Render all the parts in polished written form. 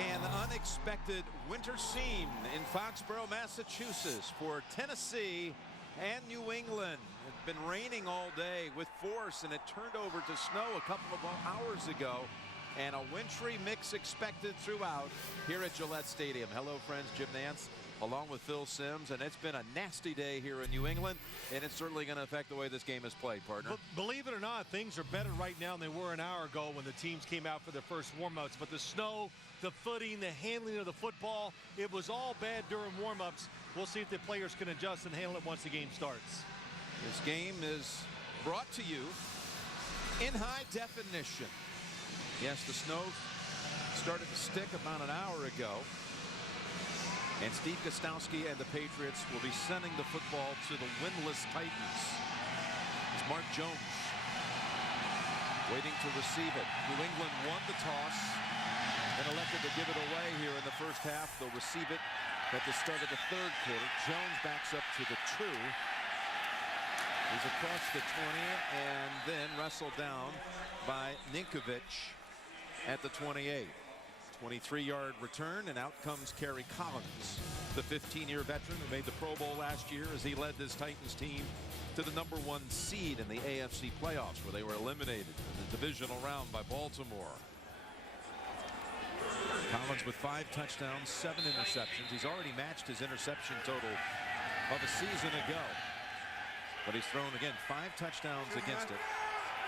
An unexpected winter scene in Foxborough, Massachusetts for Tennessee and New England. It's been raining all day with force, and it turned over to snow a couple of hours ago, and a wintry mix expected throughout here at Gillette Stadium. Hello friends, Jim Nance along with Phil Simms, and it's been a nasty day here in New England, and it's certainly going to affect the way this game is played, partner. But believe it or not, things are better right now than they were an hour ago when the teams came out for their first warm-ups. But the snow, the footing, the handling of the football, it was all bad during warm-ups. We'll see if the players can adjust and handle it once the game starts. This game is brought to you in high definition. Yes, the snow started to stick about an hour ago. And Steve Gostowski and the Patriots will be sending the football to the winless Titans. It's Mark Jones waiting to receive it. New England won the toss and elected to give it away here in the first half. They'll receive it at the start of the third quarter. Jones backs up to the 2. He's across the 20 and then wrestled down by Ninkovich at the 28. 23-yard return, and out comes Kerry Collins, the 15-year veteran who made the Pro Bowl last year as he led this Titans team to the #1 seed in the AFC playoffs, where they were eliminated in the divisional round by Baltimore. Collins with 5 touchdowns, 7 interceptions. He's already matched his interception total of a season ago. But he's thrown, again, 5 touchdowns against it.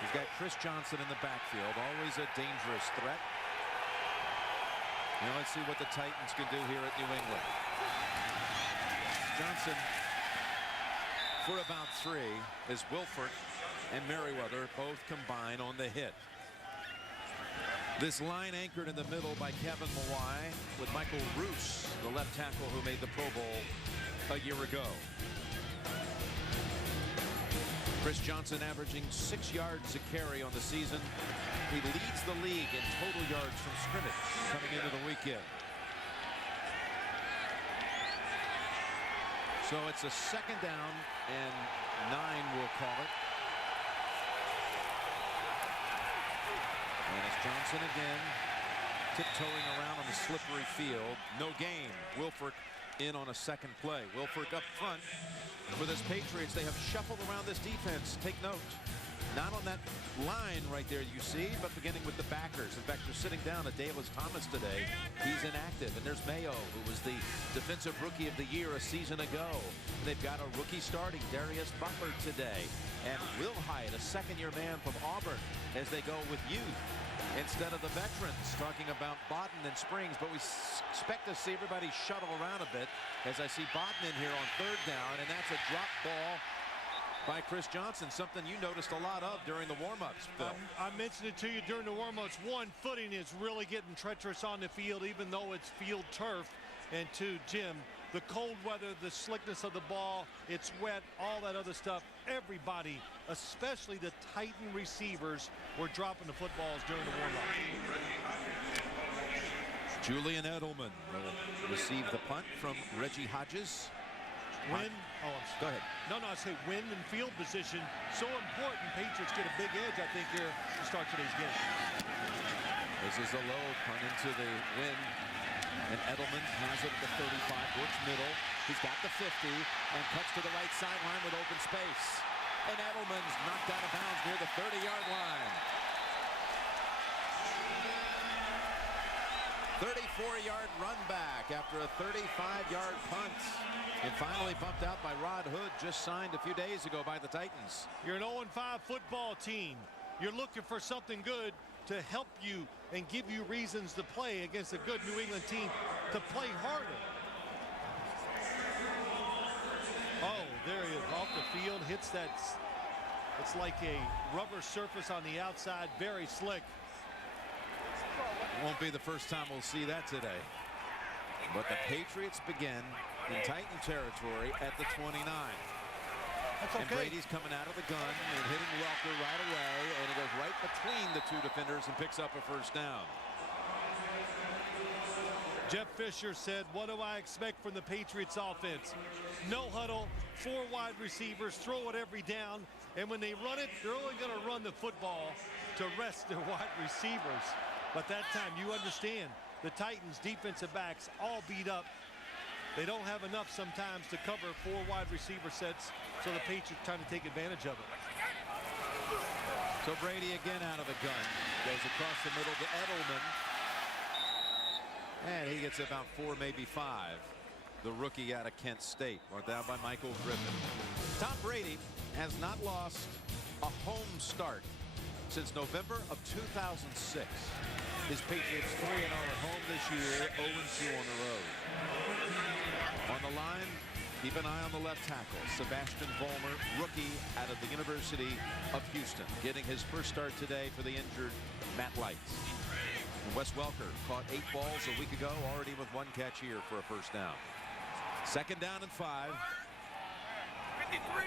He's got Chris Johnson in the backfield, always a dangerous threat. Now let's see what the Titans can do here at New England. Johnson for about 3 as Wilford and Merriweather both combine on the hit. This line anchored in the middle by Kevin Mawai with Michael Roos, the left tackle who made the Pro Bowl a year ago. Chris Johnson averaging 6 yards a carry on the season. He leads the league in total yards from scrimmage coming into the weekend. So it's a 2nd down and 9, we'll call it. And it's Johnson again, tiptoeing around on the slippery field. No gain. Wilfork in on a 2nd play. Wilfork up front. For this Patriots, they have shuffled around this defense. Take note. Not on that line right there you see, but beginning with the backers. In fact, they're sitting down at Dallas Thomas today. He's inactive. And there's Mayo, who was the Defensive Rookie of the Year a season ago. And they've got a rookie starting, Darius Butler, today. And Will Hyatt, a 2nd-year man from Auburn, as they go with youth instead of the veterans, talking about Bodden and Springs. But we expect to see everybody shuttle around a bit, as I see Bodden in here on 3rd down, and that's a drop ball by Chris Johnson, something you noticed a lot of during the warm-ups, Phil. I mentioned it to you during the warm-ups. 1, footing is really getting treacherous on the field, even though it's field turf. And 2, Jim, the cold weather, the slickness of the ball, it's wet, all that other stuff. Everybody, especially the Titan receivers, were dropping the footballs during the warm-up. Julian Edelman will receive the punt from Reggie Hodges. Win. Go ahead. No, I say win and field position. So important. Patriots get a big edge, I think, here to start today's game. This is a low punt into the wind. And Edelman has it at the 35, works middle. He's got the 50 and cuts to the right sideline with open space. And Edelman's knocked out of bounds near the 30-yard line. 34-yard run back after a 35-yard punt. And finally bumped out by Rod Hood, just signed a few days ago by the Titans. You're an 0-5 football team. You're looking for something good to help you and give you reasons to play against a good New England team to play harder. Oh, there he is off the field, hits that. It's like a rubber surface on the outside, very slick. It won't be the first time we'll see that today. But the Patriots begin in Titan territory at the 29. That's okay. And Brady's coming out of the gun and hitting Welker right away, and he goes right between the 2 defenders and picks up a 1st down. Jeff Fisher said, what do I expect from the Patriots offense? No huddle, 4 wide receivers, throw it every down, and when they run it, they're only going to run the football to rest their wide receivers. But that time, you understand, the Titans defensive backs all beat up. They don't have enough sometimes to cover 4 wide receiver sets, so the Patriots trying to take advantage of it. So Brady again out of the gun. Goes across the middle to Edelman. And he gets about 4, maybe 5. The rookie out of Kent State. Brought down by Michael Griffin. Tom Brady has not lost a home start since November of 2006. His Patriots 3-0 at home this year, 0-2 on the road. On the line, keep an eye on the left tackle, Sebastian Vollmer, rookie out of the University of Houston, getting his first start today for the injured Matt Lights. And Wes Welker caught 8 balls a week ago, already with 1 catch here for a first down. Second down and 5. 53.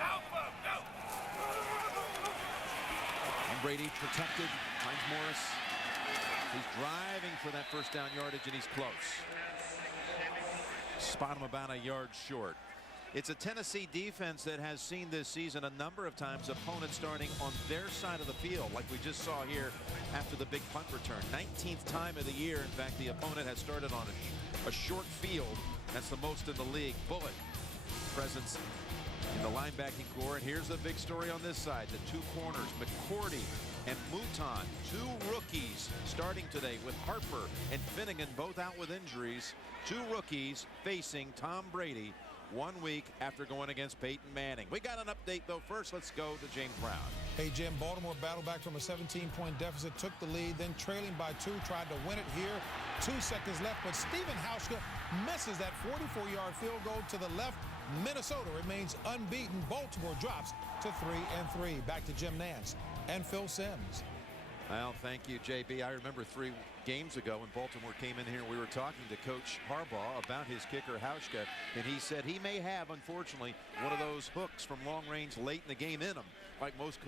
Alpha, go. And Brady protected, finds Morris. He's driving for that first down yardage, and he's close. Spot him about a yard short. It's a Tennessee defense that has seen this season a number of times opponents starting on their side of the field, like we just saw here after the big punt return. 19th time of the year, in fact, the opponent has started on a short field. That's the most in the league. Bullet presence in the linebacking core. And here's the big story on this side. The 2 corners, McCourty and Mouton, 2 rookies starting today with Harper and Finnegan both out with injuries. 2 rookies facing Tom Brady 1 week after going against Peyton Manning. We got an update, though. First, let's go to James Brown. Hey, Jim, Baltimore battled back from a 17-point deficit, took the lead, then trailing by 2, tried to win it here. 2 seconds left, but Stephen Hauschka misses that 44-yard field goal to the left. Minnesota remains unbeaten. Baltimore drops to 3-3. Back to Jim Nantz and Phil Simms. Well, thank you, JB. I remember 3 games ago when Baltimore came in here, we were talking to Coach Harbaugh about his kicker, Hauschka, and he said he may have, unfortunately, one of those hooks from long range late in the game in him. Like most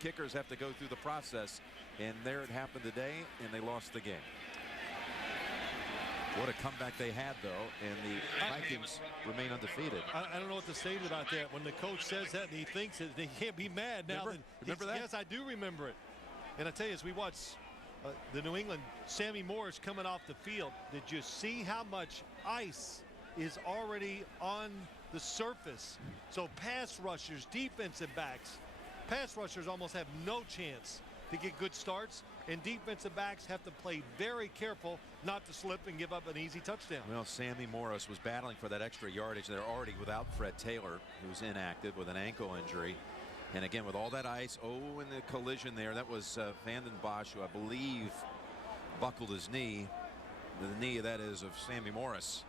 kickers have to go through the process, and there it happened today, and they lost the game. What a comeback they had, though, and the Vikings remain undefeated. I don't know what to say about that. When the coach says that and he thinks it, he can't be mad now. Remember that? Yes, I do remember it. And I tell you, as we watch the New England, Sammy Morris coming off the field, did you see how much ice is already on the surface? So pass rushers, defensive backs, pass rushers almost have no chance to get good starts, and defensive backs have to play very careful not to slip and give up an easy touchdown. Well, Sammy Morris was battling for that extra yardage. They're already without Fred Taylor, who's inactive with an ankle injury. And again, with all that ice, in the collision there, that was Vanden Bosch, who I believe buckled his knee. The knee, that is, of Sammy Morris.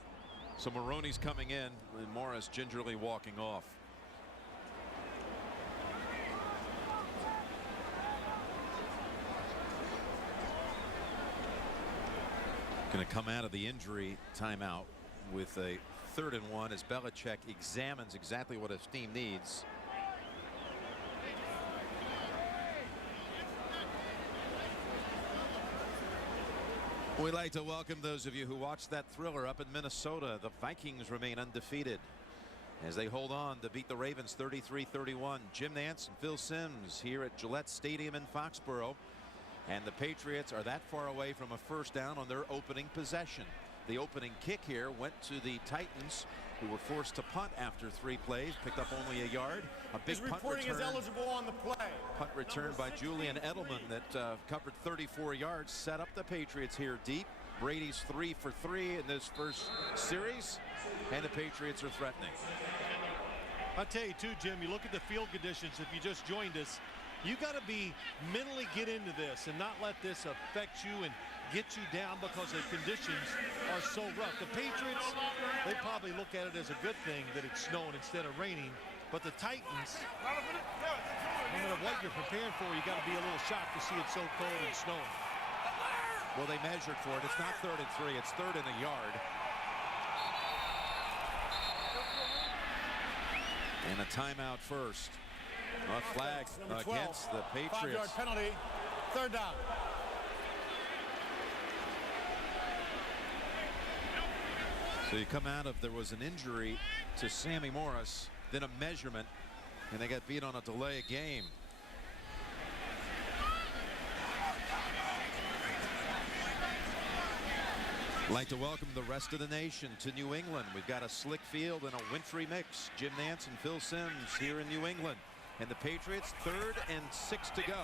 So Maroney's coming in, and Morris gingerly walking off. Going to come out of the injury timeout with a 3rd and 1 as Belichick examines exactly what his team needs. We'd like to welcome those of you who watched that thriller up in Minnesota. The Vikings remain undefeated as they hold on to beat the Ravens 33-31. Jim Nantz and Phil Simms here at Gillette Stadium in Foxborough. And the Patriots are that far away from a first down on their opening possession. The opening kick here went to the Titans, who were forced to punt after 3 plays, picked up only a yard. A big punt return. Is eligible on the play. Punt return by Julian Edelman that covered 34 yards, set up the Patriots here deep. Brady's 3 for 3 in this first series, and the Patriots are threatening. I'll tell you too, Jim, you look at the field conditions. If you just joined us, you got to be mentally get into this and not let this affect you and get you down because the conditions are so rough. The Patriots, they probably look at it as a good thing that it's snowing instead of raining. But the Titans, no matter what you're preparing for, you got to be a little shocked to see it so cold and snowing. Well, they measured for it. It's not 3rd and 3. It's 3rd and a yard. And a timeout first. A flag against the Patriots. 5-yard penalty. 3rd down. So you come out of, there was an injury to Sammy Morris, then a measurement, and they got beat on a delay of game. I'd like to welcome the rest of the nation to New England. We've got a slick field and a wintry mix. Jim Nantz and Phil Simms here in New England. And the Patriots 3rd and 6 to go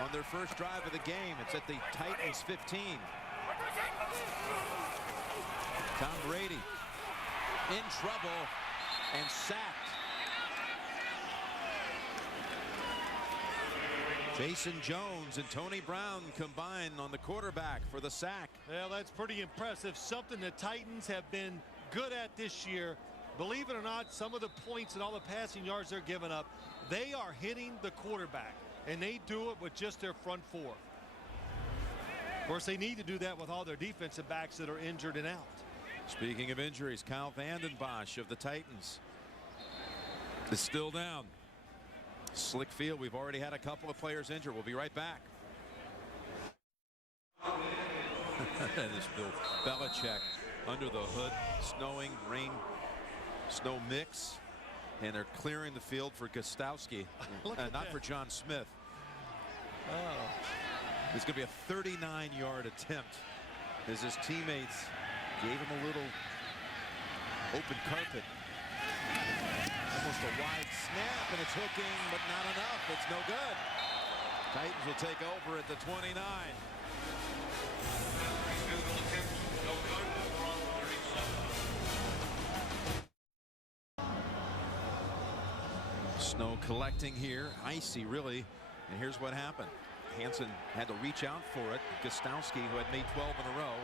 on their first drive of the game. It's at the Titans 15. Tom Brady in trouble and sacked. Jason Jones and Tony Brown combine on the quarterback for the sack. Well, that's pretty impressive. Something the Titans have been good at this year. Believe it or not, some of the points and all the passing yards they're giving up, they are hitting the quarterback, and they do it with just their front four. Of course, they need to do that with all their defensive backs that are injured and out. Speaking of injuries, Kyle Vanden Bosch of the Titans is still down. Slick field. We've already had a couple of players injured. We'll be right back. This Bill Belichick under the hood. Snowing, rain, snow mix. And they're clearing the field for Gostowski. Not for John Smith. Oh. It's going to be a 39-yard attempt as his teammates gave him a little open carpet. Almost a wide snap, and it's hooking, but not enough. It's no good. Titans will take over at the 29. Snow collecting here, icy really, and here's what happened. Hansen had to reach out for it. Gostowski, who had made 12 in a row,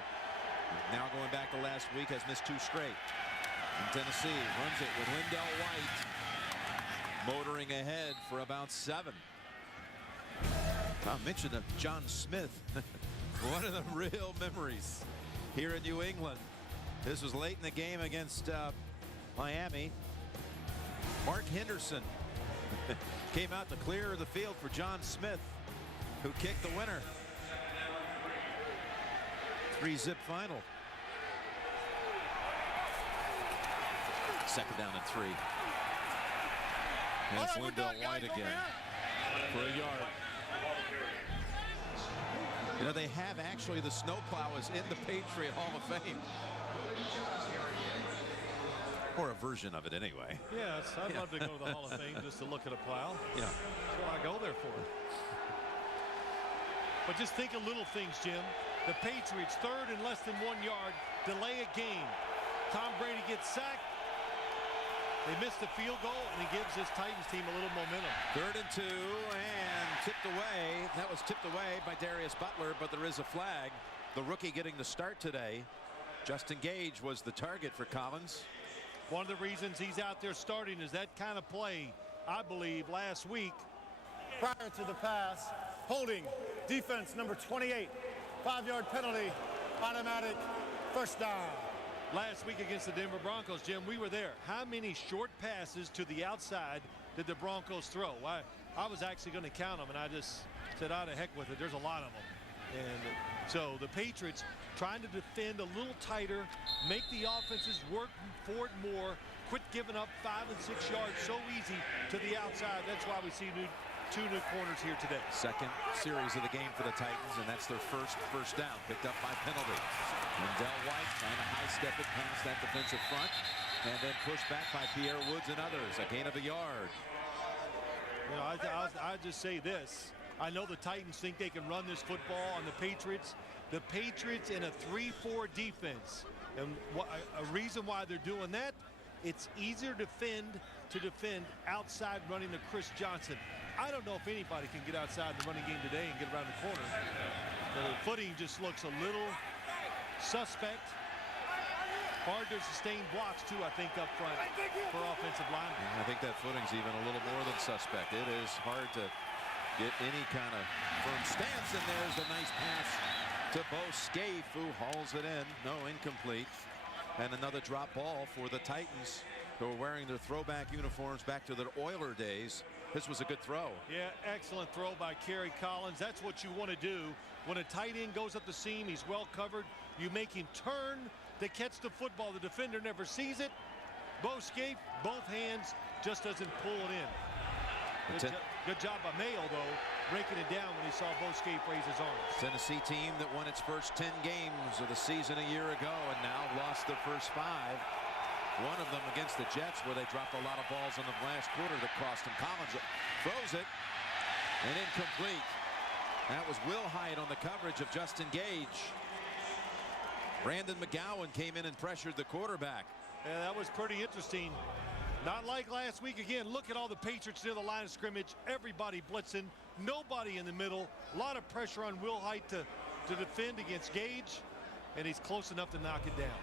now going back to last week, has missed 2 straight. And Tennessee runs it with Lindell White motoring ahead for about 7. I mentioned of John Smith. One of the real memories here in New England. This was late in the game against Miami. Mark Henderson came out to clear the field for John Smith, who kicked the winner. 3-zip final. 2nd down and 3. And it's Lindell White again for a yard. You know, they have actually, the snowplow is in the Patriot Hall of Fame. Or a version of it anyway. Yes, I'd love to go to the Hall of Fame just to look at a plow. Yeah. That's what I go there for. But just think of little things, Jim. The Patriots 3rd and less than 1 yard, delay a game. Tom Brady gets sacked. They missed the field goal, and he gives this Titans team a little momentum. 3rd and 2, and tipped away. That was tipped away by Darius Butler, but there is a flag. The rookie getting the start today. Justin Gage was the target for Collins. One of the reasons he's out there starting is that kind of play, I believe, last week. Prior to the pass, holding, defense number 28, 5-yard penalty, automatic, first down. Last week against the Denver Broncos, Jim, we were there. How many short passes to the outside did the Broncos throw? I was actually going to count them, and I just said, "Out of heck with it." There's a lot of them. And so the Patriots trying to defend a little tighter, make the offenses work for it more, quit giving up 5 and 6 yards so easy to the outside. That's why we see 2 new corners here today. Second series of the game for the Titans, and that's their first down, picked up by penalty. Lindell White trying to high-step it past that defensive front, and then pushed back by Pierre Woods and others. A gain of a yard. You know, I just say this. I know the Titans think they can run this football on the Patriots. The Patriots in a 3-4 defense. And a reason why they're doing that, it's easier to defend outside running to Chris Johnson. I don't know if anybody can get outside the running game today and get around the corner. The footing just looks a little suspect. Hard to sustain blocks, too, I think, up front for offensive linemen. I think that footing's even a little more than suspect. It is hard to get any kind of firm stance, and there's a nice pass to Bo Scaife, who hauls it in. No, incomplete. And another drop ball for the Titans, who are wearing their throwback uniforms back to their Oiler days. This was a good throw. Yeah, excellent throw by Kerry Collins. That's what you want to do. When a tight end goes up the seam, he's well covered. You make him turn to catch the football. The defender never sees it. Bo Scaife, both hands, just doesn't pull it in. Good job by Mayo, though, breaking it down when he saw Boscape raise his arms. Tennessee team that won its first 10 games of the season a year ago and now lost their first 5. One of them against the Jets, where they dropped a lot of balls in the last quarter that cost him. Collins throws it and incomplete. That was Will Hyatt on the coverage of Justin Gage. Brandon McGowan came in and pressured the quarterback. Yeah, that was pretty interesting. Not like last week. Again, look at all the Patriots near the line of scrimmage. Everybody blitzing. Nobody in the middle. A lot of pressure on Will Hyatt to defend against Gage. And he's close enough to knock it down.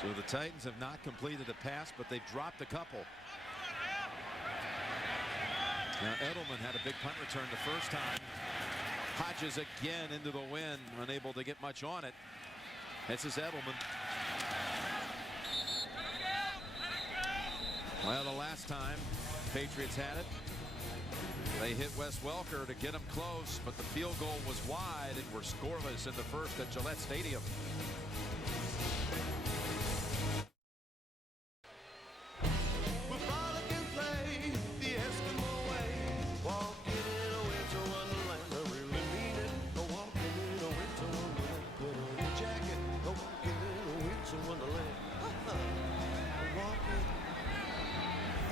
So the Titans have not completed a pass, but they've dropped a couple. Now Edelman had a big punt return the first time. Hodges again into the wind, unable to get much on it. This is Edelman. Well, the last time Patriots had it, they hit Wes Welker to get him close, but the field goal was wide and were scoreless in the first at Gillette Stadium.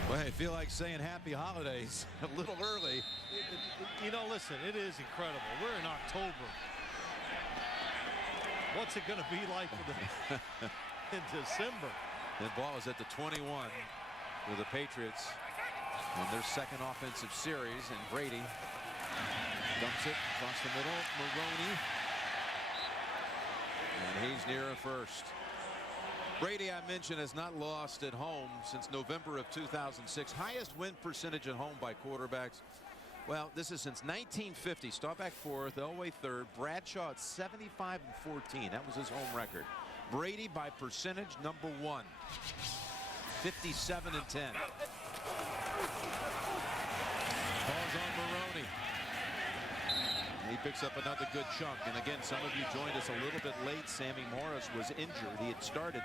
Well, I feel like saying happy holidays a little early. You know, listen, it is incredible. We're in October. What's it going to be like for the in December? The ball is at the 21 with the Patriots in their second offensive series, and Brady dumps it across the middle. Maroney, and he's near a first. Brady, I mentioned, has not lost at home since November of 2006. Highest win percentage at home by quarterbacks. Well, this is since 1950. Staubach 4th, Elway 3rd, Bradshaw at 75-14. That was his home record. Brady by percentage number 1, 57-10. Ball's on Maroney. He picks up another good chunk. And again, some of you joined us a little bit late. Sammy Morris was injured. He had started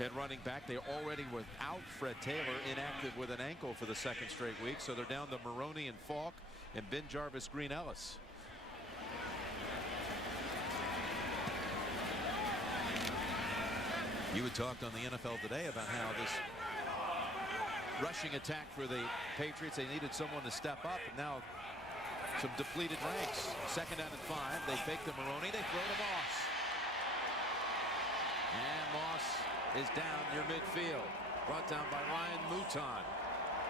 at running back. They already without Fred Taylor, inactive with an ankle for the second straight week. So they're down to Maroney and Falk and Ben Jarvis Green Ellis. You had talked on the NFL Today about how this rushing attack for the Patriots, they needed someone to step up, and now some depleted ranks. Second down and 5. They fake to Maroney. They throw to Moss. And Moss is down near midfield. Brought down by Ryan Mouton.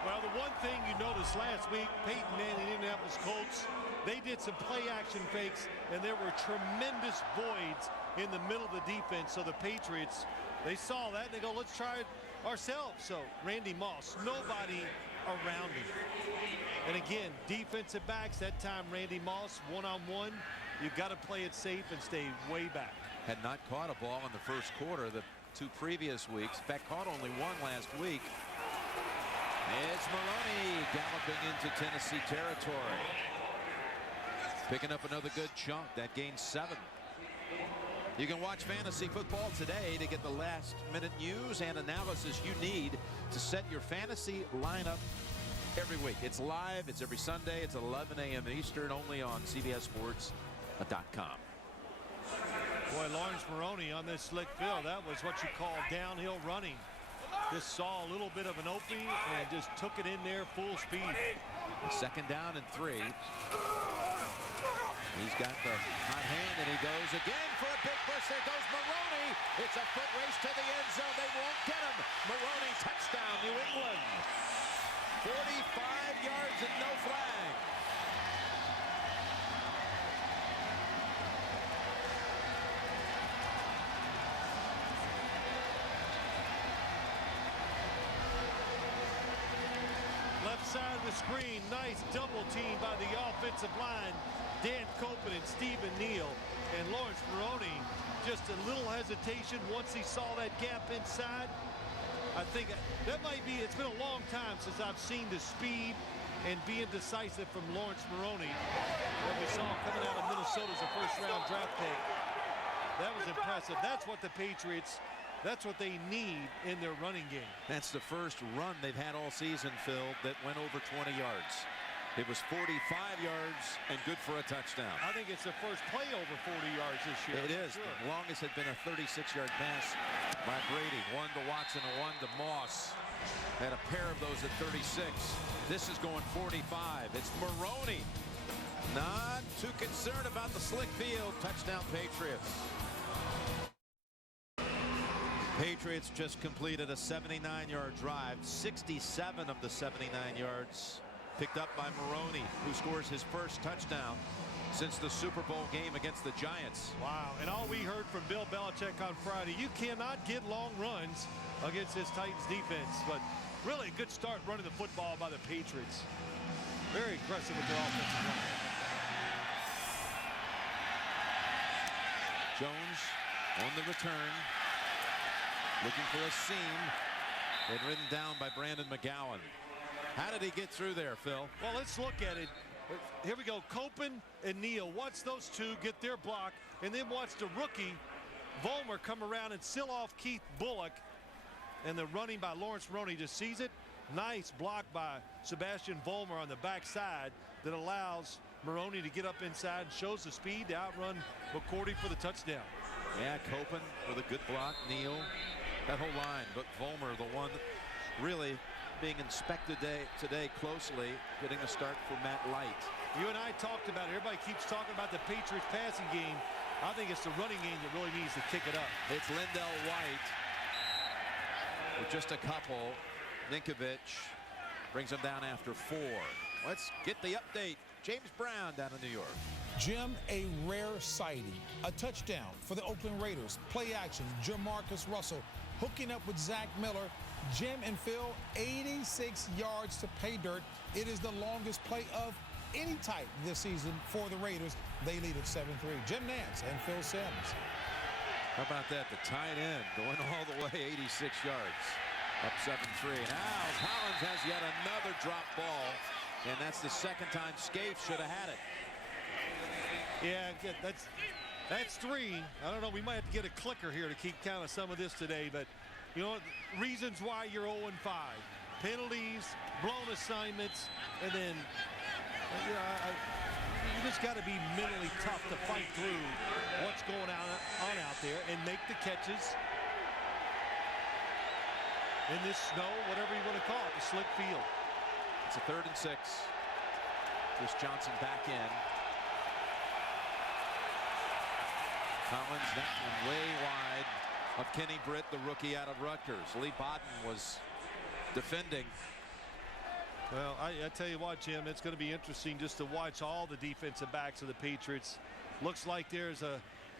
Well, the one thing you noticed last week, Peyton Manning, Indianapolis Colts, they did some play action fakes, and there were tremendous voids in the middle of the defense. So the Patriots, they saw that and they go, let's try it ourselves. So Randy Moss, nobody around him. And again, defensive backs, that time Randy Moss one-on-one. You've got to play it safe and stay way back. Had not caught a ball in the first quarter the 2 previous weeks. In fact, caught only 1 last week. It's Maroney galloping into Tennessee territory. Picking up another good chunk. That gains 7. You can watch fantasy football today to get the last minute news and analysis you need to set your fantasy lineup every week. It's live. It's every Sunday. It's 11 a.m. Eastern, only on CBSSports.com. Boy, Lawrence Maroney on this slick field, that was what you call downhill running. Just saw a little bit of an opening and just took it in there full speed. Second down and 3. He's got the hot hand, and he goes again for a big push. There goes Maroney. It's a foot race to the end zone. They won't get him. Maroney, touchdown, New England. 45 yards and no flag. Left side of the screen, nice double team by the offensive line. Dan Copeland and Stephen Neal, and Lawrence Maroney, just a little hesitation once he saw that gap inside. I think that might be, it's been a long time since I've seen the speed and being decisive from Lawrence Maroney that we saw coming out of Minnesota as a first-round draft pick. That was impressive. That's what the Patriots, that's what they need in their running game. That's the first run they've had all season, Phil, that went over 20 yards. It was 45 yards and good for a touchdown. I think it's the first play over 40 yards this year. It is. Sure. The longest had been a 36-yard pass by Brady. One to Watson and one to Moss. Had a pair of those at 36. This is going 45. It's Maroney. Not too concerned about the slick field. Touchdown Patriots. Patriots just completed a 79-yard drive. 67 of the 79 yards picked up by Maroney, who scores his first touchdown since the Super Bowl game against the Giants. Wow. And all we heard from Bill Belichick on Friday, you cannot get long runs against this Titans defense. But really a good start running the football by the Patriots. Very aggressive with their offensive line. Jones on the return, looking for a seam, and ridden down by Brandon McGowan. How did he get through there, Phil? Well, let's look at it. Here we go. Copen and Neal. Watch those two get their block, and then watch the rookie Vollmer come around and seal off Keith Bullock. And the running by Lawrence Maroney just sees it. Nice block by Sebastian Vollmer on the backside that allows Maroney to get up inside and shows the speed to outrun McCourty for the touchdown. Yeah, Copen with a good block. Neal, that whole line, but Vollmer, the one really being inspected today closely, getting a start for Matt Light. You and I talked about it. Everybody keeps talking about the Patriots passing game. I think it's the running game that really needs to kick it up. It's Lindell White with just a couple. Ninkovich brings him down after 4. Let's get the update. James Brown down in New York. Jim, a rare sighting. A touchdown for the Oakland Raiders. Play action. Jamarcus Russell hooking up with Zach Miller. Jim and Phil, 86 yards to pay dirt. It is the longest play of any type this season for the Raiders. They lead at 7-3. Jim Nance and Phil Simms. How about that? The tight end going all the way, 86 yards. Up 7-3. Now Collins has yet another drop ball, and that's the second time Scaife should have had it. Yeah, that's 3. I don't know. We might have to get a clicker here to keep count of some of this today, but you know, reasons why you're 0-5. Penalties, blown assignments, and then you just got to be mentally tough to fight through what's going on out there and make the catches in this snow, whatever you want to call it, the slick field. It's a 3rd and 6. Chris Johnson back in. Collins, that one way wide of Kenny Britt, the rookie out of Rutgers. Lee Bodden was defending. Well, I tell you what, Jim, it's going to be interesting just to watch all the defensive backs of the Patriots. Looks like they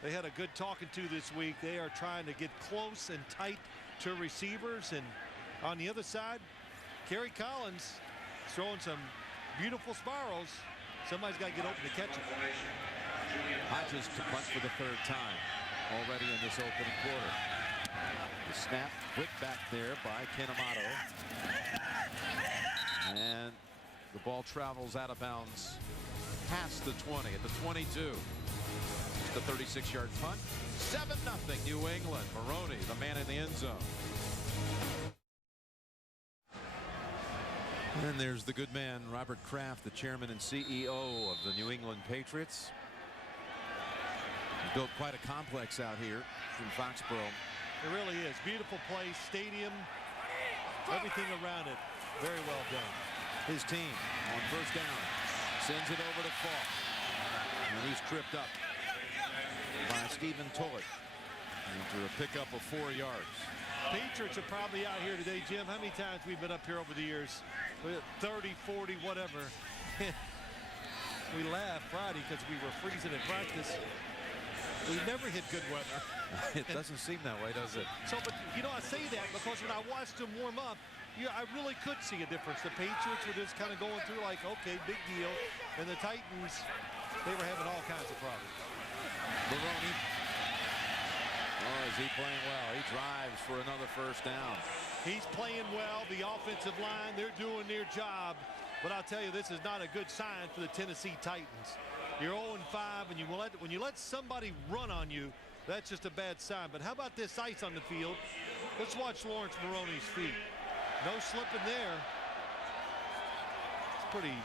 had a good talking to this week. They are trying to get close and tight to receivers, and on the other side, Kerry Collins throwing some beautiful spirals. Somebody's got to get open to catch it. Hodges to punt for the 3rd time already in this opening quarter. The snap whipped back there by Kinemato. And the ball travels out of bounds past the 20 at the 22. The 36-yard punt. 7-0 New England. Maroney, the man in the end zone. And there's the good man, Robert Kraft, the chairman and CEO of the New England Patriots. Built quite a complex out here in Foxborough. It really is. Beautiful place, stadium, everything around it. Very well done. His team on 1st down sends it over to Falk. And he's tripped up by Stephen Tullett after a pickup of 4 yards. Patriots are probably out here today, Jim. How many times we've been up here over the years? 30, 40, whatever. We laughed Friday because we were freezing at practice. We never hit good weather. It doesn't seem that way, does it? So, but you know, I say that because when I watched them warm up, I really could see a difference. The Patriots were just kind of going through like, okay, big deal. And the Titans, they were having all kinds of problems. Maroney. Oh, is he playing well? He drives for another 1st down. He's playing well. The offensive line, they're doing their job. But I'll tell you, this is not a good sign for the Tennessee Titans. You're 0-5, and when you let somebody run on you, that's just a bad sign. But how about this ice on the field? Let's watch Lawrence Maroney's feet. No slipping there. It's pretty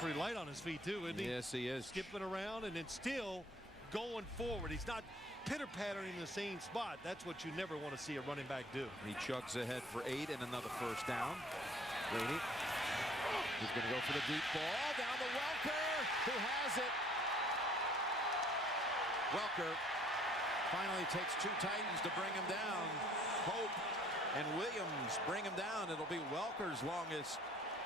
pretty light on his feet too, isn't he? Yes, he is. Skipping around and then still going forward. He's not pitter-pattering in the same spot. That's what you never want to see a running back do. He chugs ahead for 8 and another first down. Brady. He's going to go for the deep ball. Down to Welker, who has it. Welker finally takes 2 Titans to bring him down. Hope and Williams bring him down. It'll be Welker's longest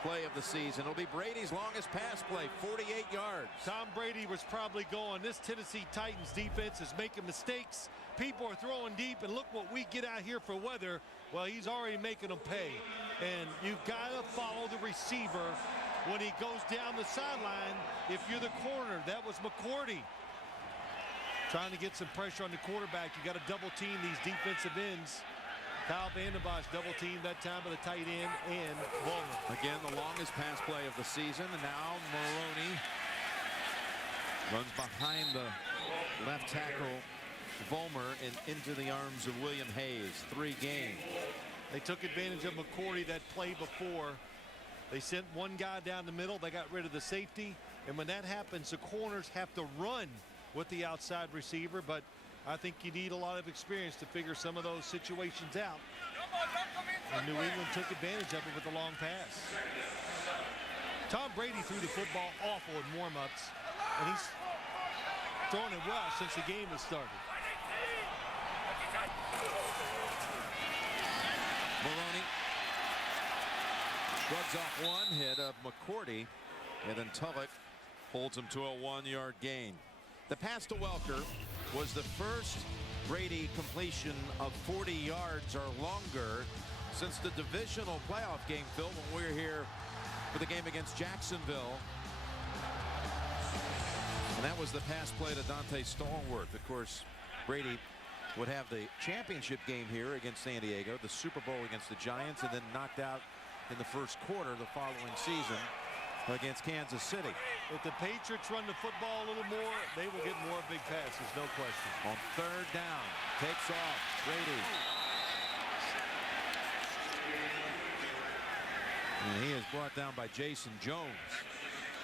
play of the season. It'll be Brady's longest pass play, 48 yards. Tom Brady was probably going, this Tennessee Titans defense is making mistakes. People are throwing deep, and look what we get out here for weather. Well, he's already making them pay. And you've got to follow the receiver when he goes down the sideline. If you're the corner, that was McCourty. Trying to get some pressure on the quarterback. You got to double team these defensive ends. Kyle Vandenbosch double teamed that time by the tight end and Bowman. Again, the longest pass play of the season. And now Maroney runs behind the left tackle Vollmer and into the arms of William Hayes. 3 gain. They took advantage of McCourty that play before. They sent one guy down the middle. They got rid of the safety. And when that happens, the corners have to run with the outside receiver. But I think you need a lot of experience to figure some of those situations out. And New England took advantage of it with a long pass. Tom Brady threw the football awful in warm-ups, and he's throwing it well since the game has started. Maroney shrugs off one hit of McCourty, and then Tulloch holds him to a 1-yard gain. The pass to Welker was the first Brady completion of 40 yards or longer since the divisional playoff game, Phil, when we were here for the game against Jacksonville. And that was the pass play to Dante Stallworth. Of course, Brady would have the championship game here against San Diego, the Super Bowl against the Giants, and then knocked out in the first quarter the following season against Kansas City. If the Patriots run the football a little more, they will get more big passes, no question. On 3rd down, takes off Brady. And he is brought down by Jason Jones.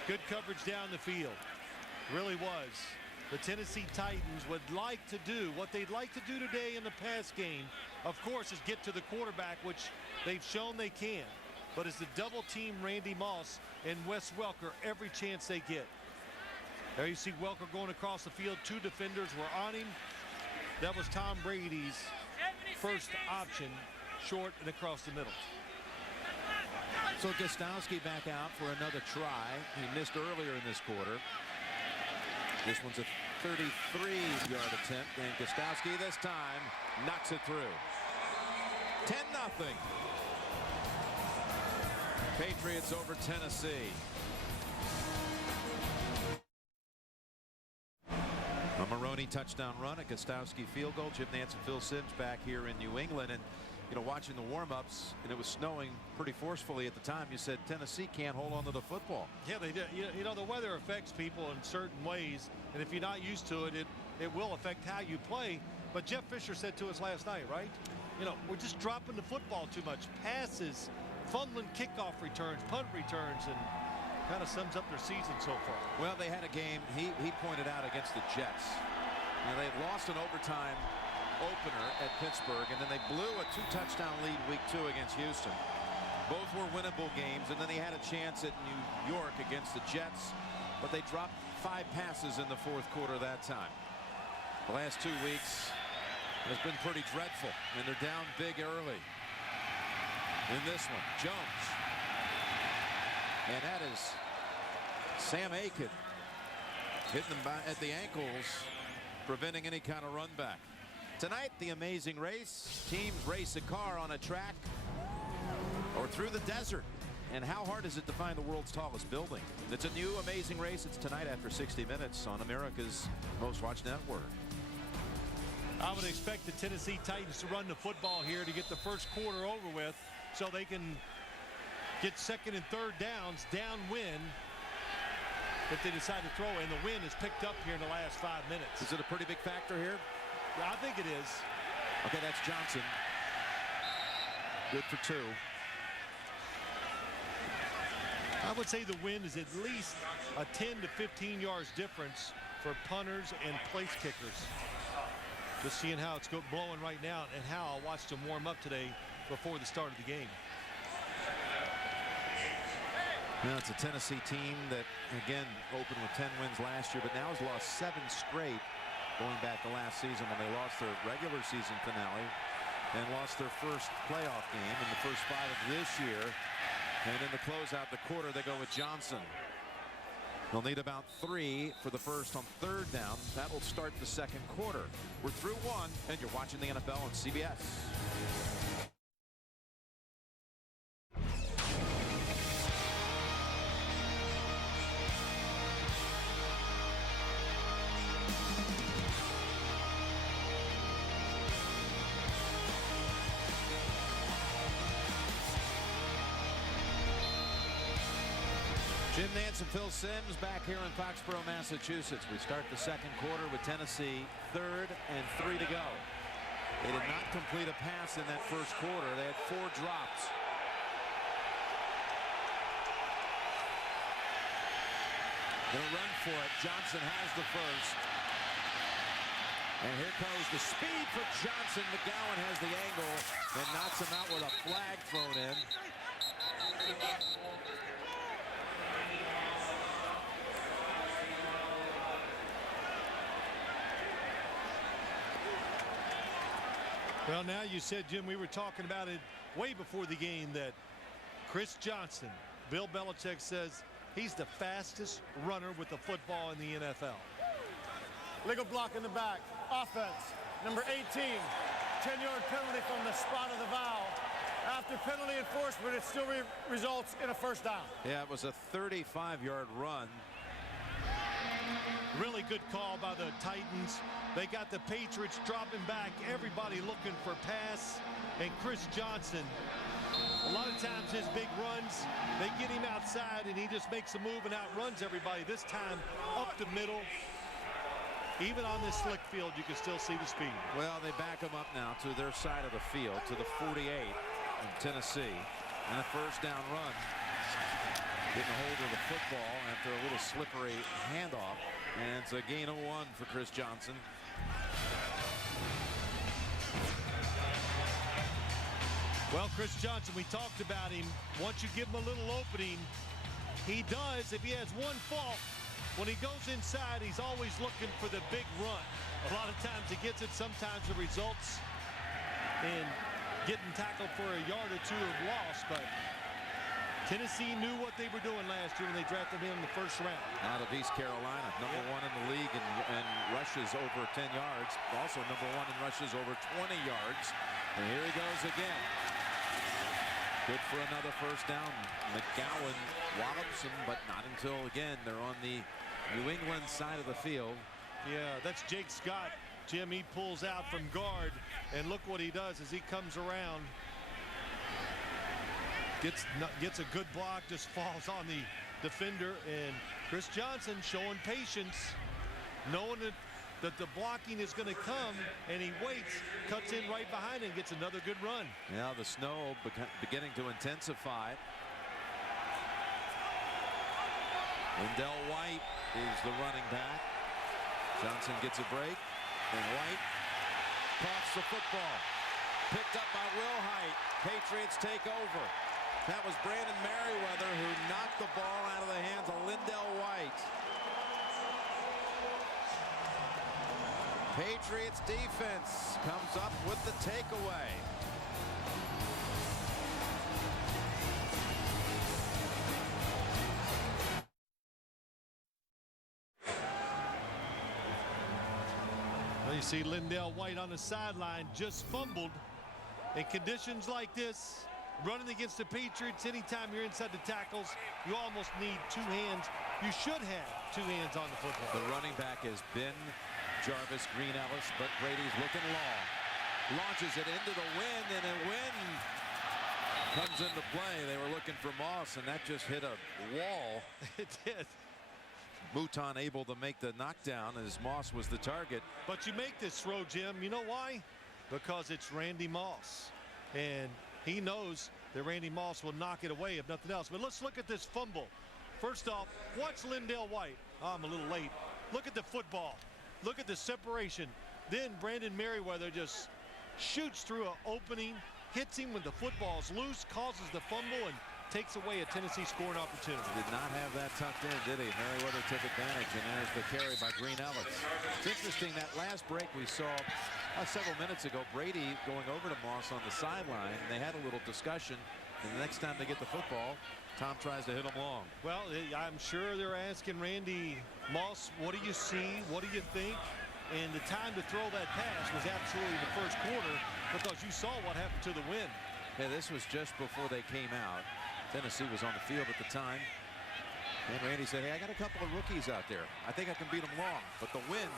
Good coverage down the field. Really was. The Tennessee Titans would like to do what they'd like to do today in the pass game, of course, is get to the quarterback, which they've shown they can. But it's the double team Randy Moss and Wes Welker every chance they get. There you see Welker going across the field. 2 defenders were on him. That was Tom Brady's first option, short and across the middle. So Gostowski back out for another try. He missed earlier in this quarter. This one's a 33-yard attempt, and Gostowski this time knocks it through. 10-0. Patriots over Tennessee. A Maroney touchdown run, a Gostowski field goal. Jim Nance and Phil Simms back here in New England, and you know, watching the warm-ups, and it was snowing pretty forcefully at the time. You said Tennessee can't hold on to the football. Yeah, they did. You know, the weather affects people in certain ways, and if you're not used to it, it will affect how you play. But Jeff Fisher said to us last night, right? You know, we're just dropping the football too much. Passes, fumbling kickoff returns, punt returns, and kind of sums up their season so far. Well, they had a game, he pointed out, against the Jets. You know, they had lost an overtime opener at Pittsburgh, and then they blew a 2-touchdown lead week 2 against Houston. Both were winnable games, and then they had a chance at New York against the Jets, but they dropped 5 passes in the 4th quarter that time. The last 2 weeks has been pretty dreadful, and they're down big early. In this one, Jones. And that is Sam Aiken hitting them at the ankles, preventing any kind of run back. Tonight, the Amazing Race. Teams race a car on a track or through the desert. And how hard is it to find the world's tallest building? It's a new Amazing Race. It's tonight after 60 Minutes on America's most watched network. I would expect the Tennessee Titans to run the football here to get the first quarter over with so they can get 2nd and 3rd downs downwind if they decide to throw. And the wind is picked up here in the last 5 minutes. Is it a pretty big factor here? I think it is. Okay, that's Johnson. Good for 2. I would say the wind is at least a 10 to 15 yards difference for punters and place kickers. Just seeing how it's blowing right now and how I watched them warm up today before the start of the game. Now it's a Tennessee team that, again, opened with 10 wins last year, but now has lost 7 straight going back to last season when they lost their regular season finale and lost their first playoff game in the first 5 of this year. And in the closeout the quarter, they go with Johnson. They'll need about 3 for the first on 3rd down. That will start the second quarter. We're through 1, and you're watching the NFL on CBS. Jim Nance and Phil Simms back here in Foxborough, Massachusetts. We start the second quarter with Tennessee 3rd and 3 to go. They did not complete a pass in that first quarter. They had 4 drops. They'll run for it. Johnson has the first. And here comes the speed for Johnson. McGowan has the angle and knocks him out with a flag thrown in. Well, now you said, Jim, we were talking about it way before the game that Chris Johnson, Bill Belichick says he's the fastest runner with the football in the NFL. Legal block in the back. Offense, number 18. 10-yard penalty from the spot of the foul. After penalty enforcement, it still results in a first down. Yeah, it was a 35-yard run. Really good call by the Titans. They got the Patriots dropping back, everybody looking for pass, and Chris Johnson, a lot of times his big runs, they get him outside and he just makes a move and outruns everybody. This time up the middle. Even on this slick field, you can still see the speed. Well, they back him up now to their side of the field, to the 48 in Tennessee, and a first down run. Getting a hold of the football after a little slippery handoff, and it's a gain of 1 for Chris Johnson. Well, Chris Johnson, we talked about him. Once you give him a little opening, he does. If he has one fault, when he goes inside, he's always looking for the big run. A lot of times he gets it. Sometimes the results in getting tackled for a yard or 2 of loss, but Tennessee knew what they were doing last year when they drafted him in the first round. Out of East Carolina, number 1 in the league in rushes over 10 yards. Also number 1 in rushes over 20 yards. And here he goes again. Good for another first down. McGowan wallops him, but not until, again, they're on the New England side of the field. Yeah, that's Jake Scott. Jim, he pulls out from guard, and look what he does as he comes around. Gets a good block, just falls on the defender, and Chris Johnson showing patience, knowing that the blocking is going to come, and he waits, cuts in right behind and gets another good run. Yeah, the snow beginning to intensify. Lindell White is the running back. Johnson gets a break, and White coughs the football. Picked up by Will Height. Patriots take over. That was Brandon Merriweather who knocked the ball out of the hands of Lindell White. Patriots defense comes up with the takeaway. Well, you see Lindell White on the sideline just fumbled. In conditions like this, running against the Patriots, anytime you're inside the tackles, you almost need 2 hands. You should have 2 hands on the football. The running back has been Jarvis Green Ellis, but Brady's looking long. Launches it into the wind, and the wind comes into play. They were looking for Moss, and that just hit a wall. It did. Mouton able to make the knockdown as Moss was the target. But you make this throw, Jim. You know why? Because it's Randy Moss. And he knows that Randy Moss will knock it away if nothing else. But let's look at this fumble. First off, watch Lindell White. Oh, I'm a little late. Look at the football. Look at the separation. Then Brandon Merriweather just shoots through an opening, hits him when the football's loose, causes the fumble, and takes away a Tennessee scoring opportunity. Did not have that tucked in, did he? Merriweather took advantage, and there's the carry by Green Ellis. It's interesting, that last break we saw several minutes ago, Brady going over to Moss on the sideline. They had a little discussion, and the next time they get the football, Tom tries to hit him long. Well, I'm sure they're asking Randy Moss, what do you see? What do you think? And the time to throw that pass was absolutely the first quarter, because you saw what happened to the wind. Yeah, this was just before they came out. Tennessee was on the field at the time. And Randy said, hey, I got a couple of rookies out there. I think I can beat them long. But the wind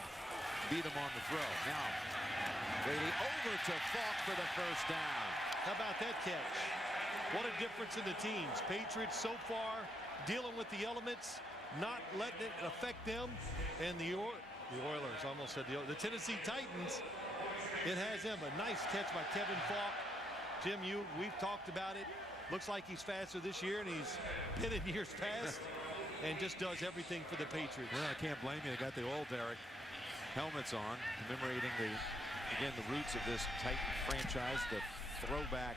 beat him on the throw. Now, Brady over to Falk for the first down. How about that catch? What a difference in the teams. Patriots so far dealing with the elements, not letting it affect them. And the Oilers, almost said the Tennessee Titans, it has them. A nice catch by Kevin Falk. Jim, we've talked about it. Looks like he's faster this year, and he's been in years past, and just does everything for the Patriots. Well, I can't blame you. They got the old Derek helmets on, commemorating the roots of this Titan franchise, the throwback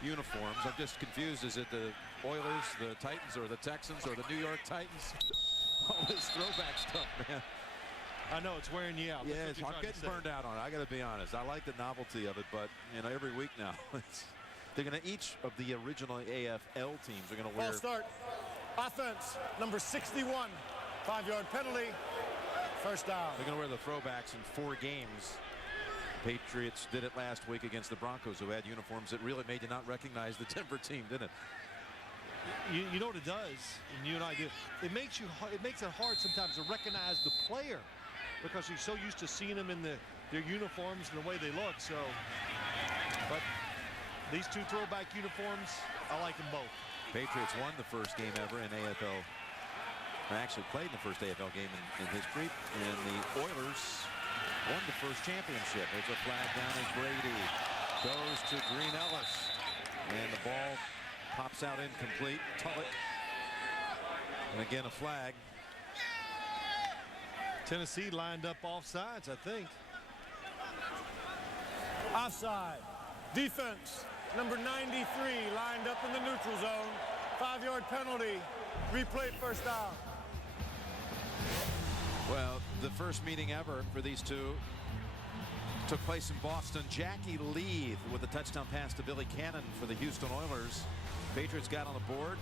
uniforms. I'm just confused. Is it the Oilers, the Titans, or the Texans, or the New York Titans? All this throwback stuff, man. I know it's wearing you out. Yeah, I'm getting burned out on it. I got to be honest. I like the novelty of it, but every week now, they're going to, each of the original AFL teams are going to wear. Ball start. Offense, number 61. 5-yard penalty. First down. They're going to wear the throwbacks in 4 games. Patriots did it last week against the Broncos, who had uniforms that really made you not recognize the Denver team, didn't it? You know what it does, and you and I do. It makes it hard sometimes to recognize the player, because you're so used to seeing them in their uniforms and the way they look. So, but these 2 throwback uniforms, I like them both. Patriots won the first game ever in AFL. They actually played in the first AFL game in history, and the Oilers won the first championship. There's a flag down as Brady goes to Green Ellis, and the ball pops out incomplete. Tulloch, and again a flag. Tennessee lined up offsides, I think. Offside. Defense, number 93, lined up in the neutral zone. 5-yard penalty. Replay first down. Well, the first meeting ever for these two took place in Boston. Jackie Leith with a touchdown pass to Billy Cannon for the Houston Oilers. Patriots got on the board.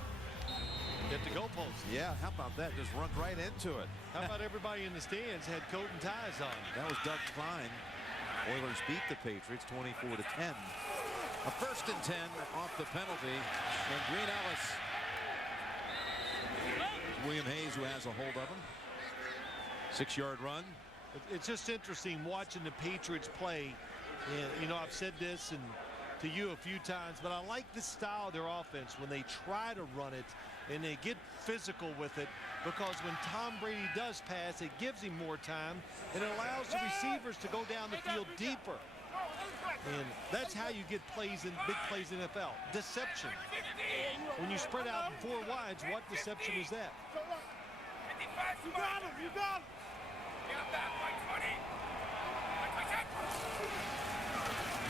Hit the goalpost. Yeah, how about that? Just run right into it. How about everybody in the stands had coat and ties on? That was Doug Klein. Oilers beat the Patriots 24-10. A 1st and 10 off the penalty, and Green Ellis. William Hayes, who has a hold of him. 6-yard run. It's just interesting watching the Patriots play. And, I've said this to you a few times, but I like the style of their offense when they try to run it and they get physical with it, because when Tom Brady does pass, it gives him more time and it allows the receivers to go down the field deeper. And that's how you get big plays in NFL. Deception. When you spread out in 4 wides, what deception is that? You got him, you got him.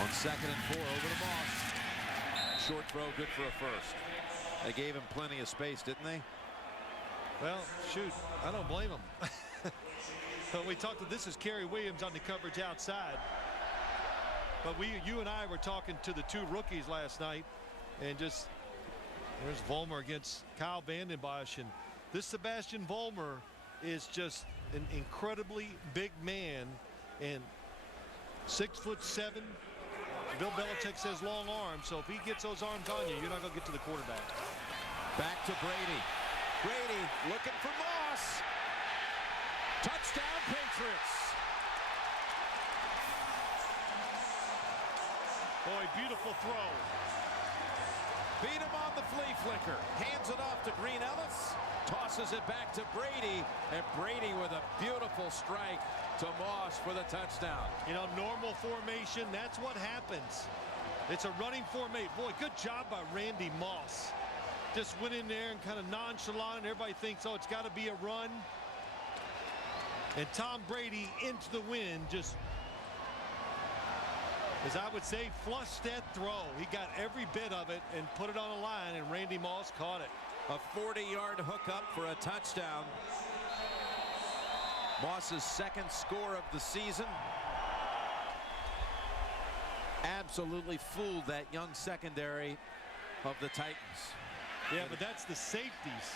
On 2nd and 4, over to Moss. Short throw, good for a first. They gave him plenty of space, didn't they? Well, shoot, I don't blame them. But we talked to, this is Kerry Williams on the coverage outside. But you and I were talking to the 2 rookies last night, and just there's Vollmer against Kyle Vanden Bosch, and this Sebastian Vollmer is just an incredibly big man, and 6'7". Bill Belichick says long arms, so if he gets those arms on you, you're not going to get to the quarterback. Back to Brady. Brady looking for Moss. Touchdown, Patriots. Boy, beautiful throw. Beat him on the flea flicker. Hands it off to Green Ellis. Tosses it back to Brady. And Brady with a beautiful strike to Moss for the touchdown. Normal formation, that's what happens. It's a running formation. Boy, good job by Randy Moss. Just went in there and kind of nonchalant, and everybody thinks, oh, it's got to be a run. And Tom Brady into the wind, just, as I would say, flushed that throw. He got every bit of it and put it on the line, and Randy Moss caught it. A 40-yard hookup for a touchdown. Moss's second score of the season. Absolutely fooled that young secondary of the Titans. Yeah, but that's the safeties,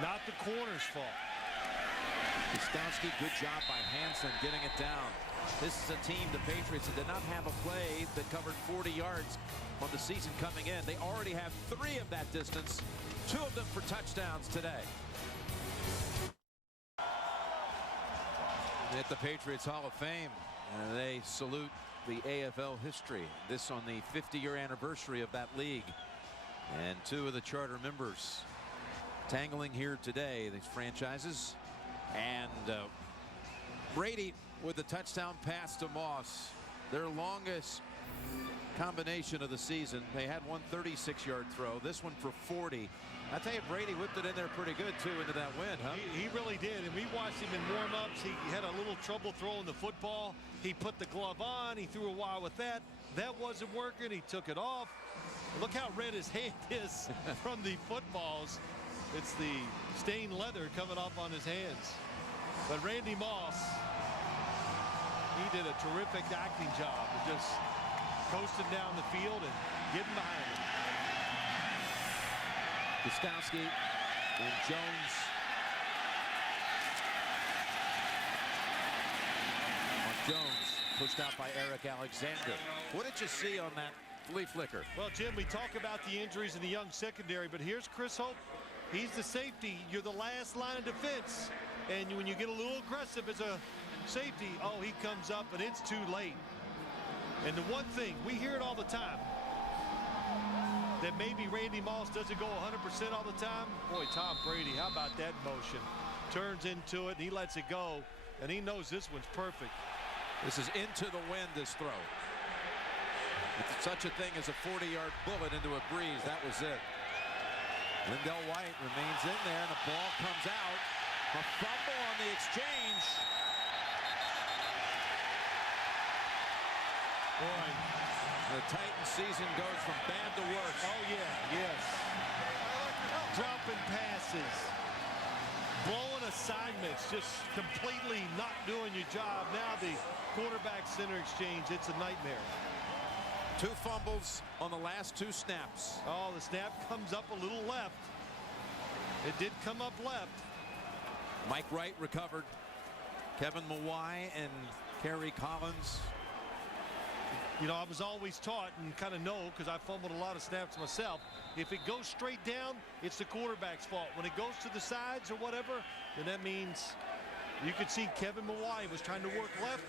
not the corner's fault. Gostowski, good job by Hansen getting it down. This is a team, the Patriots, that did not have a play that covered 40 yards on the season coming in. They already have 3 of that distance, 2 of them for touchdowns today. At the Patriots Hall of Fame, they salute the AFL history. This on the 50-year anniversary of that league. And 2 of the charter members tangling here today, these franchises. And Brady with the touchdown pass to Moss, their longest combination of the season. They had one 36-yard throw, this one for 40. I tell you, Brady whipped it in there pretty good too into that wind, huh? He really did, and we watched him in warm-ups. He had a little trouble throwing the football. He put the glove on, he threw a while with that. That wasn't working, he took it off. Look how red his hand is from the footballs. It's the stained leather coming off on his hands. But Randy Moss, he did a terrific acting job of just coasting down the field and getting behind him. Gostowski and Jones. Jones pushed out by Eric Alexander. What did you see on that flea flicker? Well, Jim, we talk about the injuries in the young secondary, but here's Chris Hope. He's the safety. You're the last line of defense. And when you get a little aggressive as a safety, oh, he comes up, and it's too late. And the one thing, we hear it all the time, that maybe Randy Moss doesn't go 100% all the time. Boy, Tom Brady, how about that motion? Turns into it, and he lets it go, and he knows this one's perfect. This is into the wind, this throw. If such a thing as a 40-yard bullet into a breeze, that was it. Lindell White remains in there, and the ball comes out. A fumble on the exchange. Boy, the Titans season goes from bad to worse. Oh, yeah, yes. Dropping passes. Blowing assignments, just completely not doing your job. Now the quarterback center exchange, it's a nightmare. 2 fumbles on the last 2 snaps. Oh, the snap comes up a little left. It did come up left. Mike Wright recovered. Kevin Mawai and Kerry Collins. You know, I was always taught and kind of know, because I fumbled a lot of snaps myself, if it goes straight down, it's the quarterback's fault. When it goes to the sides or whatever, then that means you could see Kevin Mawai was trying to work left.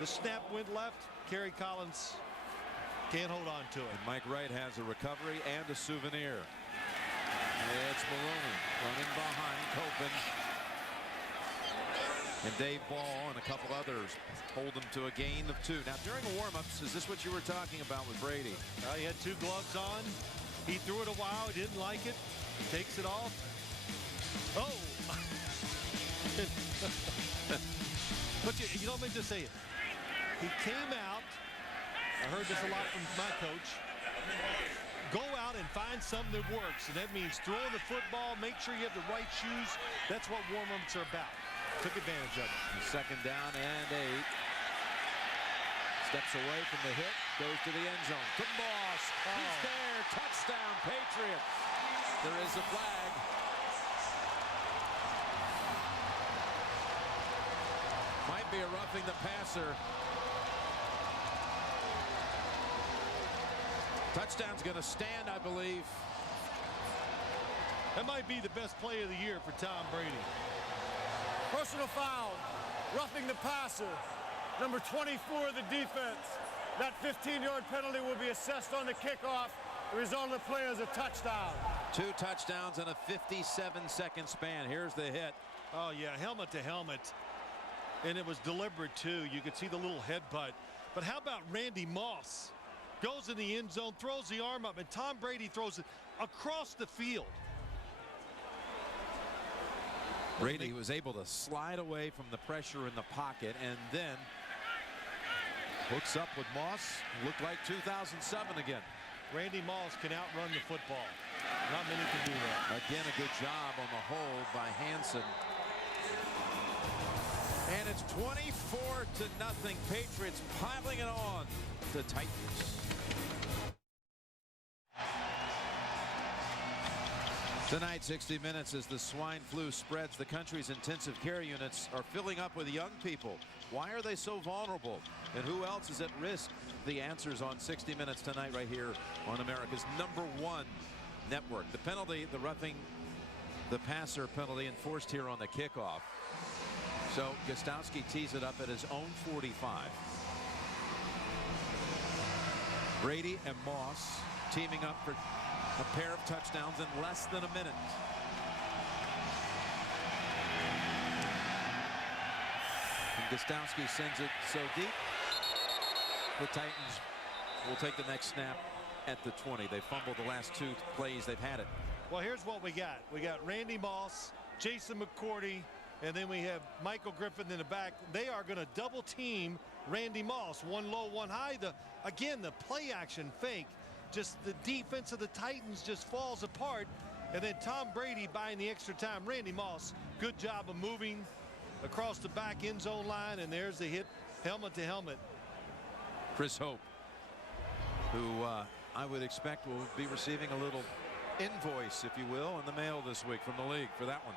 The snap went left. Kerry Collins can't hold on to it. And Mike Wright has a recovery and a souvenir. It's Maroney running behind Copen. And Dave Ball and a couple others hold them to a gain of 2. Now, during the warm-ups, is this what you were talking about with Brady? He had 2 gloves on. He threw it a while. He didn't like it. Takes it off. Oh! But you don't mean to say it. He came out. I heard this a lot from my coach. Go out and find something that works. And that means throwing the football, make sure you have the right shoes. That's what warm-ups are about. Took advantage of it. Second down and 8. Steps away from the hit, goes to the end zone. To Moss. He's there. Touchdown, Patriots. There is a flag. Might be a roughing the passer. Touchdown's going to stand, I believe. That might be the best play of the year for Tom Brady. Personal foul, roughing the passer. Number 24 of the defense. That 15-yard penalty will be assessed on the kickoff. The result of the play is a touchdown. 2 touchdowns in a 57-second span. Here's the hit. Oh, yeah, helmet to helmet. And it was deliberate, too. You could see the little headbutt. But how about Randy Moss? goes in the end zone, throws the arm up, and Tom Brady throws it across the field. Brady was able to slide away from the pressure in the pocket and then hooks up with Moss. Looked like 2007 again. Randy Moss can outrun the football. Not many can do that. Again, a good job on the hold by Hansen. And it's 24-0. Patriots piling it on the Titans. Tonight, 60 Minutes, as the swine flu spreads, the country's intensive care units are filling up with young people. Why are they so vulnerable? And who else is at risk? The answers on 60 Minutes tonight right here on America's #1 network. The penalty, the roughing the passer penalty enforced here on the kickoff. So Gostowski tees it up at his own 45. Brady and Moss teaming up for a pair of touchdowns in less than a minute. And Gostowski sends it so deep. The Titans will take the next snap at the 20. They fumbled the last 2 plays they've had it. Well, here's what we got. We got Randy Moss, Jason McCourty, and then we have Michael Griffin in the back. They are going to double team Randy Moss. One low, one high. Again, the play action fake. Just the defense of the Titans just falls apart. And then Tom Brady buying the extra time. Randy Moss, good job of moving across the back end zone line. And there's the hit, helmet to helmet. Chris Hope, who I would expect will be receiving a little invoice, if you will, in the mail this week from the league for that one.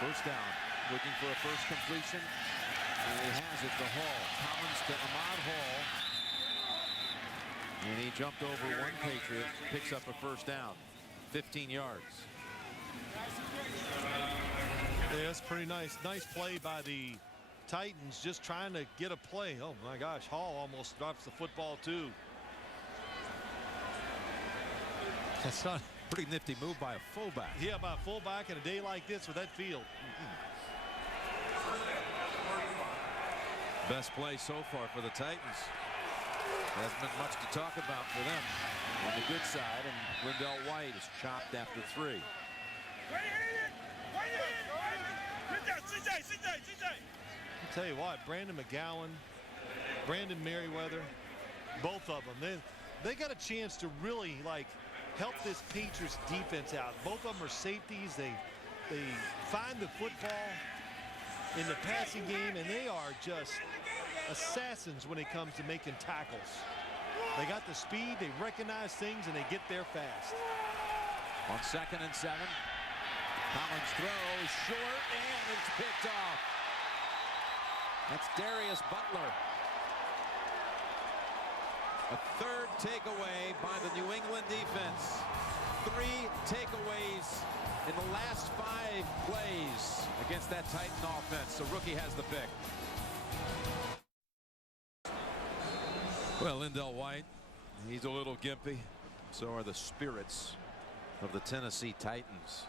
First down, looking for a first completion. And he has it to Hall. Collins to Ahmad Hall. And he jumped over one Patriot, picks up a first down, 15 yards. Yeah, that's pretty nice. Nice play by the Titans, just trying to get a play. Oh my gosh, Hall almost drops the football too. That's not pretty nifty move by a fullback. Yeah, by a fullback in a day like this with that field. Best play so far for the Titans. Hasn't been much to talk about for them on the good side, and Lindell White is chopped after 3. I'll tell you what, Brandon McGowan, Brandon Merriweather, both of them, they got a chance to really help this Patriots defense out. Both of them are safeties. They find the football in the passing game, and they are just assassins when it comes to making tackles. They got the speed, they recognize things, and they get there fast. On 2nd and 7, Collins throws short, and it's picked off. That's Darius Butler. A third takeaway by the New England defense. 3 takeaways in the last 5 plays against that Titan offense. The rookie has the pick. Well, Lindell White, he's a little gimpy. So are the spirits of the Tennessee Titans.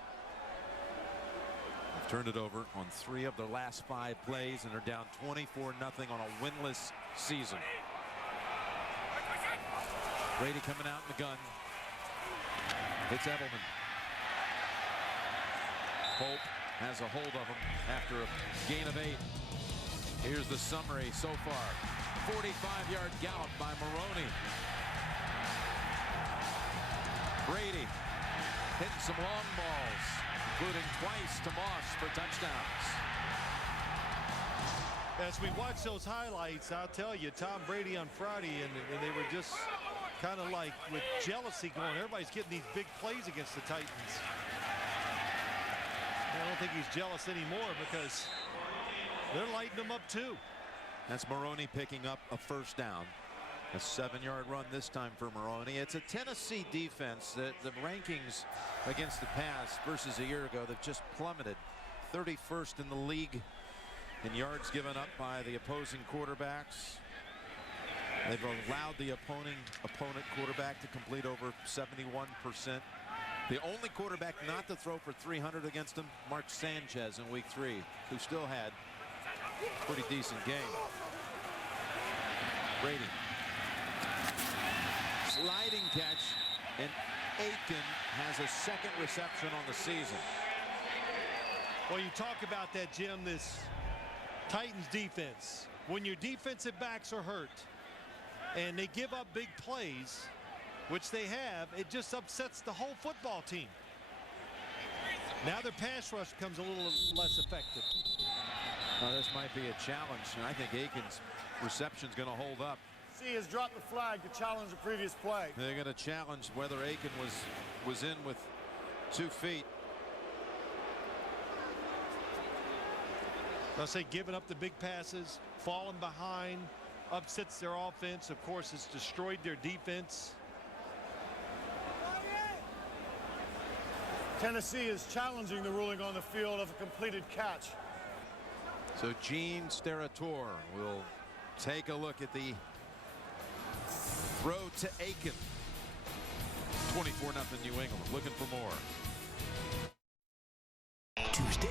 They've turned it over on 3 of their last 5 plays and are down 24-0 on a winless season. Brady coming out in the gun. It's Edelman. Hope has a hold of him after a gain of 8. Here's the summary so far. 45-yard gallop by Maroney. Brady hitting some long balls, including twice to Moss for touchdowns. As we watch those highlights, I'll tell you, Tom Brady on Friday, and they were just kind of like with jealousy going. Everybody's getting these big plays against the Titans. I don't think he's jealous anymore because they're lighting them up too. That's Maroney picking up a first down. A 7-yard run this time for Maroney. It's a Tennessee defense that the rankings against the pass versus a year ago, they've just plummeted. 31st in the league in yards given up by the opposing quarterbacks. They've allowed the opponent quarterback to complete over 71%. The only quarterback not to throw for 300 against him, Mark Sanchez in week 3, who still had a pretty decent game. Brady Gliding catch, and Aiken has a second reception on the season. Well, you talk about that, Jim, this Titans defense. When your defensive backs are hurt and they give up big plays, which they have, it just upsets the whole football team. Now their pass rush becomes a little less effective. This might be a challenge, and I think Aiken's reception's going to hold up. C has dropped the flag to challenge the previous play. They're going to challenge whether Aiken was in with 2 feet. I'll say giving up the big passes, falling behind, upsets their offense. Of course, it's destroyed their defense. Tennessee is challenging the ruling on the field of a completed catch. So Gene Steratore will take a look at the throw to Aiken. 24-0 New England. Looking for more. Tuesday.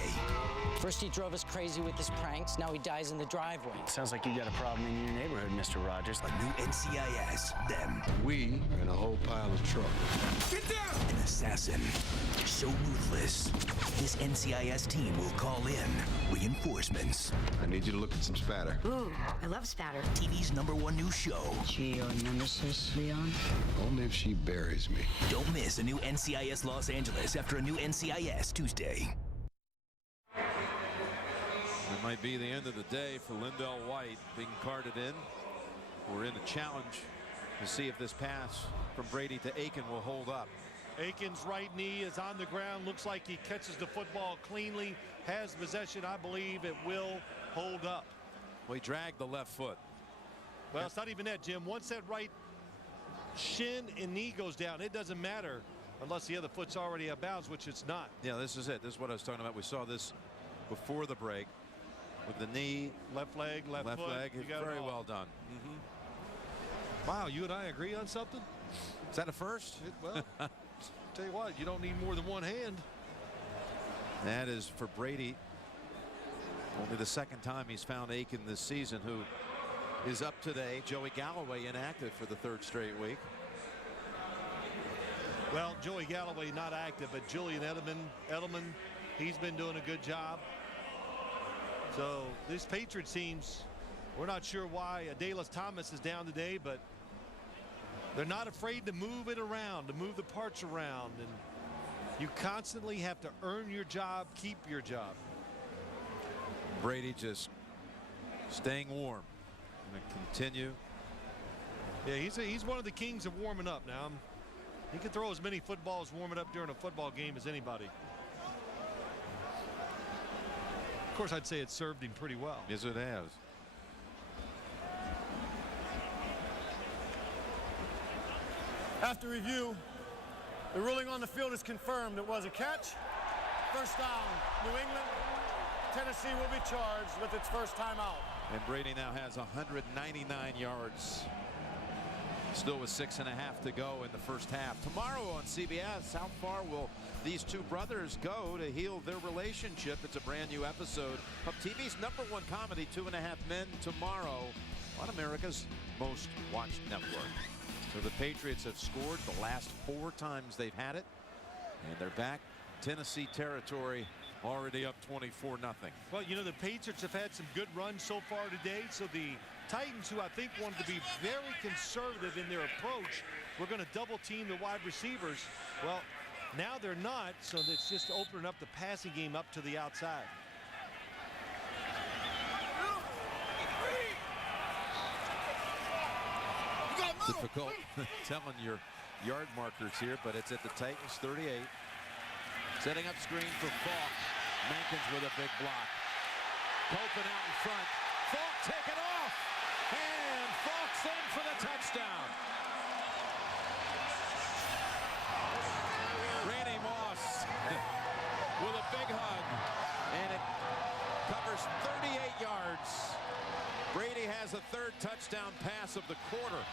First he drove us crazy with his pranks, now he dies in the driveway. Sounds like you got a problem in your neighborhood, Mr. Rogers. A new NCIS. Then we are in a whole pile of trouble. Get down! An assassin. So ruthless. This NCIS team will call in reinforcements. I need you to look at some spatter. Ooh, I love spatter. TV's #1 news show. She your nemesis, Leon? Only if she buries me. Don't miss a new NCIS Los Angeles after a new NCIS Tuesday. It might be the end of the day for Lindell White being carted in. We're in a challenge to see if this pass from Brady to Aiken will hold up. Aiken's right knee is on the ground. Looks like he catches the football cleanly. Has possession. I believe it will hold up. Well, he dragged the left foot. Well, it's not even that, Jim. Once that right shin and knee goes down, it doesn't matter unless the other foot's already out of bounds, which it's not. Yeah, this is it. This is what I was talking about. We saw this before the break with the knee, left leg, left foot. leg. Very well done. Wow, you and I agree on something? Is that a first? Well, tell you what, you don't need more than one hand. That is for Brady. Only the second time he's found Aiken this season, who is up today. Joey Galloway inactive for the 3rd straight week. Well, Joey Galloway not active, but Julian Edelman, he's been doing a good job. So these Patriots teams, we're not sure why Dallas Thomas is down today, but they're not afraid to move it around, to move the parts around, and you constantly have to earn your job, keep your job. Brady just staying warm and continue. Yeah, he's one of the kings of warming up now. He can throw as many footballs warming up during a football game as anybody. Of course, I'd say it served him pretty well. Yes, it has. After review, the ruling on the field is confirmed. It was a catch. First down, New England. Tennessee will be charged with its first timeout. And Brady now has 199 yards. Still with 6.5 to go in the first half. Tomorrow on CBS, how far will these two brothers go to heal their relationship? It's a brand new episode of TV's #1 comedy, 2.5 Men, tomorrow on America's most watched network. So the Patriots have scored the last 4 times they've had it, and they're back Tennessee territory, already up 24-0. Well, you know, the Patriots have had some good runs so far today, so the Titans, who I think wanted to be very conservative in their approach, we're going to double team the wide receivers. Well, now they're not, so it's just opening up the passing game up to the outside. Difficult telling your yard markers here, but it's at the Titans 38. Setting up screen for Falk. Mankins with a big block. Copen out in front. Falk taken off. And Falk's in for the touchdown. Randy Moss with a big hug. And it covers 38 yards. Brady has a 3rd touchdown pass of the quarter.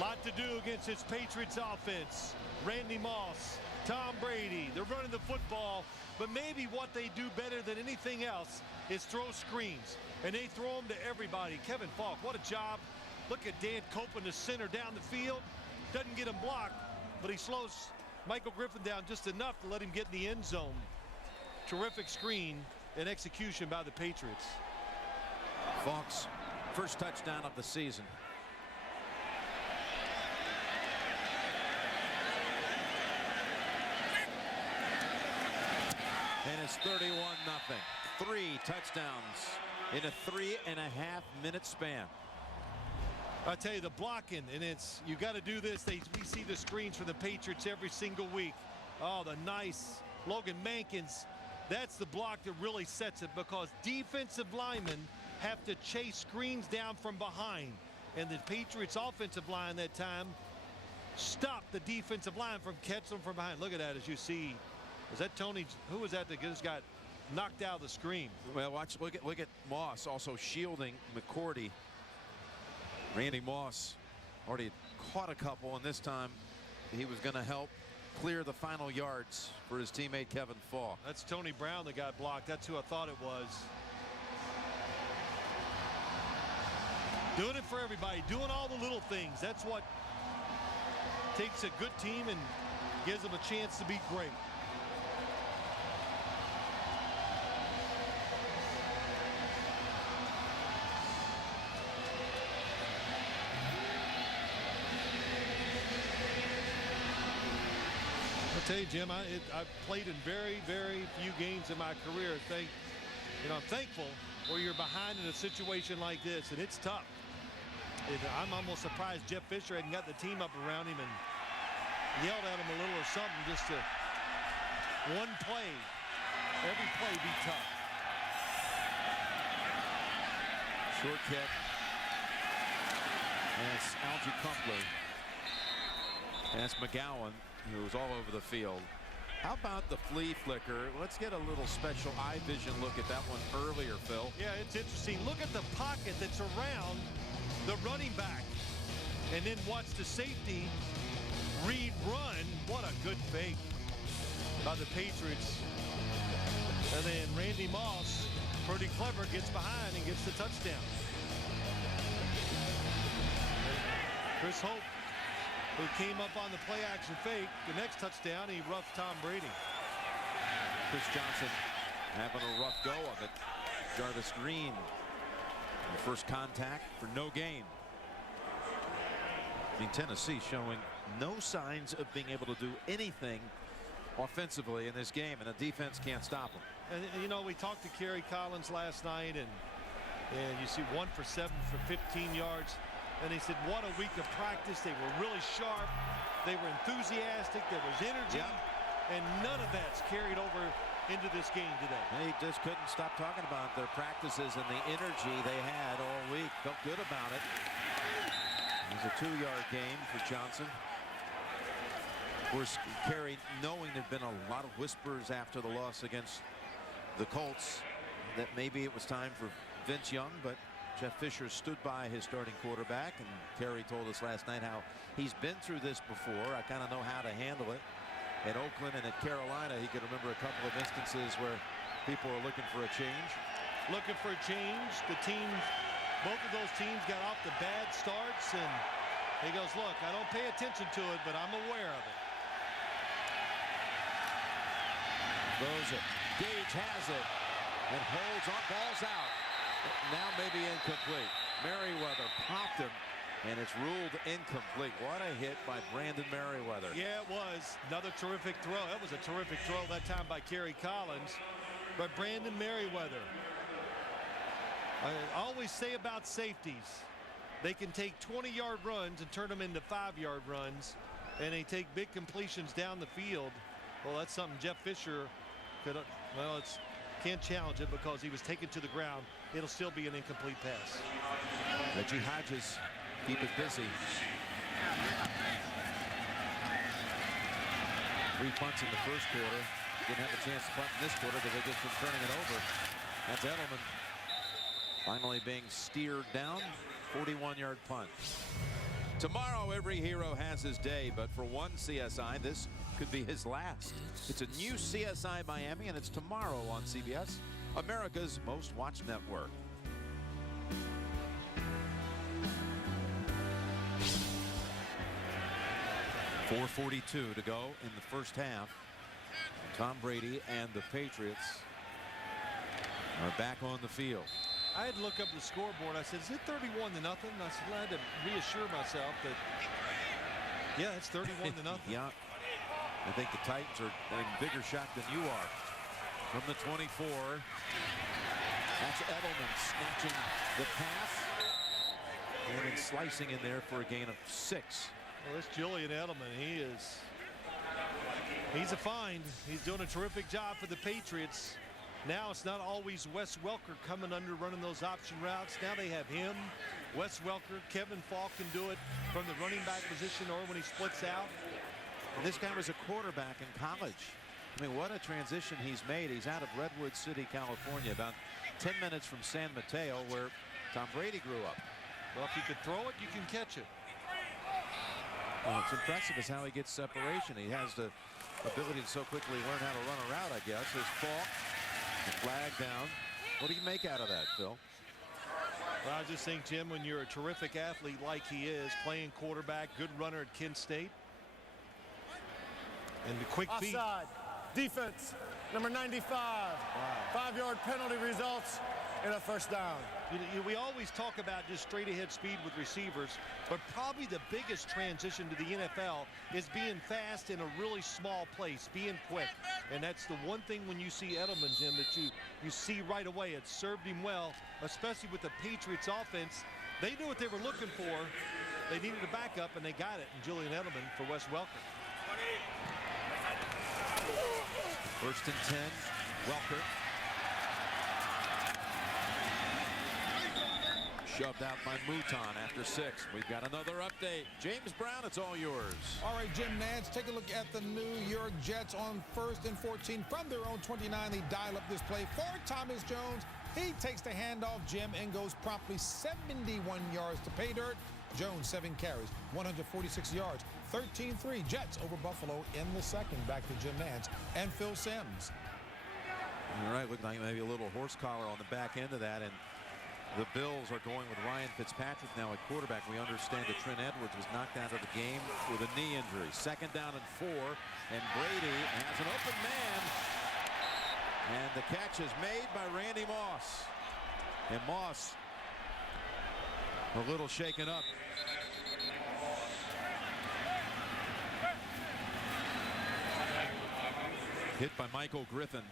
Lot to do against this Patriots offense. Randy Moss, Tom Brady, they're running the football, but maybe what they do better than anything else is throw screens, and they throw them to everybody. Kevin Falk, what a job Look at Dan Copeland, the center down the field. Doesn't get him blocked, but he slows Michael Griffin down just enough to let him get in the end zone. Terrific screen and execution by the Patriots. Falk's first touchdown of the season. And it's 31-0. 3 touchdowns in a 3.5-minute span. I tell you, the blocking, and it's, you got to do this. We see the screens for the Patriots every single week. Oh, the nice Logan Mankins. That's the block that really sets it, because defensive linemen have to chase screens down from behind. And the Patriots offensive line that time stopped the defensive line from catching them from behind. Look at that, as you see. Was that Tony? Who was that just got knocked out of the screen? Well, look at Moss also shielding McCourty. Randy Moss already caught a couple, and this time he was going to help clear the final yards for his teammate Kevin Falk. That's Tony Brown that got blocked. That's who I thought it was. Doing it for everybody, doing all the little things. That's what takes a good team and gives them a chance to be great. I tell you, Jim, I've played in very, very few games in my career. I'm thankful where you're behind in a situation like this, and it's tough. I'm almost surprised Jeff Fisher hadn't got the team up around him and yelled at him a little or something, just to one play, every play be tough. Short kick. And it's Algie Crumpler. And that's McGowan, who's all over the field. How about the flea flicker? Let's get a little special eye vision look at that one earlier, Phil. Yeah, it's interesting. Look at the pocket that's around the running back. And then watch the safety read run. What a good fake by the Patriots. And then Randy Moss, pretty clever, gets behind and gets the touchdown. Chris Hope, who came up on the play action fake, the next touchdown, he roughed Tom Brady. Chris Johnson having a rough go of it. Jarvis Green, the first contact for no gain. I mean, Tennessee showing no signs of being able to do anything offensively in this game, and the defense can't stop them. And you know, we talked to Kerry Collins last night, and you see 1 for 7 for 15 yards. And he said, what a week of practice. They were really sharp. They were enthusiastic. There was energy. And none of that's carried over into this game today. They just couldn't stop talking about their practices and the energy they had all week. Felt good about it. It was a 2-yard gain for Johnson. Of course, Kerry, knowing there'd been a lot of whispers after the loss against the Colts that maybe it was time for Vince Young, but Jeff Fisher stood by his starting quarterback, and Kerry told us last night how he's been through this before. I kind of know how to handle it. At Oakland and at Carolina, he could remember a couple of instances where people were looking for a change. Looking for a change. The teams, both of those teams got off the bad starts, and he goes, look, I don't pay attention to it, but I'm aware of it. Throws it. Gage has it and holds on. Ball's out. Now maybe incomplete. Merriweather popped him, and it's ruled incomplete. What a hit by Brandon Merriweather. Yeah, it was. Another terrific throw. That was a terrific throw that time by Kerry Collins. But Brandon Merriweather, I always say about safeties, they can take 20-yard runs and turn them into 5-yard runs, and they take big completions down the field. Well, that's something Jeff Fisher could, well, can't challenge it because he was taken to the ground. It'll still be an incomplete pass. Reggie Hodges keep it busy. 3 punts in the first quarter. Didn't have a chance to punt in this quarter because they just been turning it over. That's Edelman finally being steered down. 41-yard punt. Tomorrow, every hero has his day, but for one CSI, this could be his last. It's a new CSI Miami, and it's tomorrow on CBS, America's most watched network. 4:42 to go in the first half. Tom Brady and the Patriots are back on the field. I had to look up the scoreboard. I said, is it 31-0? I said, I had to reassure myself that, yeah, it's 31-0. Yeah. I think the Titans are in bigger shock than you are. From the 24. That's Edelman snatching the pass. And then slicing in there for a gain of 6. Well, this Julian Edelman, he's a find. He's doing a terrific job for the Patriots. Now it's not always Wes Welker coming under running those option routes. Now they have him, Wes Welker, Kevin Falk can do it from the running back position or when he splits out. And this guy was a quarterback in college. I mean, what a transition he's made. He's out of Redwood City, California, about 10 minutes from San Mateo, where Tom Brady grew up. Well, if you can throw it, you can catch it. Well, it's impressive is how he gets separation. He has the ability to so quickly learn how to run a route, I guess. His Falk, the flag down. What do you make out of that, Phil? Well, I just think, Jim, when you're a terrific athlete like he is, playing quarterback, good runner at Kent State, and the quick feet. Offside. Defense, number 95. Wow. 5-yard penalty results in a first down. We always talk about just straight ahead speed with receivers, but probably the biggest transition to the NFL is being fast in a really small place, being quick. And that's the one thing when you see Edelman, Jim, that you see right away. It served him well, especially with the Patriots offense. They knew what they were looking for. They needed a backup, and they got it in Julian Edelman for Wes Welker. First and 10, Welker. Shoved out by Mouton after 6. We've got another update. James Brown, it's all yours. All right, Jim Nantz, take a look at the New York Jets on 1st and 14 from their own 29. They dial up this play for Thomas Jones. He takes the handoff, Jim, and goes promptly 71 yards to pay dirt. Jones, 7 carries, 146 yards, 13-3. Jets over Buffalo in the second. Back to Jim Nantz and Phil Simms. All right, looked like maybe a little horse collar on the back end of that, and the Bills are going with Ryan Fitzpatrick now at quarterback. We understand that Trent Edwards was knocked out of the game with a knee injury. 2nd down and 4, and Brady has an open man, and the catch is made by Randy Moss. And Moss a little shaken up. Hit by Michael Griffin.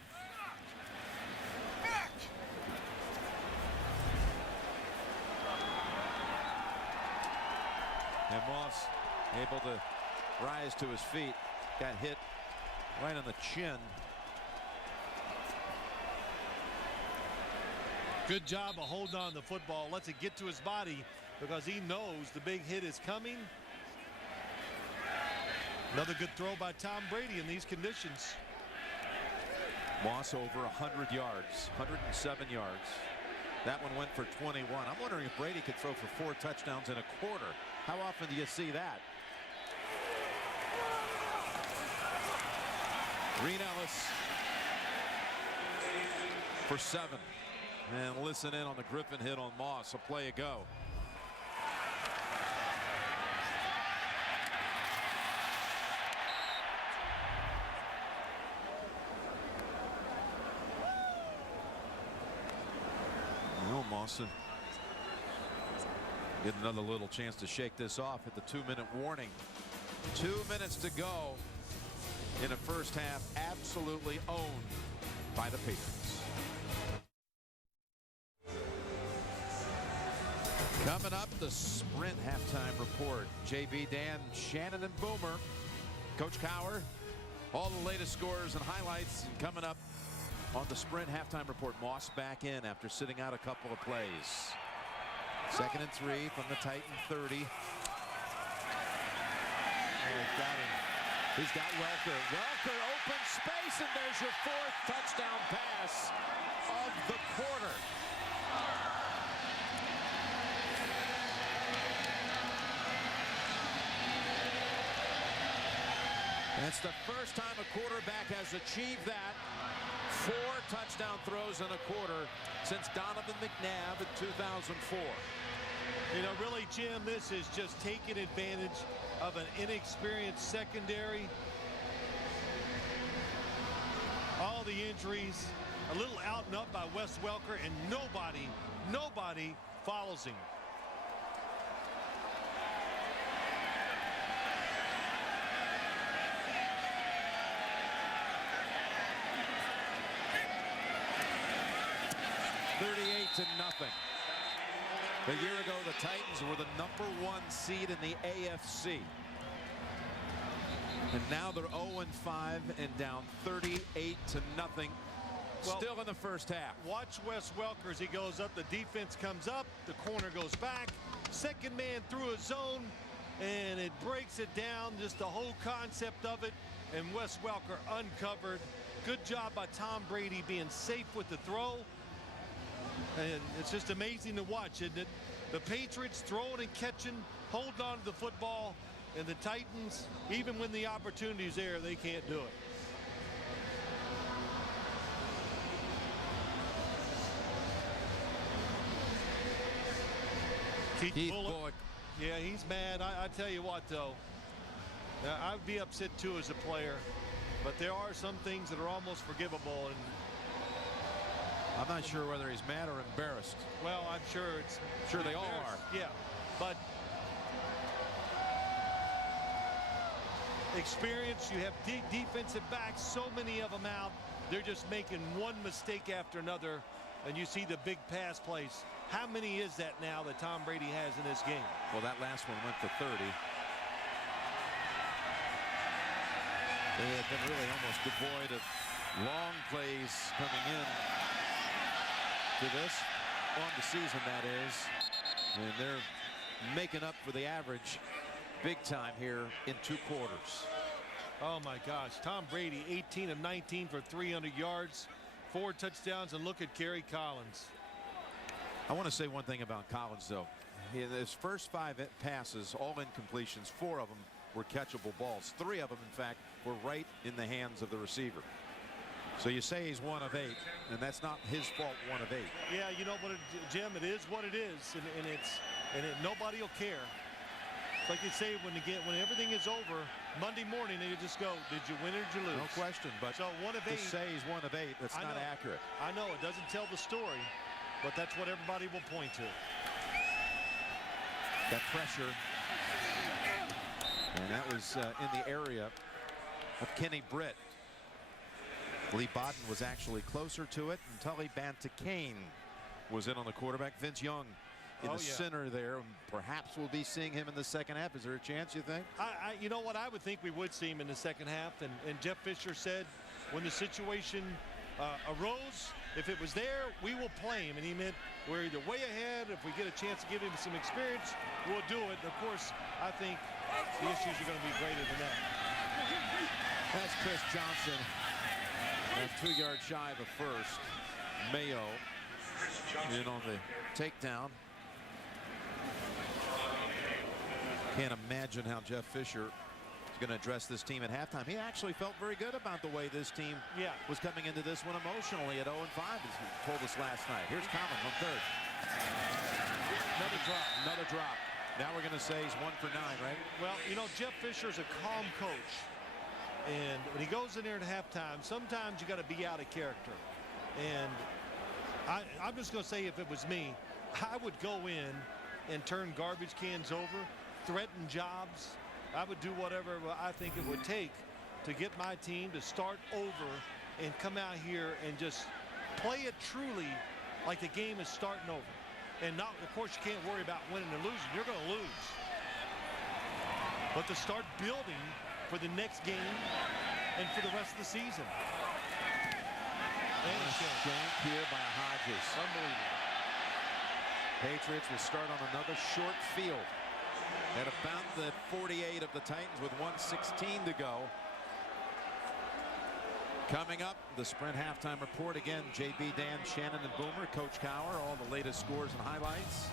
And Moss able to rise to his feet. Got hit right on the chin. Good job of holding on to the football. Lets it get to his body because he knows the big hit is coming. Another good throw by Tom Brady in these conditions. Moss over 100 yards, 107 yards. That one went for 21. I'm wondering if Brady could throw for 4 touchdowns in a quarter. How often do you see that? Green Ellis for 7. And listen in on the Griffin hit on Moss. A play ago. Mawson get another little chance to shake this off at the 2-minute warning. 2 minutes to go in a first half absolutely owned by the Patriots. Coming up, the Sprint halftime report. JB, Dan, Shannon, and Boomer. Coach Cowher, all the latest scores and highlights. And coming up on the Sprint halftime report, Moss back in after sitting out a couple of plays. 2nd and 3 from the Titan 30. He's got Welker. Welker, open space, and there's your 4th touchdown pass of the quarter. And it's the first time a quarterback has achieved that. 4 touchdown throws in a quarter since Donovan McNabb in 2004. You know, really, Jim, this is just taking advantage of an inexperienced secondary. All the injuries, a little out and up by Wes Welker, and nobody follows him. To nothing. A year ago, the Titans were the #1 seed in the AFC. And now they're 0-5 and down 38-0. Well, still in the first half. Watch Wes Welker as he goes up. The defense comes up. The corner goes back. Second man through a zone, and it breaks it down. Just the whole concept of it. And Wes Welker uncovered. Good job by Tom Brady being safe with the throw. And it's just amazing to watch, isn't it? The Patriots throwing and catching, holding on to the football, and the Titans, even when the opportunity's there, they can't do it. Keith Bullock. Yeah, he's mad. I tell you what, though, I would be upset too as a player, but there are some things that are almost forgivable, and I'm not sure whether he's mad or embarrassed. well, I'm sure it's Sure they all are. Yeah, but experience, you have defensive backs, so many of them out. They're just making one mistake after another, and you see the big pass plays. How many is that now that Tom Brady has in this game? Well, that last one went to 30. They have been really almost devoid of long plays coming in to this on the season, that is, and they're making up for the average big time here in 2 quarters. Oh my gosh, Tom Brady 18 of 19 for 300 yards, 4 touchdowns, and look at Kerry Collins. I want to say one thing about Collins, though. His first 5 passes, all incompletions, 4 of them were catchable balls. 3 of them, in fact, were right in the hands of the receiver. So you say he's 1 of 8, and that's not his fault. 1 of 8. Yeah, you know what, Jim, it is what it is, and nobody will care. It's like you say when everything is over Monday morning, they just go, did you win or did you lose? No question, but so 1 of 8. To say he's 1 of 8, that's not accurate. I know it doesn't tell the story, but that's what everybody will point to. That pressure, and that was in the area of Kenny Britt. Lee Bodden was actually closer to it, and Tully Bantakane was in on the quarterback. Vince Young in the center there. Perhaps we'll be seeing him in the second half. Is there a chance, you think? You know what? I would think we would see him in the second half. And Jeff Fisher said when the situation arose, if it was there, we will play him. And he meant we're either way ahead. If we get a chance to give him some experience, we'll do it. And of course, I think the issues are going to be greater than that. That's Chris Johnson. And 2 yards shy of the first. Mayo in on the takedown. Can't imagine how Jeff Fisher is going to address this team at halftime. He actually felt very good about the way this team was coming into this one emotionally at 0-5, as he told us last night. Here's Common on 3rd. Another drop. Now we're going to say he's 1 for 9, right? Well, you know, Jeff Fisher's a calm coach. And when he goes in there at halftime, sometimes you got to be out of character. And I'm just going to say, if it was me, I would go in and turn garbage cans over, threaten jobs. I would do whatever I think it would take to get my team to start over and come out here and just play it truly like the game is starting over. And not, of course, you can't worry about winning or losing. You're going to lose. But to start building for the next game and for the rest of the season. And a shank here by Hodges. Unbelievable. Patriots will start on another short field at about the 48 of the Titans with 1:16 to go. Coming up, the Sprint halftime report. Again, JB, Dan, Shannon, and Boomer. Coach Cowher, all the latest scores and highlights.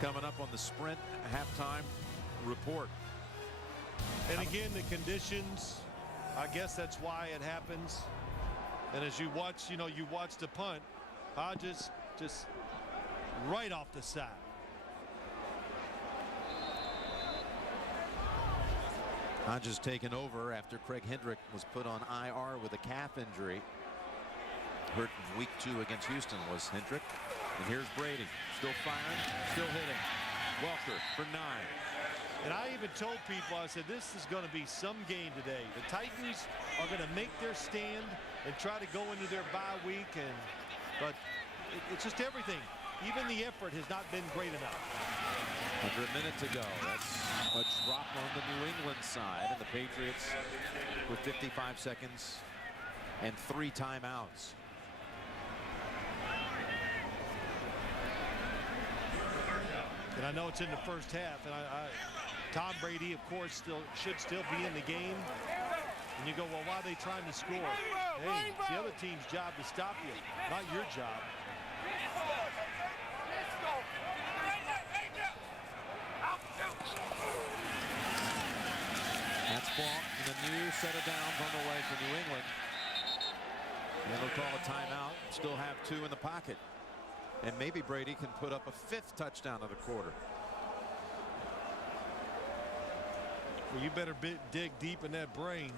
Coming up on the Sprint halftime report. And again, the conditions, I guess that's why it happens. And as you watch, you watch the punt, Hodges just right off the side. Hodges taken over after Craig Hendrick was put on IR with a calf injury. Hurt in week 2 against Houston was Hendrick. And here's Brady, still firing, still hitting. Welker for 9. And I even told people, I said, this is going to be some game today. The Titans are going to make their stand and try to go into their bye week. But it's just everything. Even the effort has not been great enough. Under a minute to go. That's a drop on the New England side. And the Patriots with 55 seconds and 3 timeouts. And I know it's in the first half. And Tom Brady, of course, should still be in the game. And you go, well, why are they trying to score? Hey, it's the other team's job to stop you, not your job. That's ball, and a new set of downs on the way for New England. And they'll call a timeout. Still have 2 in the pocket. And maybe Brady can put up a 5th touchdown of the quarter. Well, you better dig deep in that brain.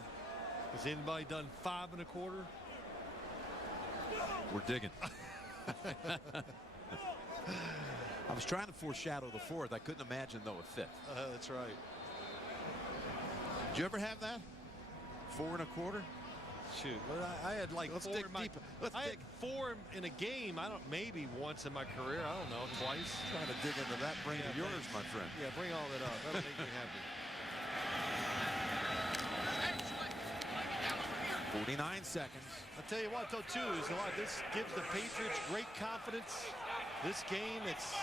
Has anybody done 5 1/4? We're digging. I was trying to foreshadow the 4th. I couldn't imagine, though, a 5th. That's right. Did you ever have that? 4 1/4? Shoot, I had like Let's 4 dig in my, deep. Let's I dig. had 4 in a game. Maybe once in my career. I don't know, twice. Trying to dig into that brain of yours, my friend. Yeah, bring all that up. That'll make me happy. 49 seconds. I'll tell you what, though, too, is this gives the Patriots great confidence. This game, it's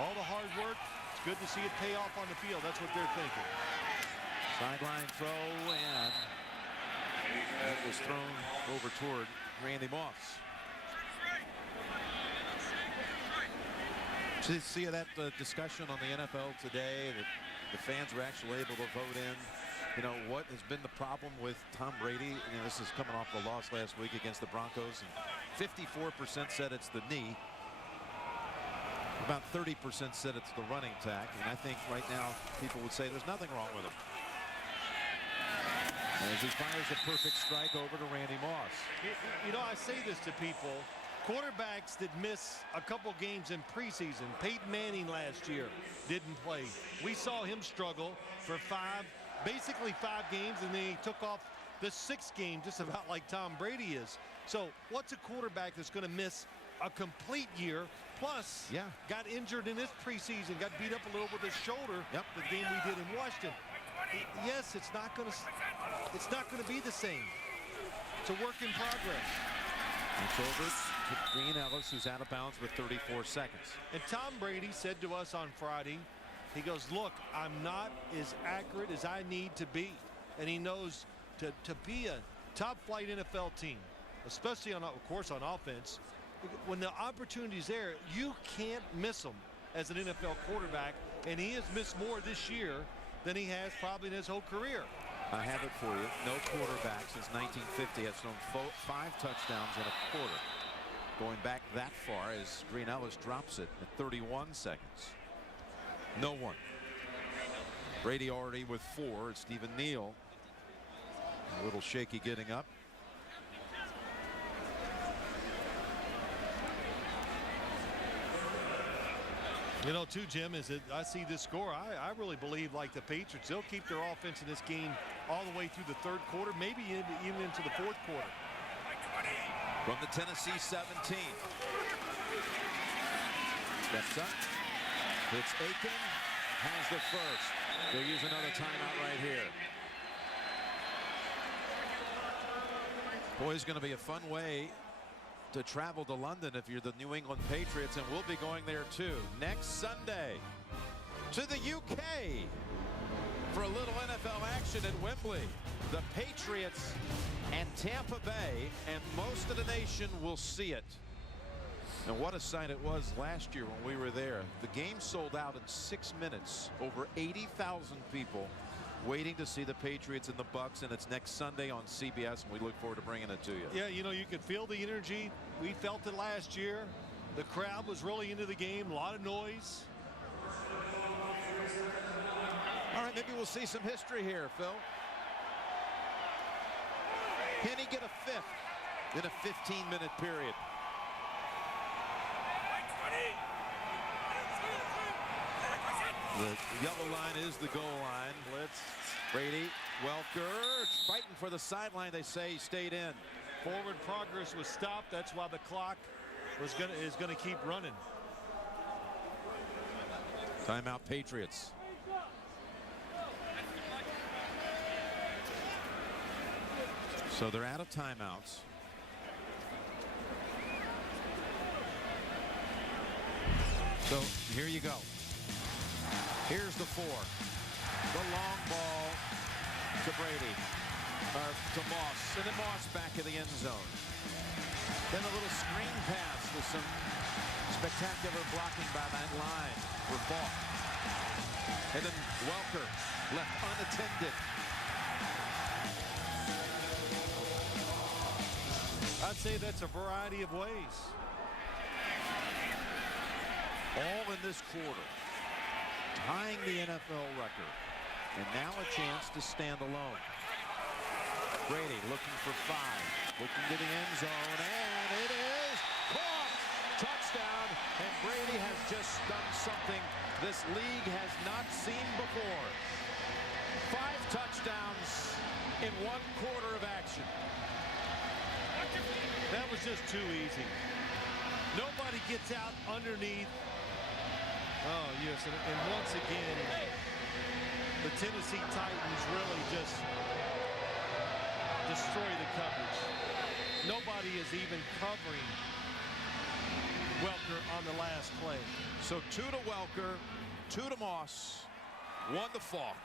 all the hard work. It's good to see it pay off on the field. That's what they're thinking. Sideline throw, and that was thrown over toward Randy Moss. Did you see that discussion on the NFL today that the fans were actually able to vote in? You know, what has been the problem with Tom Brady? You know, this is coming off the loss last week against the Broncos. And 54% said it's the knee. About 30% said it's the running tack. And I think right now people would say there's nothing wrong with him. As he fires a perfect strike over to Randy Moss. You know, I say this to people. Quarterbacks that miss a couple games in preseason. Peyton Manning last year didn't play. We saw him struggle for basically 5 games, and then he took off the 6th game, just about like Tom Brady is. So what's a quarterback that's going to miss a complete year, plus got injured in this preseason, got beat up a little with his shoulder, the game we did in Washington. Yes, it's not going to be the same. It's a work in progress. It's over to Green Ellis, who's out of bounds with 34 seconds. And Tom Brady said to us on Friday, he goes, look, I'm not as accurate as I need to be. And he knows to be a top flight NFL team, especially of course on offense, when the opportunity's there, you can't miss them as an NFL quarterback. And he has missed more this year than he has probably in his whole career. I have it for you. No quarterback since 1950 has thrown 5 touchdowns in a quarter. Going back that far as Green Ellis drops it at 31 seconds. No one. Brady already with 4. It's Stephen Neal. A little shaky getting up. You know, too, Jim, is that I see this score. I really believe, like the Patriots, they'll keep their offense in this game all the way through the 3rd quarter, maybe even into the 4th quarter. From the Tennessee 17. Steps up. It's Aiken. Has the first. They'll use another timeout right here. Boy, it's going to be a fun way to travel to London if you're the New England Patriots, and we'll be going there too next Sunday to the UK for a little NFL action at Wembley. The Patriots and Tampa Bay, and most of the nation will see it. And what a sight it was last year when we were there. The game sold out in 6 minutes. Over 80,000 people waiting to see the Patriots and the Bucs, and it's next Sunday on CBS, and we look forward to bringing it to you. Yeah, you know, you could feel the energy. We felt it last year. The crowd was really into the game. A lot of noise. All right, maybe we'll we'll see some history here, Phil. Can he get a fifth in a 15-minute period? The yellow line is the goal line. Blitz. Brady, Welker, fighting for the sideline. They say he stayed in. Forward progress was stopped. That's why the clock is gonna keep running. Timeout, Patriots. So they're out of timeouts. So here you go. Here's the 4. The long ball to Brady, or to Moss, and then Moss back in the end zone. Then a little screen pass with some spectacular blocking by that line for Falk. And then Welker left unattended. I'd say that's a variety of ways. All in this quarter, tying the NFL record, and now a chance to stand alone. Brady looking for 5, looking to the end zone, and it is caught. Touchdown, and Brady has just done something this league has not seen before. 5 touchdowns in 1 quarter of action. That was just too easy. Nobody gets out underneath. Oh, yes, and once again, the Tennessee Titans really just destroy the coverage. Nobody is even covering Welker on the last play. So 2 to Welker, 2 to Moss, 1 to Falk.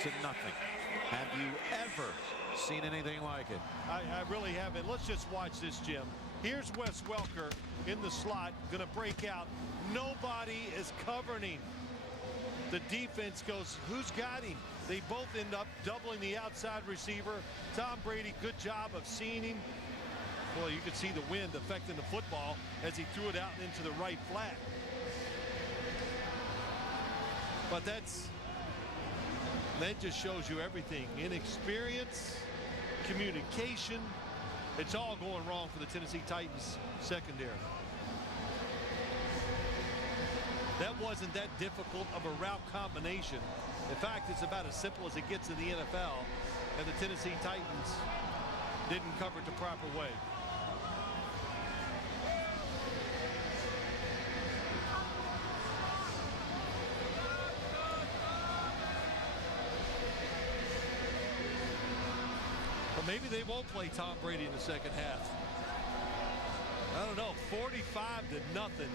To nothing. Have you ever seen anything like it? I really haven't. Let's just watch this, Jim. Here's Wes Welker in the slot, gonna break out. Nobody is covering him. The defense goes, who's got him? They both end up doubling the outside receiver. Tom Brady, good job of seeing him. Well, you could see the wind affecting the football as he threw it out into the right flat. But that just shows you everything. Inexperience, communication. It's all going wrong for the Tennessee Titans secondary. That wasn't that difficult of a route combination. In fact, it's about as simple as it gets in the NFL, and the Tennessee Titans didn't cover it the proper way. Maybe they won't play Tom Brady in the second half. I don't know. 45-0.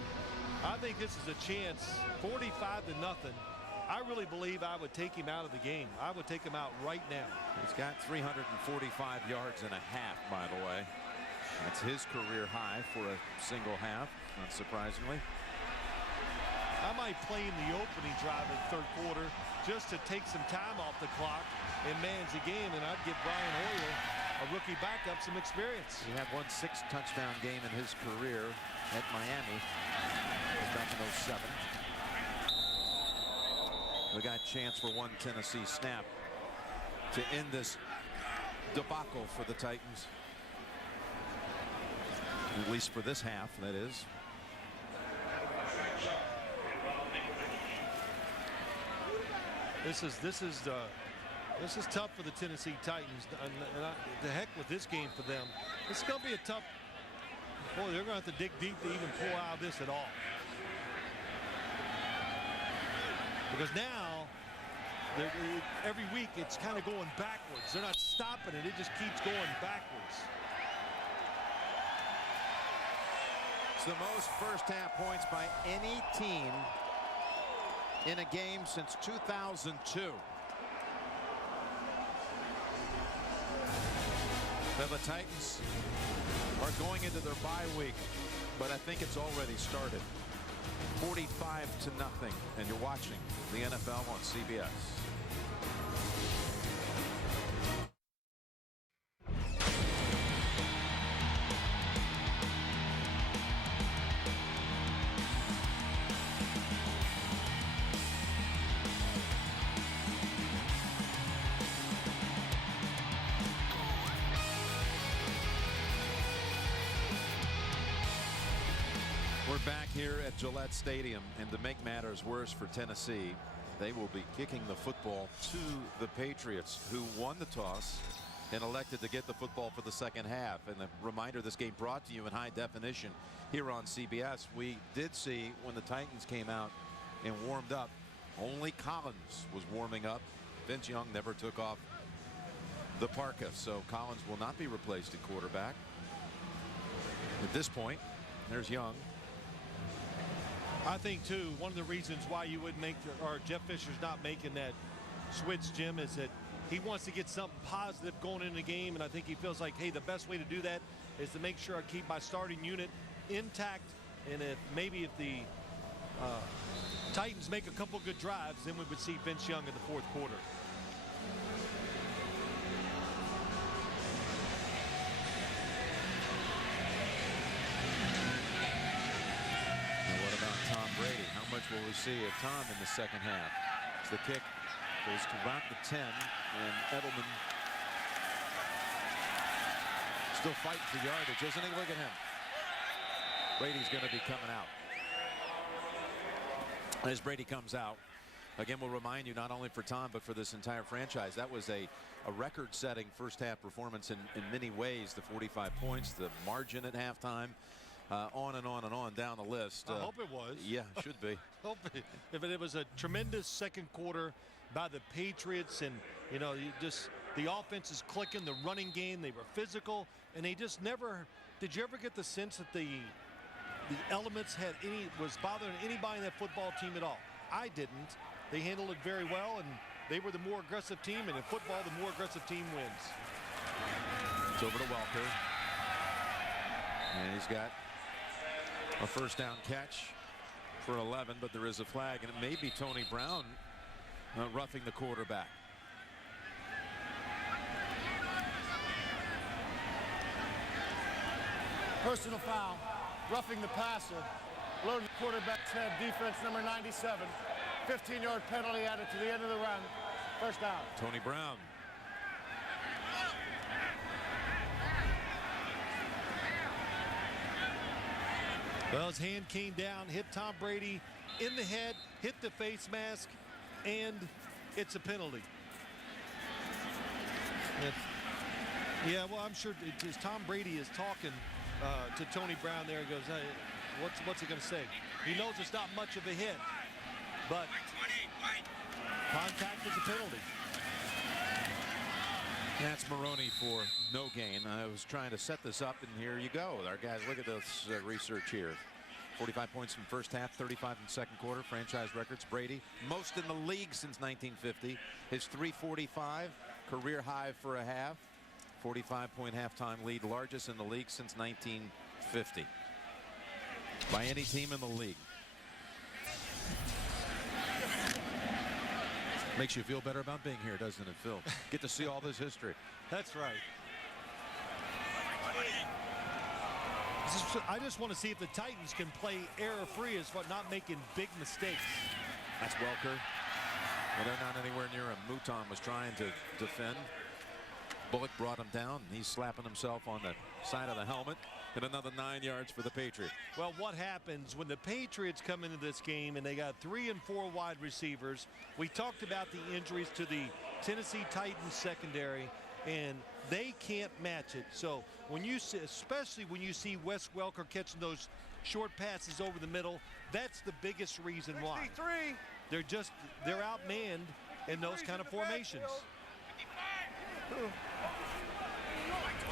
I think this is a chance. 45-0. I really believe I would take him out of the game. I would take him out right now. He's got 345 yards and a half, by the way. That's his career high for a single half, unsurprisingly. I might play in the opening drive in the third quarter just to take some time off the clock and manage the game, and I'd give Brian Hoyer, a rookie backup, some experience. He had 1 6-touchdown game in his career at Miami. Back in 07. We got a chance for 1 Tennessee snap to end this debacle for the Titans. At least for this half, that is. This is tough for the Tennessee Titans, and the heck with this game for them. It's going to be a tough. Boy, they're going to have to dig deep to even pull out of this at all. Because now, every week it's kind of going backwards. They're not stopping it; it just keeps going backwards. It's the most first-half points by any team in a game since 2002. Now the Titans are going into their bye week, but I think it's already started. 45-0, and you're watching the NFL on CBS. We're back here at Gillette Stadium, and to make matters worse for Tennessee, they will be kicking the football to the Patriots, who won the toss and elected to get the football for the second half. And a reminder, this game brought to you in high definition here on CBS. We did see when the Titans came out and warmed up, only Collins was warming up. Vince Young never took off the parka, so Collins will not be replaced at quarterback. At this point, there's Young. I think, too, one of the reasons why you wouldn't make, or Jeff Fisher's not making that switch, Jim, is that he wants to get something positive going in the game, and I think he feels like, hey, the best way to do that is to make sure I keep my starting unit intact, and if the Titans make a couple good drives, then we would see Vince Young in the fourth quarter. Tom Brady. How much will we see of Tom in the second half? As the kick goes to about the 10, and Edelman still fighting for yardage, isn't he? Look at him. Brady's going to be coming out. As Brady comes out, again, we'll remind you, not only for Tom but for this entire franchise, that was a record-setting first-half performance in many ways. The 45 points, the margin at halftime. On and on and on down the list. I hope it was. Yeah, should be. If it was a tremendous second quarter by the Patriots, and the offense is clicking, the running game, they were physical, and they just never. Did you ever get the sense that the elements was bothering anybody in that football team at all? I didn't. They handled it very well, and they were the more aggressive team, and in football, the more aggressive team wins. It's over to Welker, and he's got a first down catch for 11, but there is a flag, and it may be Tony Brown roughing the quarterback. Personal foul, roughing the passer, loading the quarterback's head, defense number 97. 15-yard penalty added to the end of the run. First down. Tony Brown. Well, his hand came down, hit Tom Brady in the head, hit the face mask, and it's a penalty. Yeah, well, I'm sure as Tom Brady is talking to Tony Brown there, he goes, hey, what's he going to say? He knows it's not much of a hit, but contact is a penalty. That's Maroney for no gain. I was trying to set this up, and here you go. Our guys, look at this research here. 45 points in first half, 35 in second quarter. Franchise records. Brady, most in the league since 1950. His 345, career high for a half. 45-point halftime lead, largest in the league since 1950. By any team in the league. Makes you feel better about being here, doesn't it, Phil? Get to see all this history. That's right. I just want to see if the Titans can play error-free as far as not making big mistakes. That's Welker. Well, they're not anywhere near him. Mouton was trying to defend. Bullock brought him down. He's slapping himself on the side of the helmet. And another 9 yards for the Patriots. Well, what happens when the Patriots come into this game and they got 3 and 4 wide receivers? We talked about the injuries to the Tennessee Titans secondary, and they can't match it. So when you see, especially when you see Wes Welker catching those short passes over the middle, that's the biggest reason why. 63. They're outmanned in those kind of formations.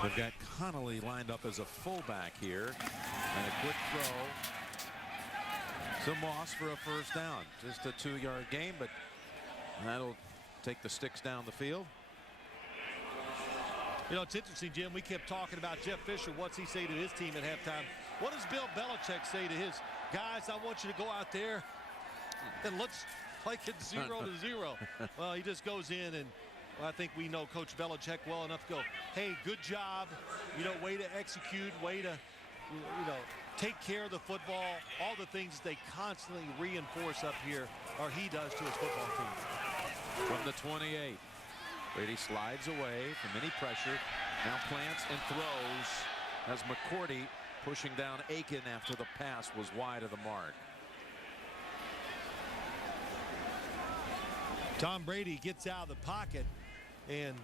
They've got Connolly lined up as a fullback here, and a quick throw to Moss for a first down. Just a 2-yard gain, but that'll take the sticks down the field. You know, it's interesting, Jim. We kept talking about Jeff Fisher. What's he say to his team at halftime? What does Bill Belichick say to his guys? I want you to go out there and let's like it's 0-0. Well, he just goes in, and I think we know Coach Belichick well enough to go, hey, good job, way to execute, way to, take care of the football, all the things they constantly reinforce up here, or he does to his football team. From the 28, Brady slides away from any pressure, now plants and throws as McCourty pushing down Aiken after the pass was wide of the mark. Tom Brady gets out of the pocket, and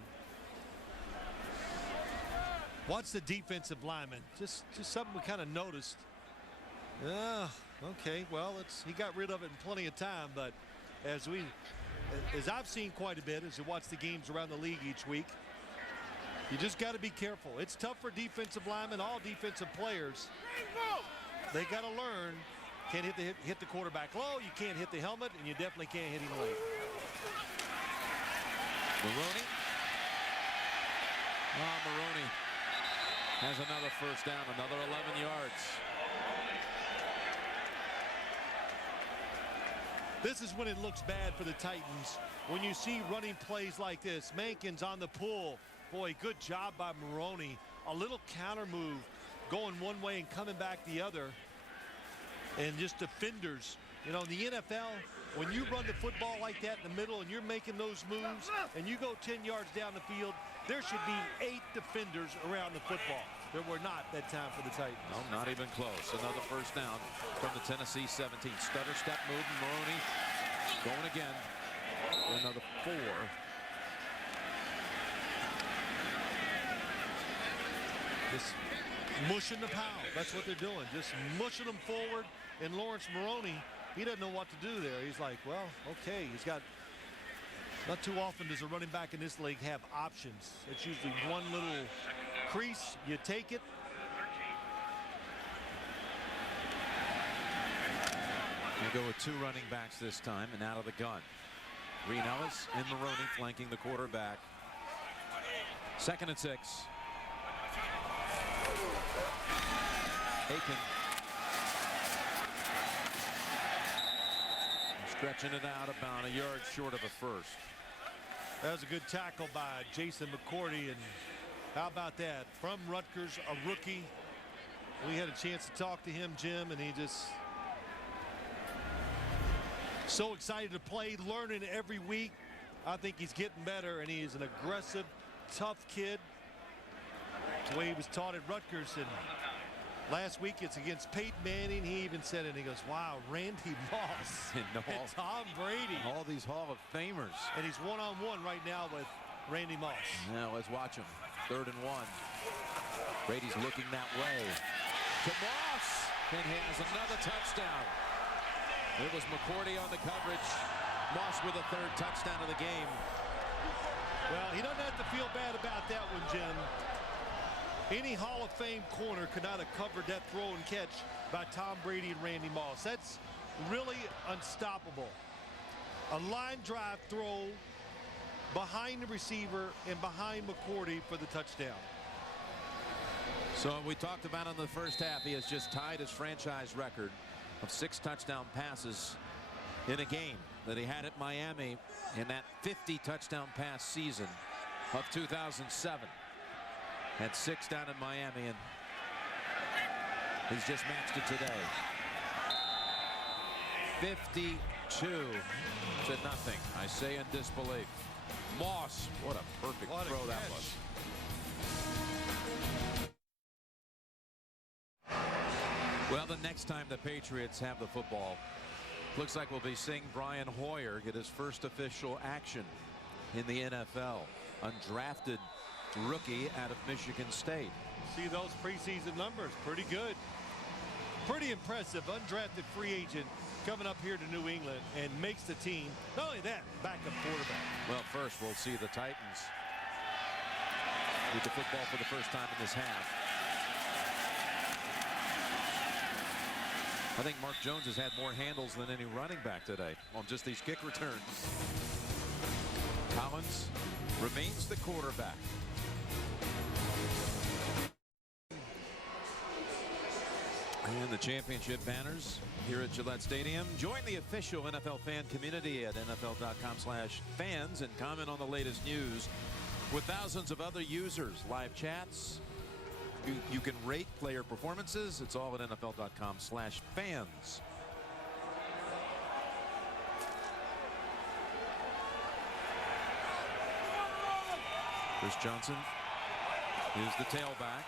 watch the defensive lineman. Just something we kind of noticed. Okay, well, he got rid of it in plenty of time, but as I've seen quite a bit as you watch the games around the league each week, you just got to be careful. It's tough for defensive linemen, all defensive players. They got to learn. Can't hit the quarterback low. You can't hit the helmet, and you definitely can't hit him late. Maroney. Maroney has another first down, another 11 yards. This is when it looks bad for the Titans. When you see running plays like this, Mankins on the pull. Boy, good job by Maroney. A little counter move, going one way and coming back the other. And just defenders. You know, in the NFL, when you run the football like that in the middle and you're making those moves and you go 10 yards down the field, there should be 8 defenders around the football. There were not that time for the Titans. No, not even close. Another first down from the Tennessee 17. Stutter step move, and Maroney going again. Another 4. Just mushing the pound. That's what they're doing. Just mushing them forward. And Lawrence Maroney, he doesn't know what to do there. He's like, well, okay. He's got, not too often does a running back in this league have options. It's usually one little crease. You take it. We'll go with 2 running backs this time and out of the gun. Green Ellis and Maroney flanking the quarterback. 2nd and 6. Aiken. Stretching it out about a yard short of a first. That was a good tackle by Jason McCourty. And how about that? From Rutgers, a rookie. We had a chance to talk to him, Jim, and he just so excited to play, learning every week. I think he's getting better, and he is an aggressive, tough kid. That's the way he was taught at Rutgers. And last week it's against Peyton Manning. He even said it, and he goes, wow, Randy Moss and Tom Brady. All these Hall of Famers. And he's one-on-one right now with Randy Moss. Now let's watch him. 3rd and 1. Brady's looking that way. To Moss, and he has another touchdown. It was McCourty on the coverage. Moss with a 3rd touchdown of the game. Well, he doesn't have to feel bad about that one, Jim. Any Hall of Fame corner could not have covered that throw and catch by Tom Brady and Randy Moss. That's really unstoppable. A line drive throw behind the receiver and behind McCourty for the touchdown. So we talked about in the first half, he has just tied his franchise record of 6 touchdown passes in a game that he had at Miami in that 50 touchdown pass season of 2007. Had 6 down in Miami, and he's just matched it today. 52 to nothing. I say in disbelief. Moss, what a perfect throw that was. Well, the next time the Patriots have the football, looks like we'll be seeing Brian Hoyer get his first official action in the NFL. Undrafted rookie out of Michigan State. See those preseason numbers, pretty good. Pretty impressive. Undrafted free agent coming up here to New England and makes the team. Not only that, backup quarterback. Well, first we'll see the Titans with the football for the first time in this half. I think Mark Jones has had more handles than any running back today on just these kick returns. Collins remains the quarterback. And the championship banners here at Gillette Stadium. Join the official NFL fan community at NFL.com/fans and comment on the latest news with thousands of other users. Live chats. You can rate player performances. It's all at NFL.com/fans. Chris Johnson is the tailback.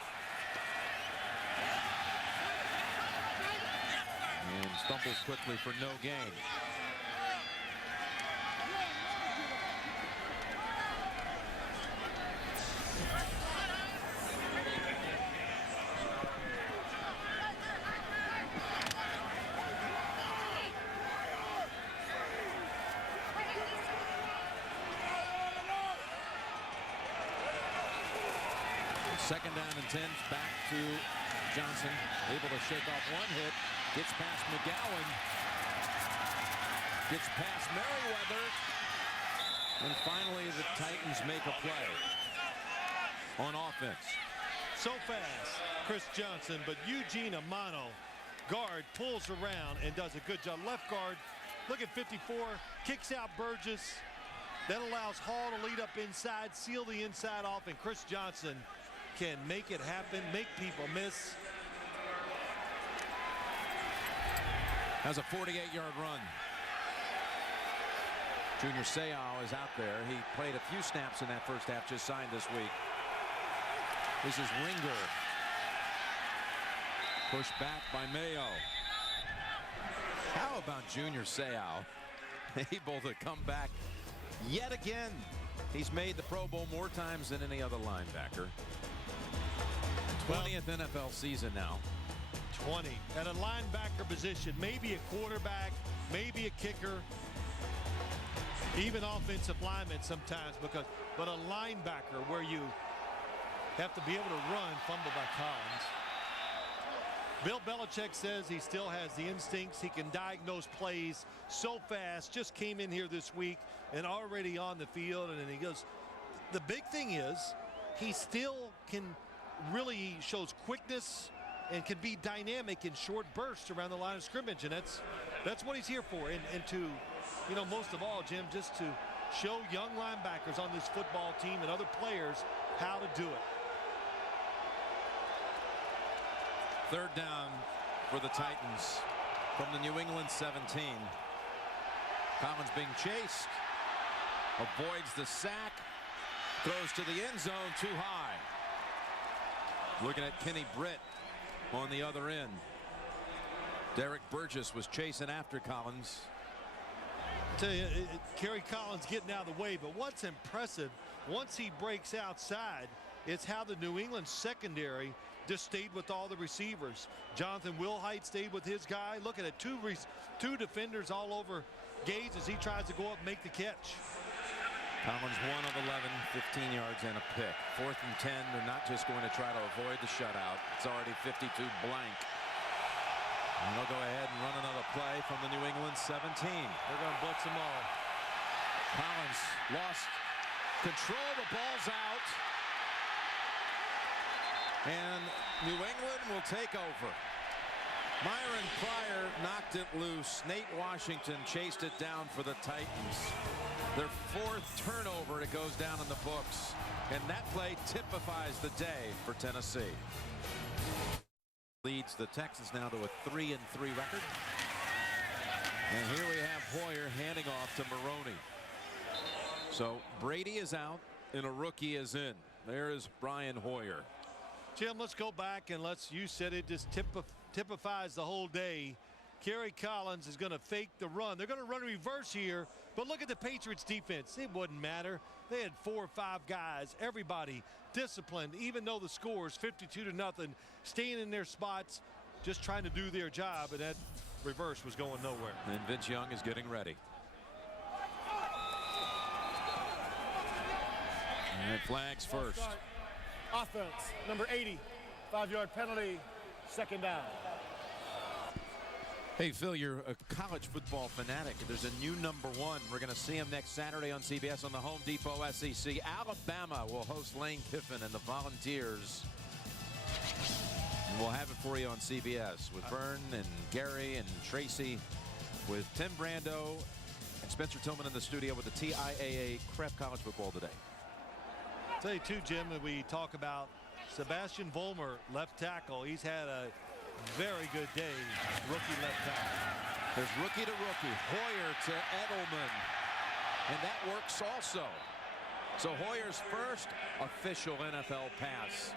and stumbles quickly for no gain. Second down and 10, back to Johnson, able to shake off one hit, gets past McGowan, gets past Merriweather, and finally the Titans make a play on offense. So fast, Chris Johnson, but Eugene Amano, guard, pulls around and does a good job. Left guard, look at 54, kicks out Burgess. That allows Hall to lead up inside, seal the inside off, and Chris Johnson can make it happen, make people miss. Has a 48-yard run. Junior Seau is out there. He played a few snaps in that first half, just signed this week. This is Ringer. Pushed back by Mayo. How about Junior Seau? Able to come back yet again. He's made the Pro Bowl more times than any other linebacker. 20th NFL season now. 20 at a linebacker position, maybe a quarterback, maybe a kicker, even offensive lineman sometimes, but a linebacker where you have to be able to run, fumble by Collins. Bill Belichick says he still has the instincts. He can diagnose plays so fast. Just came in here this week and already on the field, and then he goes, the big thing is he still can really shows quickness and can be dynamic in short bursts around the line of scrimmage, and that's what he's here for. And to, you know, most of all, Jim, just to show young linebackers on this football team and other players how to do it. Third down for the Titans from the New England 17. Collins being chased, avoids the sack, throws to the end zone too high. Looking at Kenny Britt on the other end. Derek Burgess was chasing after Collins. I tell you, Kerry Collins getting out of the way, but what's impressive, once he breaks outside, it's how the New England secondary just stayed with all the receivers. Jonathan Wilhite stayed with his guy. Look at it, two defenders all over Gage as he tries to go up and make the catch. Collins 1 of 11, 15 yards and a pick. 4th and 10. They're not just going to try to avoid the shutout. It's already 52 blank. And they'll go ahead and run another play from the New England 17. They're going to blitz them all. Collins lost control. The ball's out. And New England will take over. Myron Pryor knocked it loose. Nate Washington chased it down for the Titans. Their 4th turnover, it goes down in the books. And that play typifies the day for Tennessee. Leads the Texans now to a 3-3 record. And here we have Hoyer handing off to Maroney. So Brady is out and a rookie is in. There is Brian Hoyer. Jim, let's go back and you said it just typifies the whole day. Kerry Collins is going to fake the run. They're going to run a reverse here, but look at the Patriots defense. It wouldn't matter. They had 4 or 5 guys, everybody disciplined, even though the score is 52-0, staying in their spots, just trying to do their job, and that reverse was going nowhere. And Vince Young is getting ready. And flags first. Offense, number 80, 5-yard penalty, second down. Hey, Phil, you're a college football fanatic. There's a new number 1. We're going to see him next Saturday on CBS on the Home Depot SEC. Alabama will host Lane Kiffin and the Volunteers. And we'll have it for you on CBS with Vern and Gary and Tracy, with Tim Brando and Spencer Tillman in the studio with the TIAA Craft College Football today. I'll tell you too, Jim, that we talk about Sebastian Vollmer, left tackle. He's had a very good day, rookie left tackle. There's rookie to rookie, Hoyer to Edelman, and that works also. So Hoyer's first official NFL pass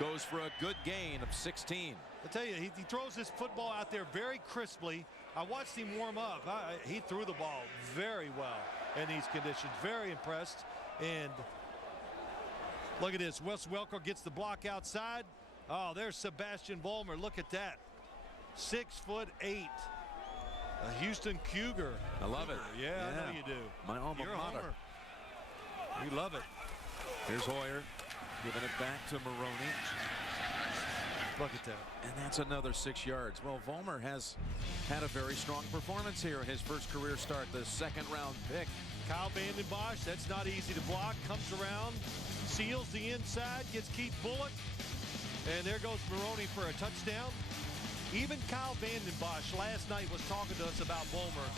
goes for a good gain of 16. I tell you, he throws this football out there very crisply. I watched him warm up. He threw the ball very well in these conditions. Very impressed. And look at this. Wes Welker gets the block outside. Oh, there's Sebastian Vollmer. Look at that. 6'8". A Houston Cougar. I love it. Yeah, I know you do. My alma You're a mater. homer. We love it. Here's Hoyer giving it back to Maroney. Look at that. And that's another 6 yards. Well, Vollmer has had a very strong performance here in his first career start, the second-round pick. Kyle Vanden Bosch, that's not easy to block. Comes around, seals the inside, gets Keith Bullock. And there goes Maroney for a touchdown. Even Kyle Vanden Bosch last night was talking to us about Vollmer.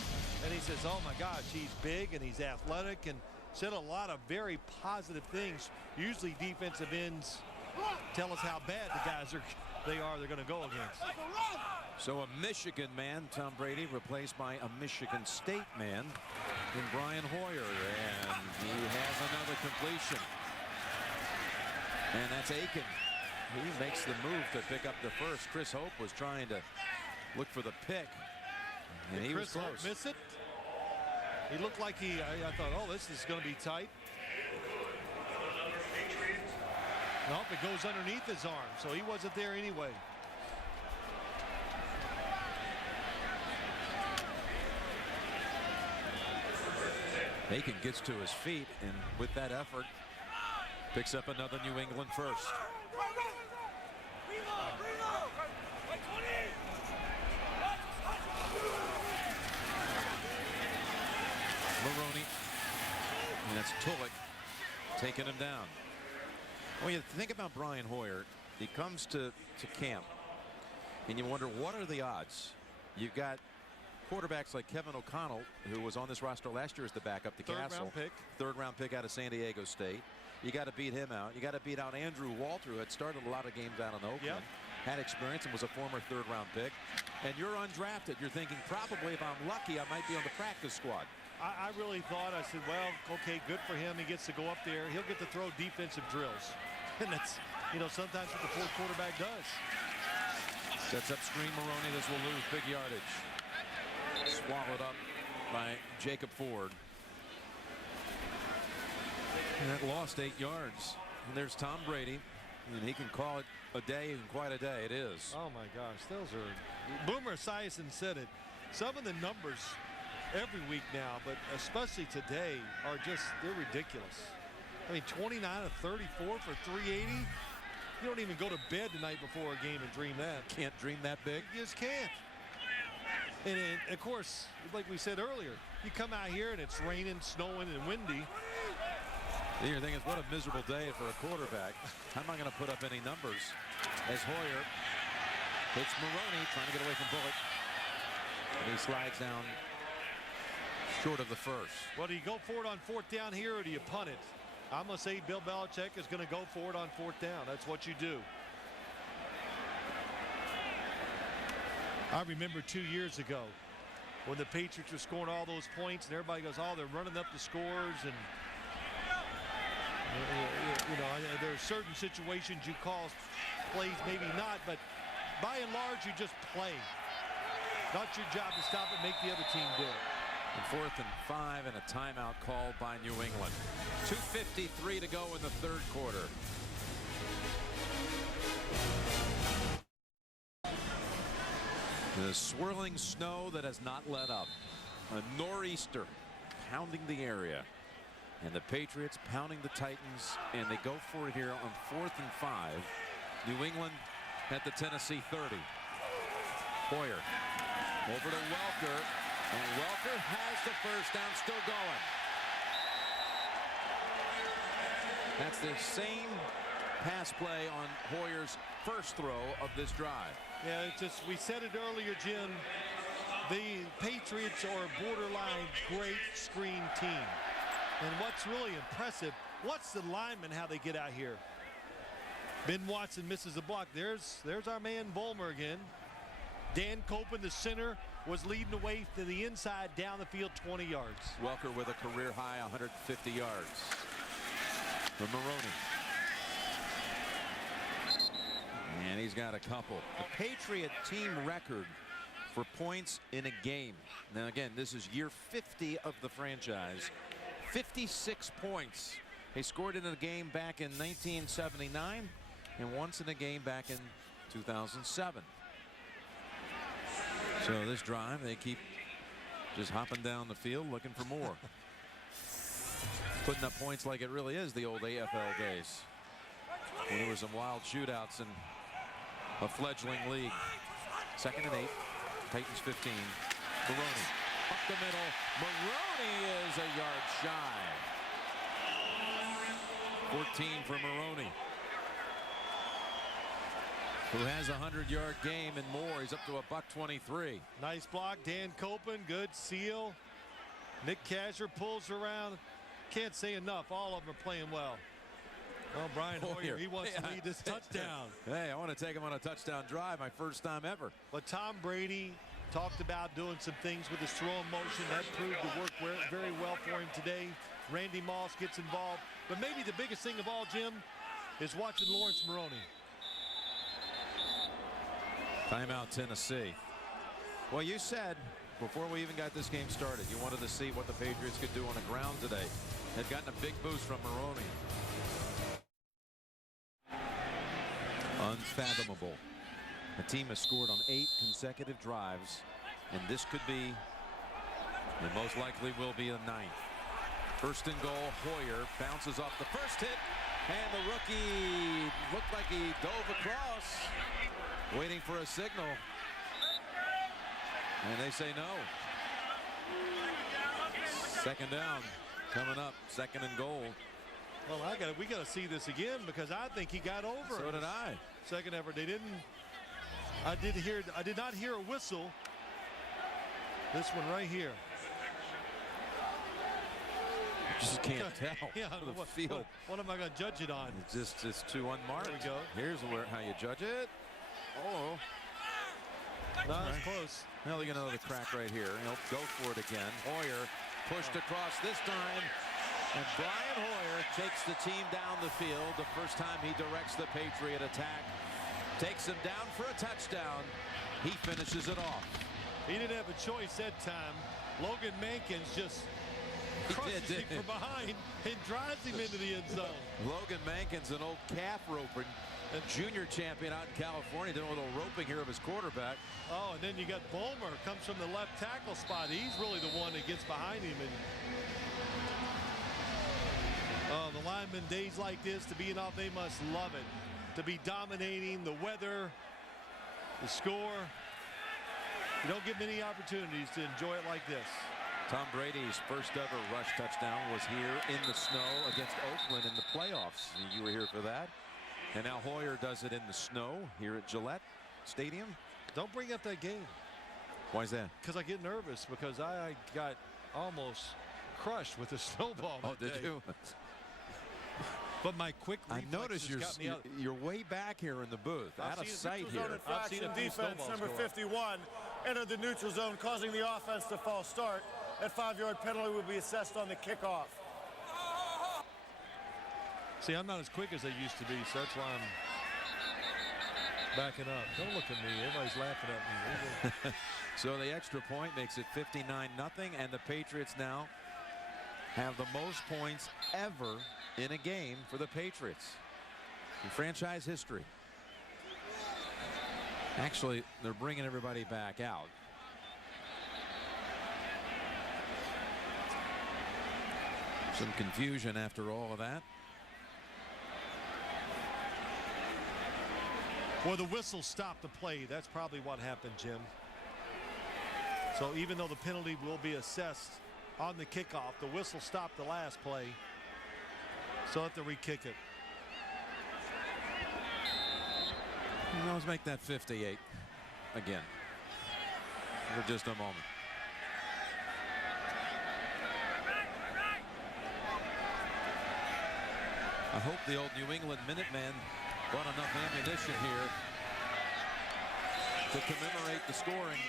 And he says, oh my gosh, he's big and he's athletic, and said a lot of very positive things. Usually defensive ends tell us how bad the guys they're going to go against. So a Michigan man, Tom Brady, replaced by a Michigan State man in Brian Hoyer, and he has another completion. And that's Aiken. He makes the move to pick up the first. Chris Hope was trying to look for the pick, and he was Chris Hope close. miss it? He looked like I thought, oh, this is going to be tight. Nope, it goes underneath his arm, so he wasn't there anyway. Aiken gets to his feet, and with that effort, picks up another New England first. Maroney, and that's Tulloch taking him down. When you think about Brian Hoyer, he comes to camp, and you wonder, what are the odds? You've got quarterbacks like Kevin O'Connell, who was on this roster last year as the backup to Castle. Third-round pick out of San Diego State. You got to beat him out. You got to beat out Andrew Walter, who had started a lot of games out in Oakland, had experience and was a former third-round pick. And you're undrafted. You're thinking, probably if I'm lucky, I might be on the practice squad. I really thought, I said, well, okay, good for him. He gets to go up there. He'll get to throw defensive drills. And that's, you know, sometimes what the fourth quarterback does. Sets up screen Maroney. This will lose big yardage. Swallowed up by Jacob Ford. And that lost 8 yards. And there's Tom Brady. And he can call it a day, and quite a day it is. Oh, my gosh. Those are... Boomer Esiason said it. Some of the numbers every week now, but especially today, are just, they're ridiculous. I mean, 29 of 34 for 380. You don't even go to bed the night before a game and dream that. Can't dream that big. You just can't. And of course, like we said earlier, you come out here and it's raining, snowing, and windy. Then you're thinking, what a miserable day for a quarterback. How am I going to put up any numbers? As Hoyer hits Maroney, trying to get away from Bullock. And he slides down short of the first. Well, do you go for it on fourth down here, or do you punt it? I'm going to say Bill Belichick is going to go for it on fourth down. That's what you do. I remember 2 years ago when the Patriots were scoring all those points, and everybody goes, oh, they're running up the scores. And, you know, there are certain situations you call plays, maybe not, but by and large, you just play. Not your job to stop it, make the other team do it. And 4th and 5 and a timeout called by New England. 2:53 to go in the third quarter. The swirling snow that has not let up. A nor'easter pounding the area. And the Patriots pounding the Titans, and they go for it here on 4th and 5. New England at the Tennessee 30. Hoyer over to Welker. And Welker has the first down, still going. That's the same pass play on Hoyer's first throw of this drive. Yeah, it's just, we said it earlier, Jim. The Patriots are a borderline great screen team. And what's really impressive, watch the linemen, how they get out here. Ben Watson misses a block. There's our man Vollmer again. Dan Copen, the center, was leading the way to the inside, down the field 20 yards. Welker with a career high 150 yards. for Maroney. And he's got a couple. The Patriot team record for points in a game. Now again, this is year 50 of the franchise. 56 points. They scored it in a game back in 1979 and once in a game back in 2007. So this drive, they keep just hopping down the field looking for more. Putting up points like it really is the old AFL days, when there were some wild shootouts in a fledgling league. 2nd and 8. Titans 15. Maroney up the middle. Maroney is a yard shy. 14 for Maroney, who has a 100-yard game and more. He's up to $123. Nice block, Dan Copen. Good seal. Nick Casher pulls around. Can't say enough. All of them are playing well. Well, Brian Hoyer, he wants to lead this touchdown. Hey, I want to take him on a touchdown drive, my first time ever. But Tom Brady talked about doing some things with his throwing motion. That proved to work very well for him today. Randy Moss gets involved. But maybe the biggest thing of all, Jim, is watching Lawrence Maroney. Timeout, Tennessee. Well, you said before we even got this game started, you wanted to see what the Patriots could do on the ground today. They'd gotten a big boost from Maroney. Unfathomable. The team has scored on 8 consecutive drives, and this could be, and most likely will be, a 9th. 1st and goal. Hoyer bounces off the first hit, and the rookie looked like he dove across, waiting for a signal, and they say no. 2nd down coming up. 2nd and goal. Well, we got to see this again, because I think he got over. So did I. Second effort. They didn't. I did not hear a whistle. This one right here. You just can't tell. Yeah, the field. What am I going to judge it on? It's too unmarked. There we go. Here's how you judge it. Oh. No, that's close. Well, you get another crack right here. He'll go for it again. Hoyer pushed across this time. And Brian Hoyer takes the team down the field. The first time he directs the Patriot attack. Takes him down for a touchdown. He finishes it off. He didn't have a choice that time. Logan Mankins just crushes him from behind and drives him into the end zone. Logan Mankins, an old calf roper, a junior champion out in California, doing a little roping here of his quarterback. Oh, and then you got Bulmer, comes from the left tackle spot. He's really the one that gets behind him. And the linemen, days like this, to be off, they must love it. To be dominating the weather, the score. You don't get many opportunities to enjoy it like this. Tom Brady's first ever rush touchdown was here in the snow against Oakland in the playoffs. You were here for that. And now Hoyer does it in the snow here at Gillette Stadium. Don't bring up that game. Why is that? Because I get nervous, because I got almost crushed with the snowball. Oh, did you? But my quick reflexes, I noticed you're way back here in the booth, out of sight here. I've seen defense number 51 entered the neutral zone, causing the offense to false start. That 5-yard penalty will be assessed on the kickoff. See, I'm not as quick as I used to be, so that's why I'm backing up. Don't look at me. Everybody's laughing at me. So the extra point makes it 59-0, and the Patriots now have the most points ever in a game for the Patriots in franchise history. Actually, they're bringing everybody back out. Some confusion after all of that. Well, the whistle stopped the play. That's probably what happened, Jim. So even though the penalty will be assessed on the kickoff, the whistle stopped the last play. So have to re-kick it. Let's make that 58 again for just a moment. I hope the old New England Minutemen brought enough ammunition here to commemorate the scoring.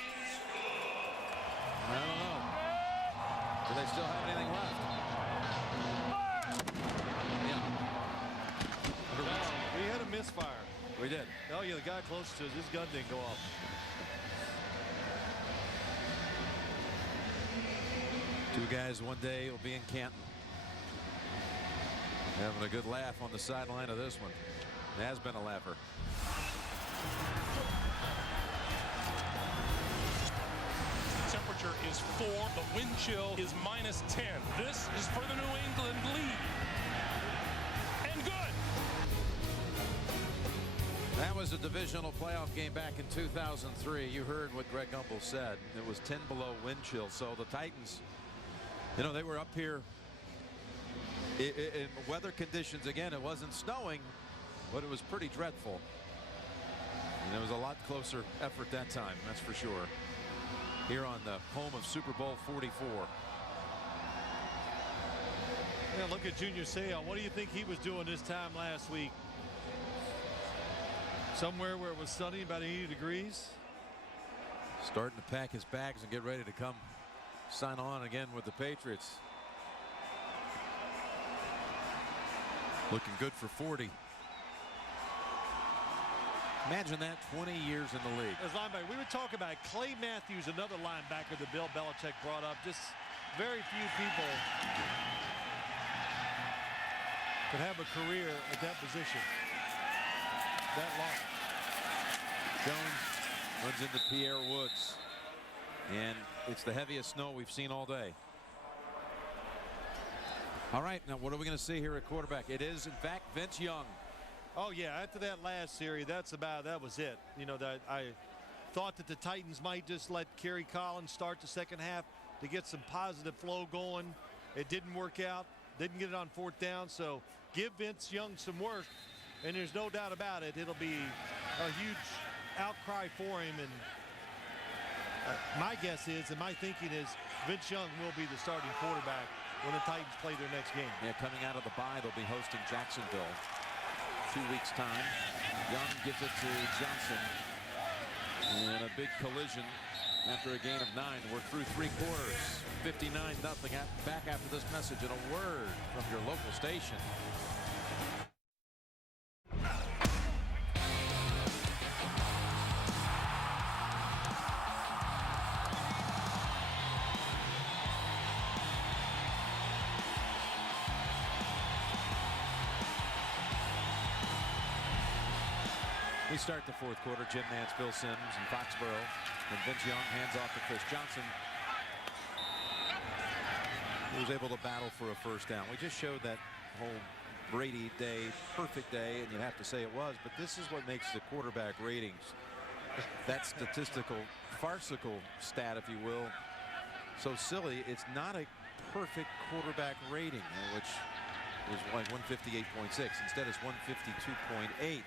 I don't know. Do they still have anything left? Yeah. misfire. We did. Oh, yeah, the guy close to his gun didn't go off. Two guys one day will be in Canton. Having a good laugh on the sideline of this one. It has been a laugher. Temperature is 4. The wind chill is -10. This is for the New England lead. And good. That was a divisional playoff game back in 2003. You heard what Greg Gumbel said. It was 10 below wind chill. So the Titans, you know, they were up here in weather conditions. Again, it wasn't snowing, but it was pretty dreadful. And it was a lot closer effort that time, that's for sure. Here on the home of Super Bowl 44. Yeah, look at Junior Seau. What do you think he was doing this time last week? Somewhere where it was sunny, about 80 degrees. Starting to pack his bags and get ready to come sign on again with the Patriots. Looking good for 40. Imagine that 20 years in the league. As linebacker, we would talk about Clay Matthews, another linebacker that Bill Belichick brought up. Just very few people could have a career at that position that long. Jones runs into Pierre Woods, and it's the heaviest snow we've seen all day. All right, now what are we going to see here at quarterback? It is, in fact, Vince Young. Oh, yeah, after that last series, that was it. You know, that I thought that the Titans might just let Kerry Collins start the second half to get some positive flow going. It didn't work out. Didn't get it on 4th down. So give Vince Young some work, and there's no doubt about it. It'll be a huge outcry for him. And my guess is, and my thinking is, Vince Young will be the starting quarterback when the Titans play their next game. Yeah, coming out of the bye, they'll be hosting Jacksonville. 2 weeks time. Young gives it to Johnson. And a big collision after a gain of 9. We're through 3 quarters. 59-0. Back after this message and a word from your local station. We start the 4th quarter. Jim Nantz, Bill Sims, and Foxborough. And Vince Young hands off to Chris Johnson. He was able to battle for a first down. We just showed that whole Brady day, perfect day, and you have to say it was, but this is what makes the quarterback ratings, that statistical, farcical stat, if you will, so silly. It's not a perfect quarterback rating, which was like 158.6. Instead, it's 152.8.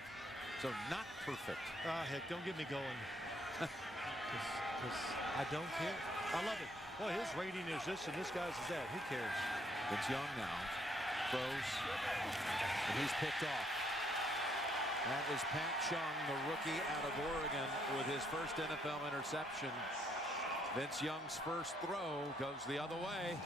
So not perfect. Heck, don't get me going. Cause I don't care. I love it. Boy, his rating is this and this guy's is that. Who cares? It's Young now. Throws. And he's picked off. That is Pat Chung, the rookie out of Oregon, with his first NFL interception. Vince Young's first throw goes the other way.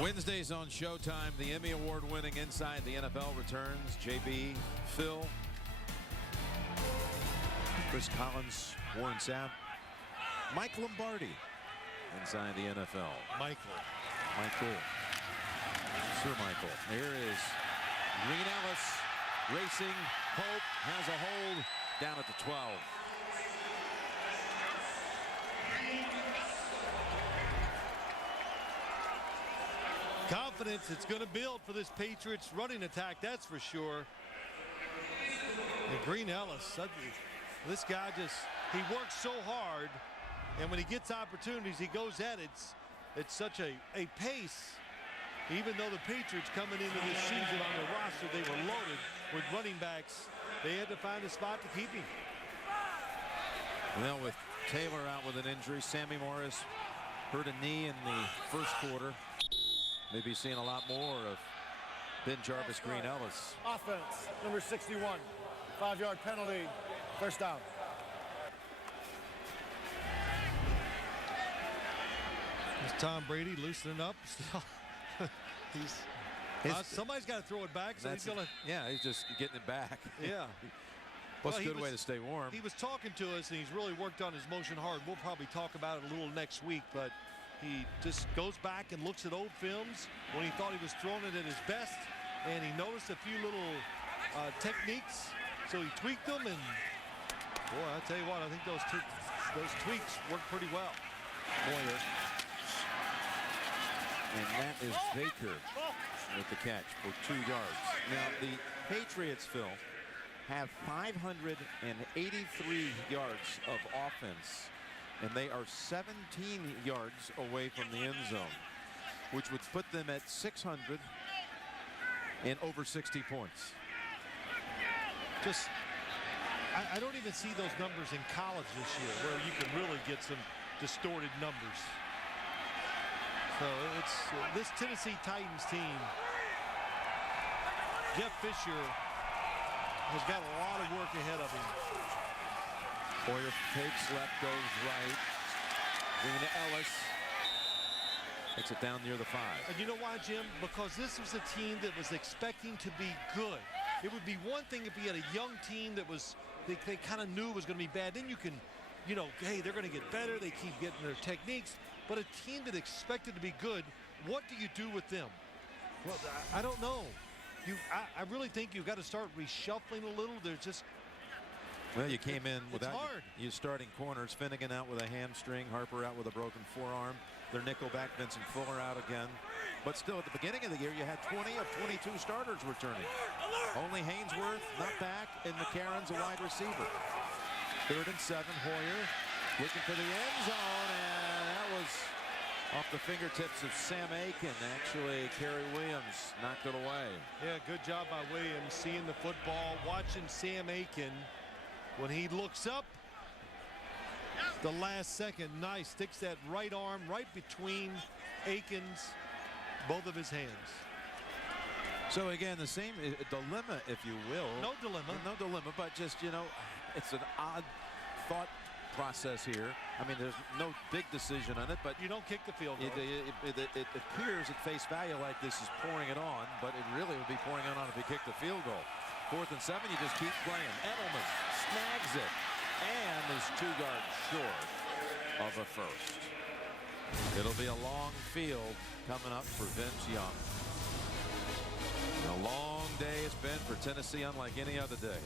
Wednesdays on Showtime, the Emmy Award-winning Inside the NFL returns. JB, Phil, Chris Collins, Warren Sapp, Mike Lombardi, Inside the NFL. Michael. Sir Michael. Here is Green Ellis racing. Hope has a hold down at the 12. Confidence it's going to build for this Patriots running attack, that's for sure. And Green Ellis, this guy he works so hard, and when he gets opportunities, he goes at it. It's such a pace. Even though the Patriots coming into this season on the roster, they were loaded with running backs, they had to find a spot to keep him. Well, with Taylor out with an injury, Sammy Morris hurt a knee in the first quarter. Maybe seeing a lot more of Ben Jarvis, Green Ellis. Offense, number 61. 5-yard penalty, first down. It's Tom Brady loosening up. Somebody's got to throw it back, so he's going to. Yeah, he's just getting it back. Yeah. Well, it's a good way to stay warm. He was talking to us, and he's really worked on his motion hard. We'll probably talk about it a little next week, but he just goes back and looks at old films when he thought he was throwing it at his best, and he noticed a few little techniques, so he tweaked them, and boy, I tell you what, I think those tweaks work pretty well. Hoyer. And that is Baker with the catch for 2 yards. Now, the Patriots, Phil, have 583 yards of offense, and they are 17 yards away from the end zone, which would put them at 600 and over 60 points. I don't even see those numbers in college this year where you can really get some distorted numbers. So it's this Tennessee Titans team. Jeff Fisher has got a lot of work ahead of him. Hoyer takes left, goes right. Bringing to Ellis. Takes it down near the 5. And you know why, Jim? Because this was a team that was expecting to be good. It would be one thing if you had a young team that was, they kind of knew it was going to be bad. Then you can, you know, hey, they're going to get better. They keep getting their techniques. But a team that expected to be good, what do you do with them? Well, I don't know. I really think you've got to start reshuffling a little. There's just. Well, you came in without your starting corners. Finnegan out with a hamstring. Harper out with a broken forearm. Their nickelback, Vincent Fuller, out again. But still, at the beginning of the year, you had 20 of 22 starters returning. Only Hainsworth not back, and McCarron's a wide receiver. 3rd and 7, Hoyer looking for the end zone, and that was off the fingertips of Sam Aiken. Actually, Kerry Williams knocked it away. Yeah, good job by Williams seeing the football, watching Sam Aiken. When he looks up, the last second, nice, sticks that right arm right between Aiken's both of his hands. So again, the same dilemma, if you will. No dilemma. No dilemma, but just, you know, it's an odd thought process here. I mean, there's no big decision on it, but you don't kick the field goal. It appears at face value like this is pouring it on, but it really would be pouring it on if he kicked the field goal. 4th and 7, you just keep playing. Edelman snags it and is 2 yards short of a first. It'll be a long field coming up for Vince Young. A long day it's been for Tennessee, unlike any other day.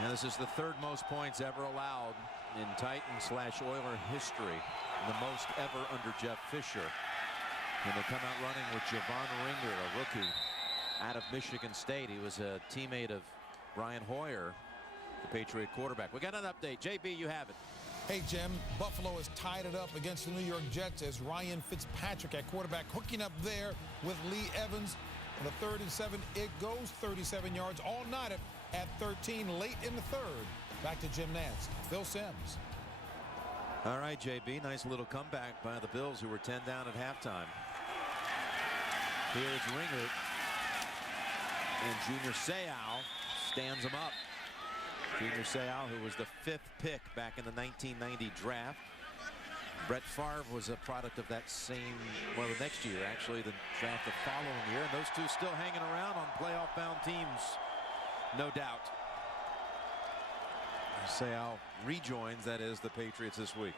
And this is the 3rd most points ever allowed in Titan/Oiler history, the most ever under Jeff Fisher. And they come out running with Javon Ringer, a rookie out of Michigan State. He was a teammate of Brian Hoyer, the Patriot quarterback. We got an update. JB, you have it. Hey, Jim, Buffalo has tied it up against the New York Jets as Ryan Fitzpatrick at quarterback, hooking up there with Lee Evans. On the 3rd and 7, it goes 37 yards all night at 13 late in the 3rd. Back to Jim Nantz. Bill Sims. All right, JB, nice little comeback by the Bills, who were 10 down at halftime. Here's Ringer, and Junior Seau stands him up. Junior Seau, who was the 5th pick back in the 1990 draft. Brett Favre was a product of that same, well, the next year, actually, the draft the following year. And those two still hanging around on playoff-bound teams, no doubt. Seau rejoins, that is, the Patriots this week.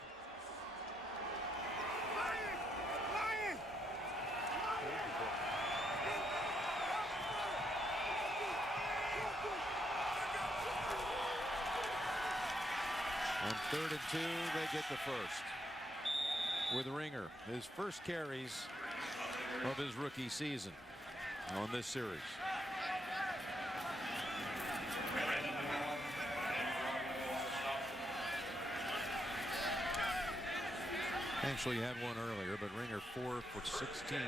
On 3rd and 2, they get the first. With Ringer, his first carries of his rookie season on this series. Actually had one earlier, but Ringer 4 for 16.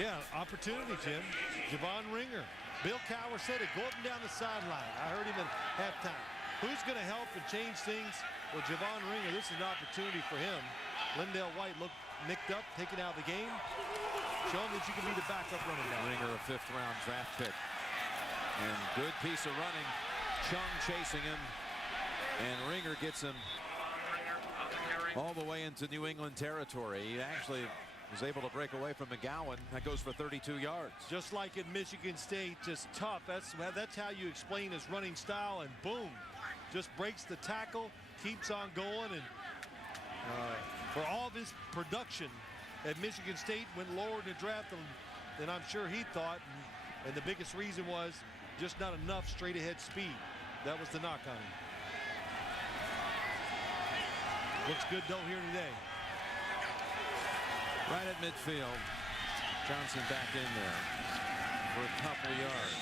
Yeah, opportunity, Jim. Javon Ringer. Bill Cowher said it, go up and down the sideline. I heard him at halftime. Who's going to help and change things? Well, Javon Ringer, this is an opportunity for him. Lindell White looked nicked up, taken out of the game. Show him that you can be the backup running back. Ringer, a 5th-round draft pick. And good piece of running. Chung chasing him. And Ringer gets him all the way into New England territory. He actually was able to break away from McGowan. That goes for 32 yards. Just like at Michigan State, just tough. That's how you explain his running style, and boom, just breaks the tackle, keeps on going. And for all of his production at Michigan State, went lower in the draft than I'm sure he thought, and the biggest reason was just not enough straight ahead speed. That was the knock on him. Looks good though here today. Right at midfield. Johnson back in there for a couple yards.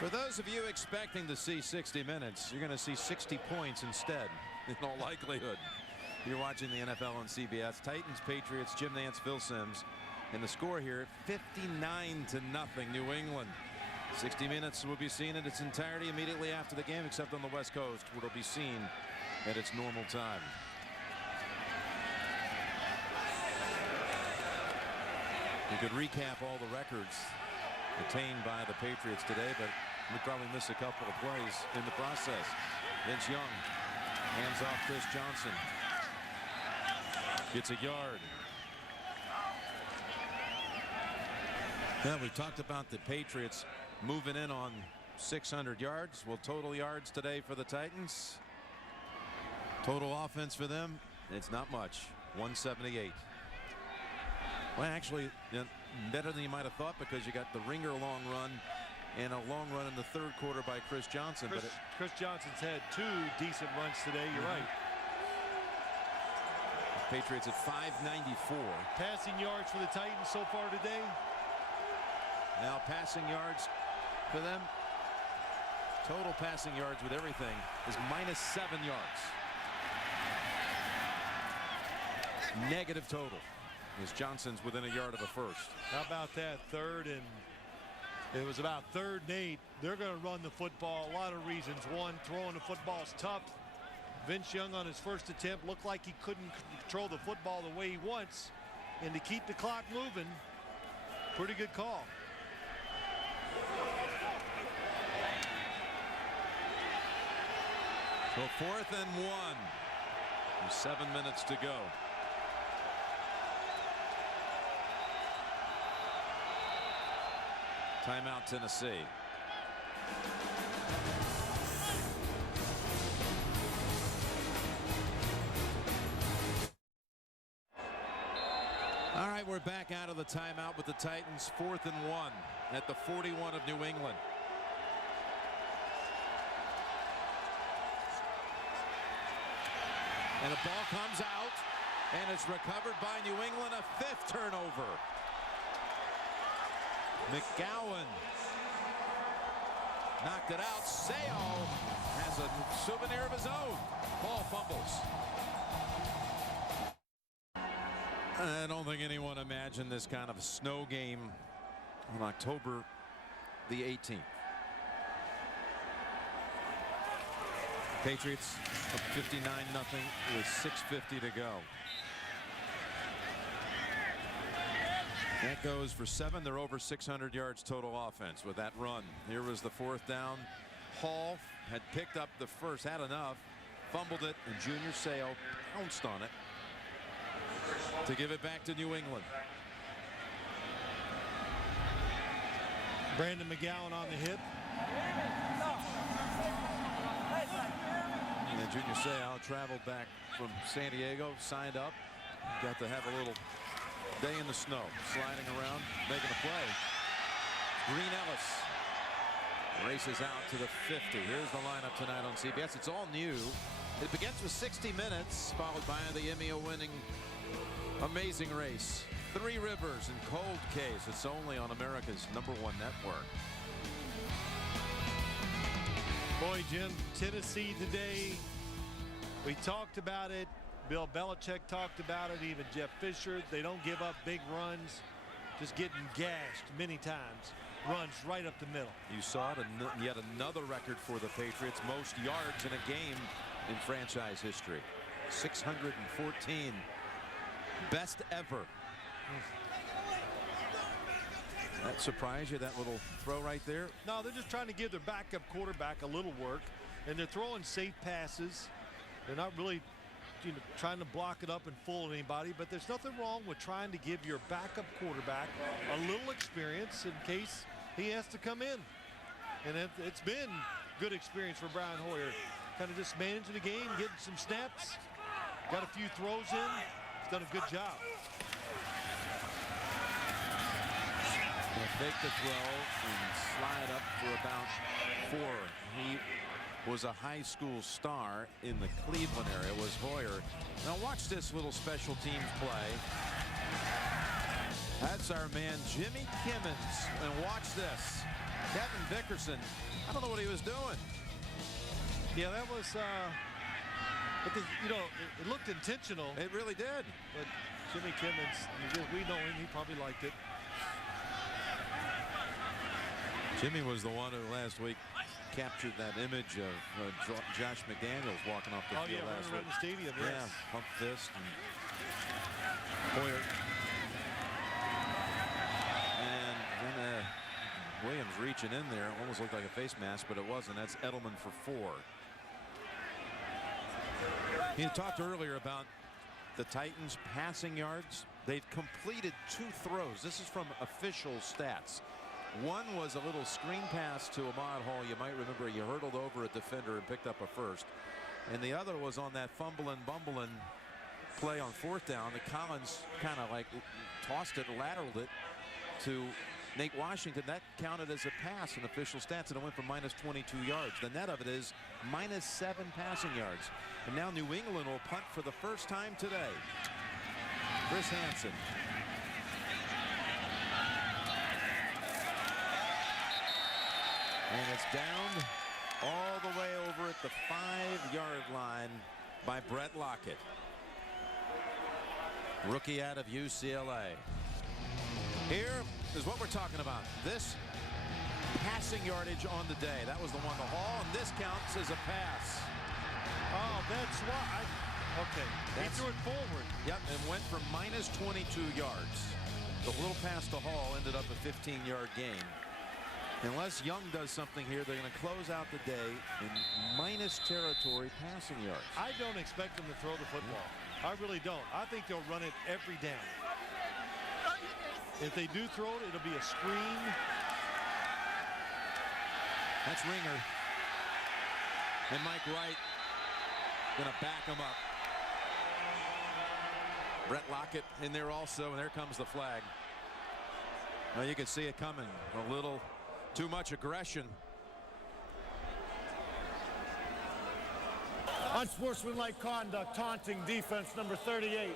For those of you expecting to see 60 minutes, you're going to see 60 points instead, in all likelihood. You're watching the NFL on CBS. Titans, Patriots, Jim Nantz, Phil Simms. And the score here, 59-0, New England. 60 minutes will be seen in its entirety immediately after the game, except on the West Coast, where it'll be seen at its normal time. You could recap all the records attained by the Patriots today, but we probably miss a couple of plays in the process. Vince Young hands off Chris Johnson. Gets a yard. Yeah, we talked about the Patriots moving in on 600 yards. Well, total yards today for the Titans. Total offense for them, it's not much. 178. Well, actually, better than you might have thought, because you got the ringer long run and a long run in the third quarter by Chris Johnson. Chris Johnson's had 2 decent runs today. You're right. Patriots at 594. Passing yards for the Titans so far today. Now passing yards for them. Total passing yards with everything is -7 yards. Negative total. As Johnson's within a yard of a first. How about that? Third, and it was about 3rd and 8. They're going to run the football. A lot of reasons. One, throwing the football is tough. Vince Young on his first attempt looked like he couldn't control the football the way he wants. And to keep the clock moving, pretty good call. So 4th and 1. With 7 minutes to go. Timeout, Tennessee. All right, we're back out of the timeout with the Titans. 4th and 1 at the 41 of New England. And the ball comes out, and it's recovered by New England. A 5th turnover. McGowan knocked it out. Seo has a souvenir of his own. Ball fumbles. I don't think anyone imagined this kind of snow game on October the 18th. Patriots up 59-0 with 6:50 to go. That goes for 7. They're over 600 yards total offense with that run. Here was the 4th down. Hall had picked up the first, had enough, fumbled it, and Junior Seo pounced on it to give it back to New England. Brandon McGowan on the hit. And Junior Seo traveled back from San Diego, signed up, got to have a little day in the snow, sliding around, making a play. Green Ellis races out to the 50. Here's the lineup tonight on CBS. It's all new. It begins with 60 minutes, followed by the Emmy-winning Amazing Race. 3 Rivers and Cold Case. It's only on America's #1 network. Boy, Jim, Tennessee today, we talked about it. Bill Belichick talked about it, even Jeff Fisher. They don't give up big runs, just getting gashed many times. Runs right up the middle. You saw it, and yet another record for the Patriots. Most yards in a game in franchise history. 614. Best ever. That surprised you, that little throw right there? No, they're just trying to give their backup quarterback a little work, and they're throwing safe passes. They're not really trying to block it up and fool anybody, but there's nothing wrong with trying to give your backup quarterback a little experience in case he has to come in. And it's been good experience for Brian Hoyer. Kind of just managing the game, getting some snaps, got a few throws in. He's done a good job. Fake the throw and slide up for about 4. He was a high school star in the Cleveland area, was Hoyer. Now watch this little special teams play. That's our man Jimmy Kimmons. And watch this. Kevin Vickerson, I don't know what he was doing. Yeah, that was, it looked intentional. It really did. But Jimmy Kimmons, we know him, he probably liked it. Jimmy was the one who last week captured that image of Josh McDaniels walking off the field last week. Around the stadium, yes. Yeah, pump fist. And Hoyer. And then Williams reaching in there. Almost looked like a face mask, but it wasn't. That's Edelman for 4. He talked earlier about the Titans' passing yards. They've completed 2 throws. This is from official stats. One was a little screen pass to Ahmad Hall. You might remember he hurdled over a defender and picked up a first. And the other was on that fumbling, bumbling play on 4th down. The Collins kind of like tossed it, lateraled it to Nate Washington. That counted as a pass in official stats, and it went for minus 22 yards. The net of it is minus 7 passing yards. And now New England will punt for the first time today. Chris Hansen. And it's down all the way over at the 5-yard line by Brett Lockett. Rookie out of UCLA. Here is what we're talking about. This passing yardage on the day. That was the one to Hall, and this counts as a pass. Oh, that's why. Okay. He threw it forward. Yep, and went for minus 22 yards. The little pass to Hall ended up a 15-yard gain. Unless Young does something here, they're going to close out the day in minus territory passing yards. I don't expect them to throw the football. I really don't. I think they'll run it every down. If they do throw it, it'll be a screen. That's Ringer. And Mike Wright going to back him up. Brett Lockett in there also, and there comes the flag. Well, you can see it coming. A little too much aggression. Unsportsmanlike conduct, taunting defense, number 38.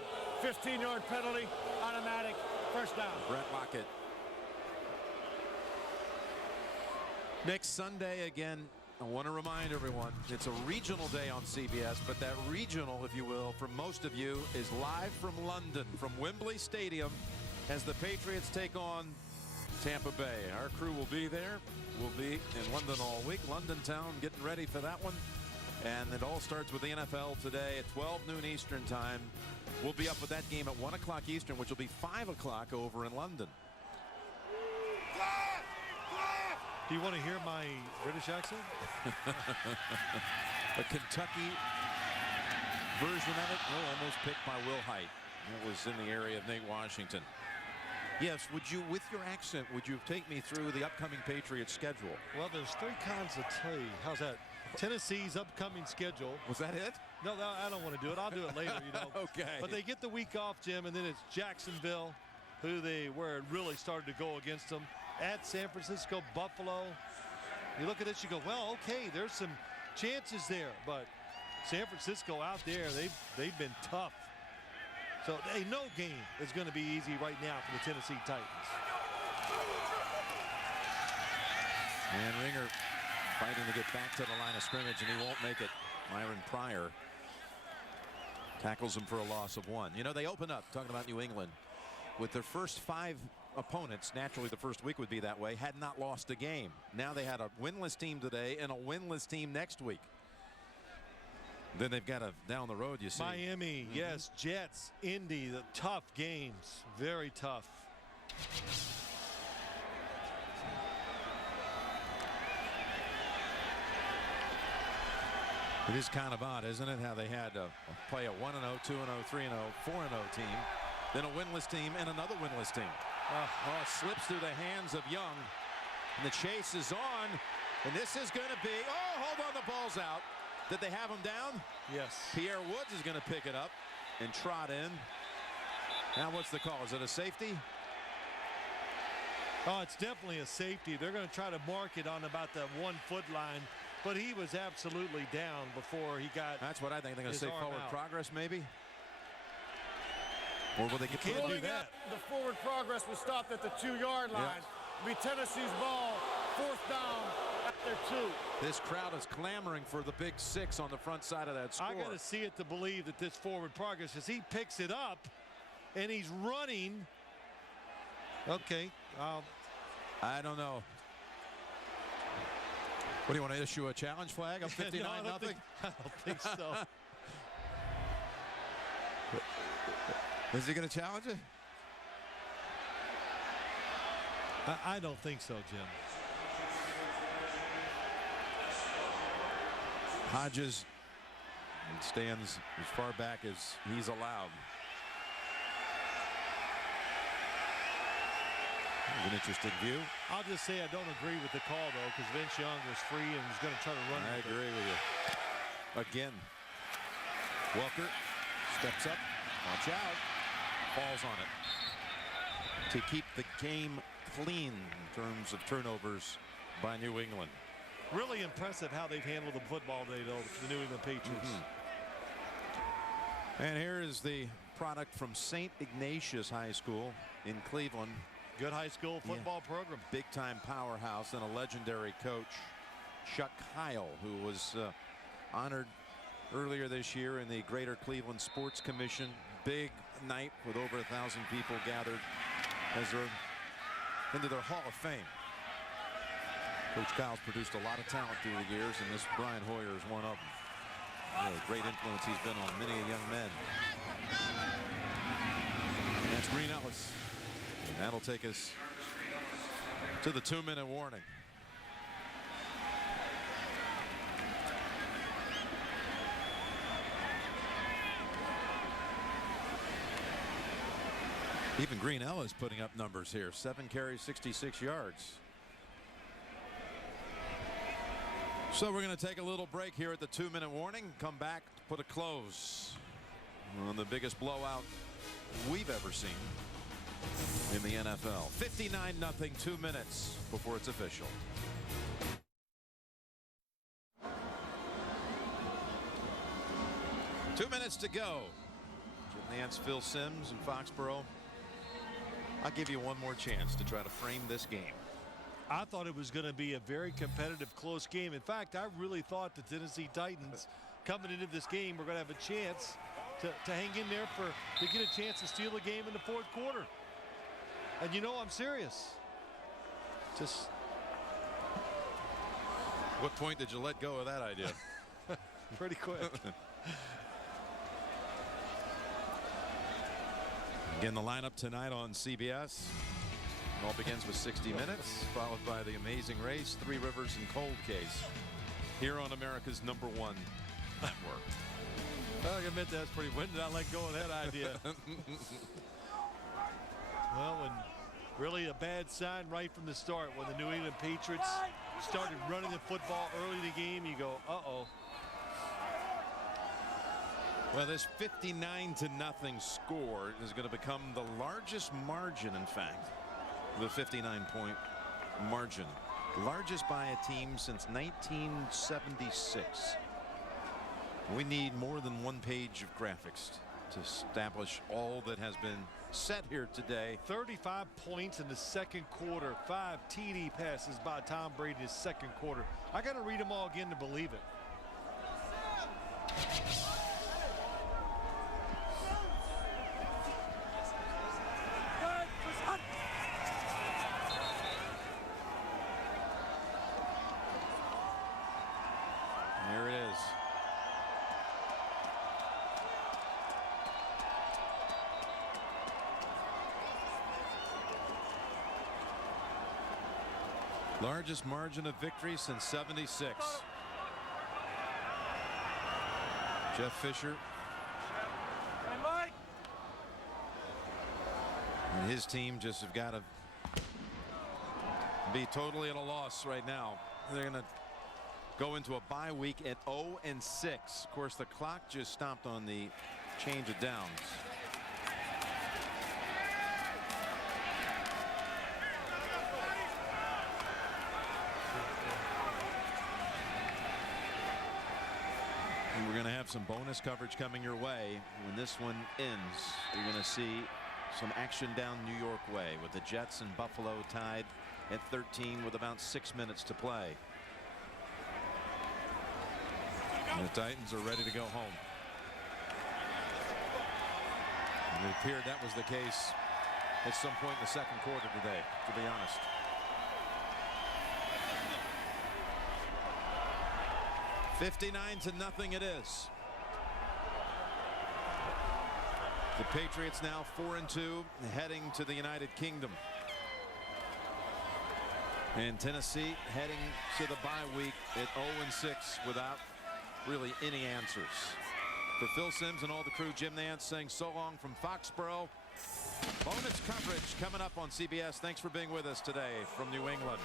15-yard penalty, automatic, first down. Brett Lockett. Next Sunday again, I want to remind everyone, it's a regional day on CBS, but that regional, if you will, for most of you, is live from London, from Wembley Stadium, as the Patriots take on Tampa Bay. Our crew will be there. We'll be in London all week. London town getting ready for that one. And it all starts with the NFL today at 12 noon Eastern time. We'll be up with that game at 1 o'clock Eastern, which will be 5 o'clock over in London. Do you want to hear my British accent? A Kentucky version of it. Oh, almost picked by Will Height. That was in the area of Nate Washington. Yes, would you, with your accent, would you take me through the upcoming Patriots schedule? Well, there's 3 kinds of tea. How's that? Tennessee's upcoming schedule. Was that it? No, I don't want to do it. I'll do it later, you know. Okay. But they get the week off, Jim, and then it's Jacksonville, where it really started to go against them. At San Francisco, Buffalo. You look at this, you go, well, okay, there's some chances there. But San Francisco out there, they've been tough. So no game is going to be easy right now for the Tennessee Titans. And Ringer fighting to get back to the line of scrimmage, and he won't make it. Myron Pryor tackles him for a loss of 1. You know, they open up, talking about New England, with their first 5 opponents. Naturally, the first week would be that way, had not lost a game. Now they had a winless team today and a winless team next week. Then they've got a down the road, you see. Miami, yes, Jets, Indy, the tough games, very tough. It is kind of odd, isn't it, how they had to play a 1-0, 2-0, 3-0, 4-0 team, then a winless team, and another winless team. It slips through the hands of Young, and the chase is on, and this is going to be, hold on, the ball's out. Did they have him down? Yes. Pierre Woods is going to pick it up and trot in. Now what's the call? Is it a safety? Oh, it's definitely a safety. They're going to try to mark it on about the 1 foot line, but he was absolutely down before he got. That's what I think. They're going to say forward out. Progress, maybe. Or will they get can't do that? The forward progress was stopped at the 2-yard line. It'll be Tennessee's ball, 4th down at their 2. This crowd is clamoring for the big 6 on the front side of that score. I got to see it to believe that this forward progress, as he picks it up and he's running. Okay. I don't know. What do you want to issue a challenge flag of 59-0? No, I don't think so. Is he going to challenge it? I don't think so, Jim. Hodges stands as far back as he's allowed. An interesting view. I'll just say I don't agree with the call, though, because Vince Young was free and was going to try to run. I agree with you. Again, Welker steps up, watch out, falls on it to keep the game clean in terms of turnovers by New England. Really impressive how they've handled the football today, though, the New England Patriots. And here is the product from St. Ignatius High School in Cleveland. Good high school football program. Big-time powerhouse and a legendary coach, Chuck Heil, who was honored earlier this year in the Greater Cleveland Sports Commission. Big night with over 1,000 people gathered as they're into their Hall of Fame. Coach Kyle's produced a lot of talent through the years, and this Brian Hoyer is one of them. What a great influence he's been on many young men. And that's Green Ellis. And that'll take us to the 2-minute warning. Even Green Ellis putting up numbers here. 7 carries, 66 yards. So we're going to take a little break here at the 2-minute warning. Come back to put a close on the biggest blowout we've ever seen in the NFL. 59-0, 2 minutes before it's official. Two minutes to go. Jim Nantz, Phil Simms, and Foxborough. I'll give you one more chance to try to frame this game. I thought it was going to be a very competitive, close game. In fact, I really thought the Tennessee Titans coming into this game were going to have a chance to hang in there to get a chance to steal the game in the 4th quarter. And you know I'm serious. Just. What point did you let go of that idea? Pretty quick. Again, the lineup tonight on CBS. It all begins with 60 Minutes, followed by The Amazing Race, Three Rivers, and Cold Case. Here on America's #1 network. I admit that's pretty. When did I let go of that idea? Well, when really a bad sign right from the start. When the New England Patriots started running the football early in the game, you go, uh-oh. Well, this 59-0 score is going to become the largest margin, in fact. The 59-point margin. Largest by a team since 1976. We need more than one page of graphics to establish all that has been said here today. 35 points in the 2nd quarter. 5 TD passes by Tom Brady in his 2nd quarter. I got to read them all again to believe it. There it is. Largest margin of victory since '76. Jeff Fisher and his team just have got to be totally at a loss right now. They're going to go into a bye week at 0-6. Of course, the clock just stopped on the change of downs. And we're going to have some bonus coverage coming your way when this one ends. You're going to see some action down New York way with the Jets and Buffalo tied at 13 with about 6 minutes to play. And the Titans are ready to go home. And it appeared that was the case at some point in the second quarter today, to be honest. $59-0 it is. The Patriots now 4-2, heading to the United Kingdom. And Tennessee heading to the bye week at 0-6 without really any answers. For Phil Simms and all the crew, Jim Nantz saying so long from Foxborough. Bonus coverage coming up on CBS. Thanks for being with us today from New England.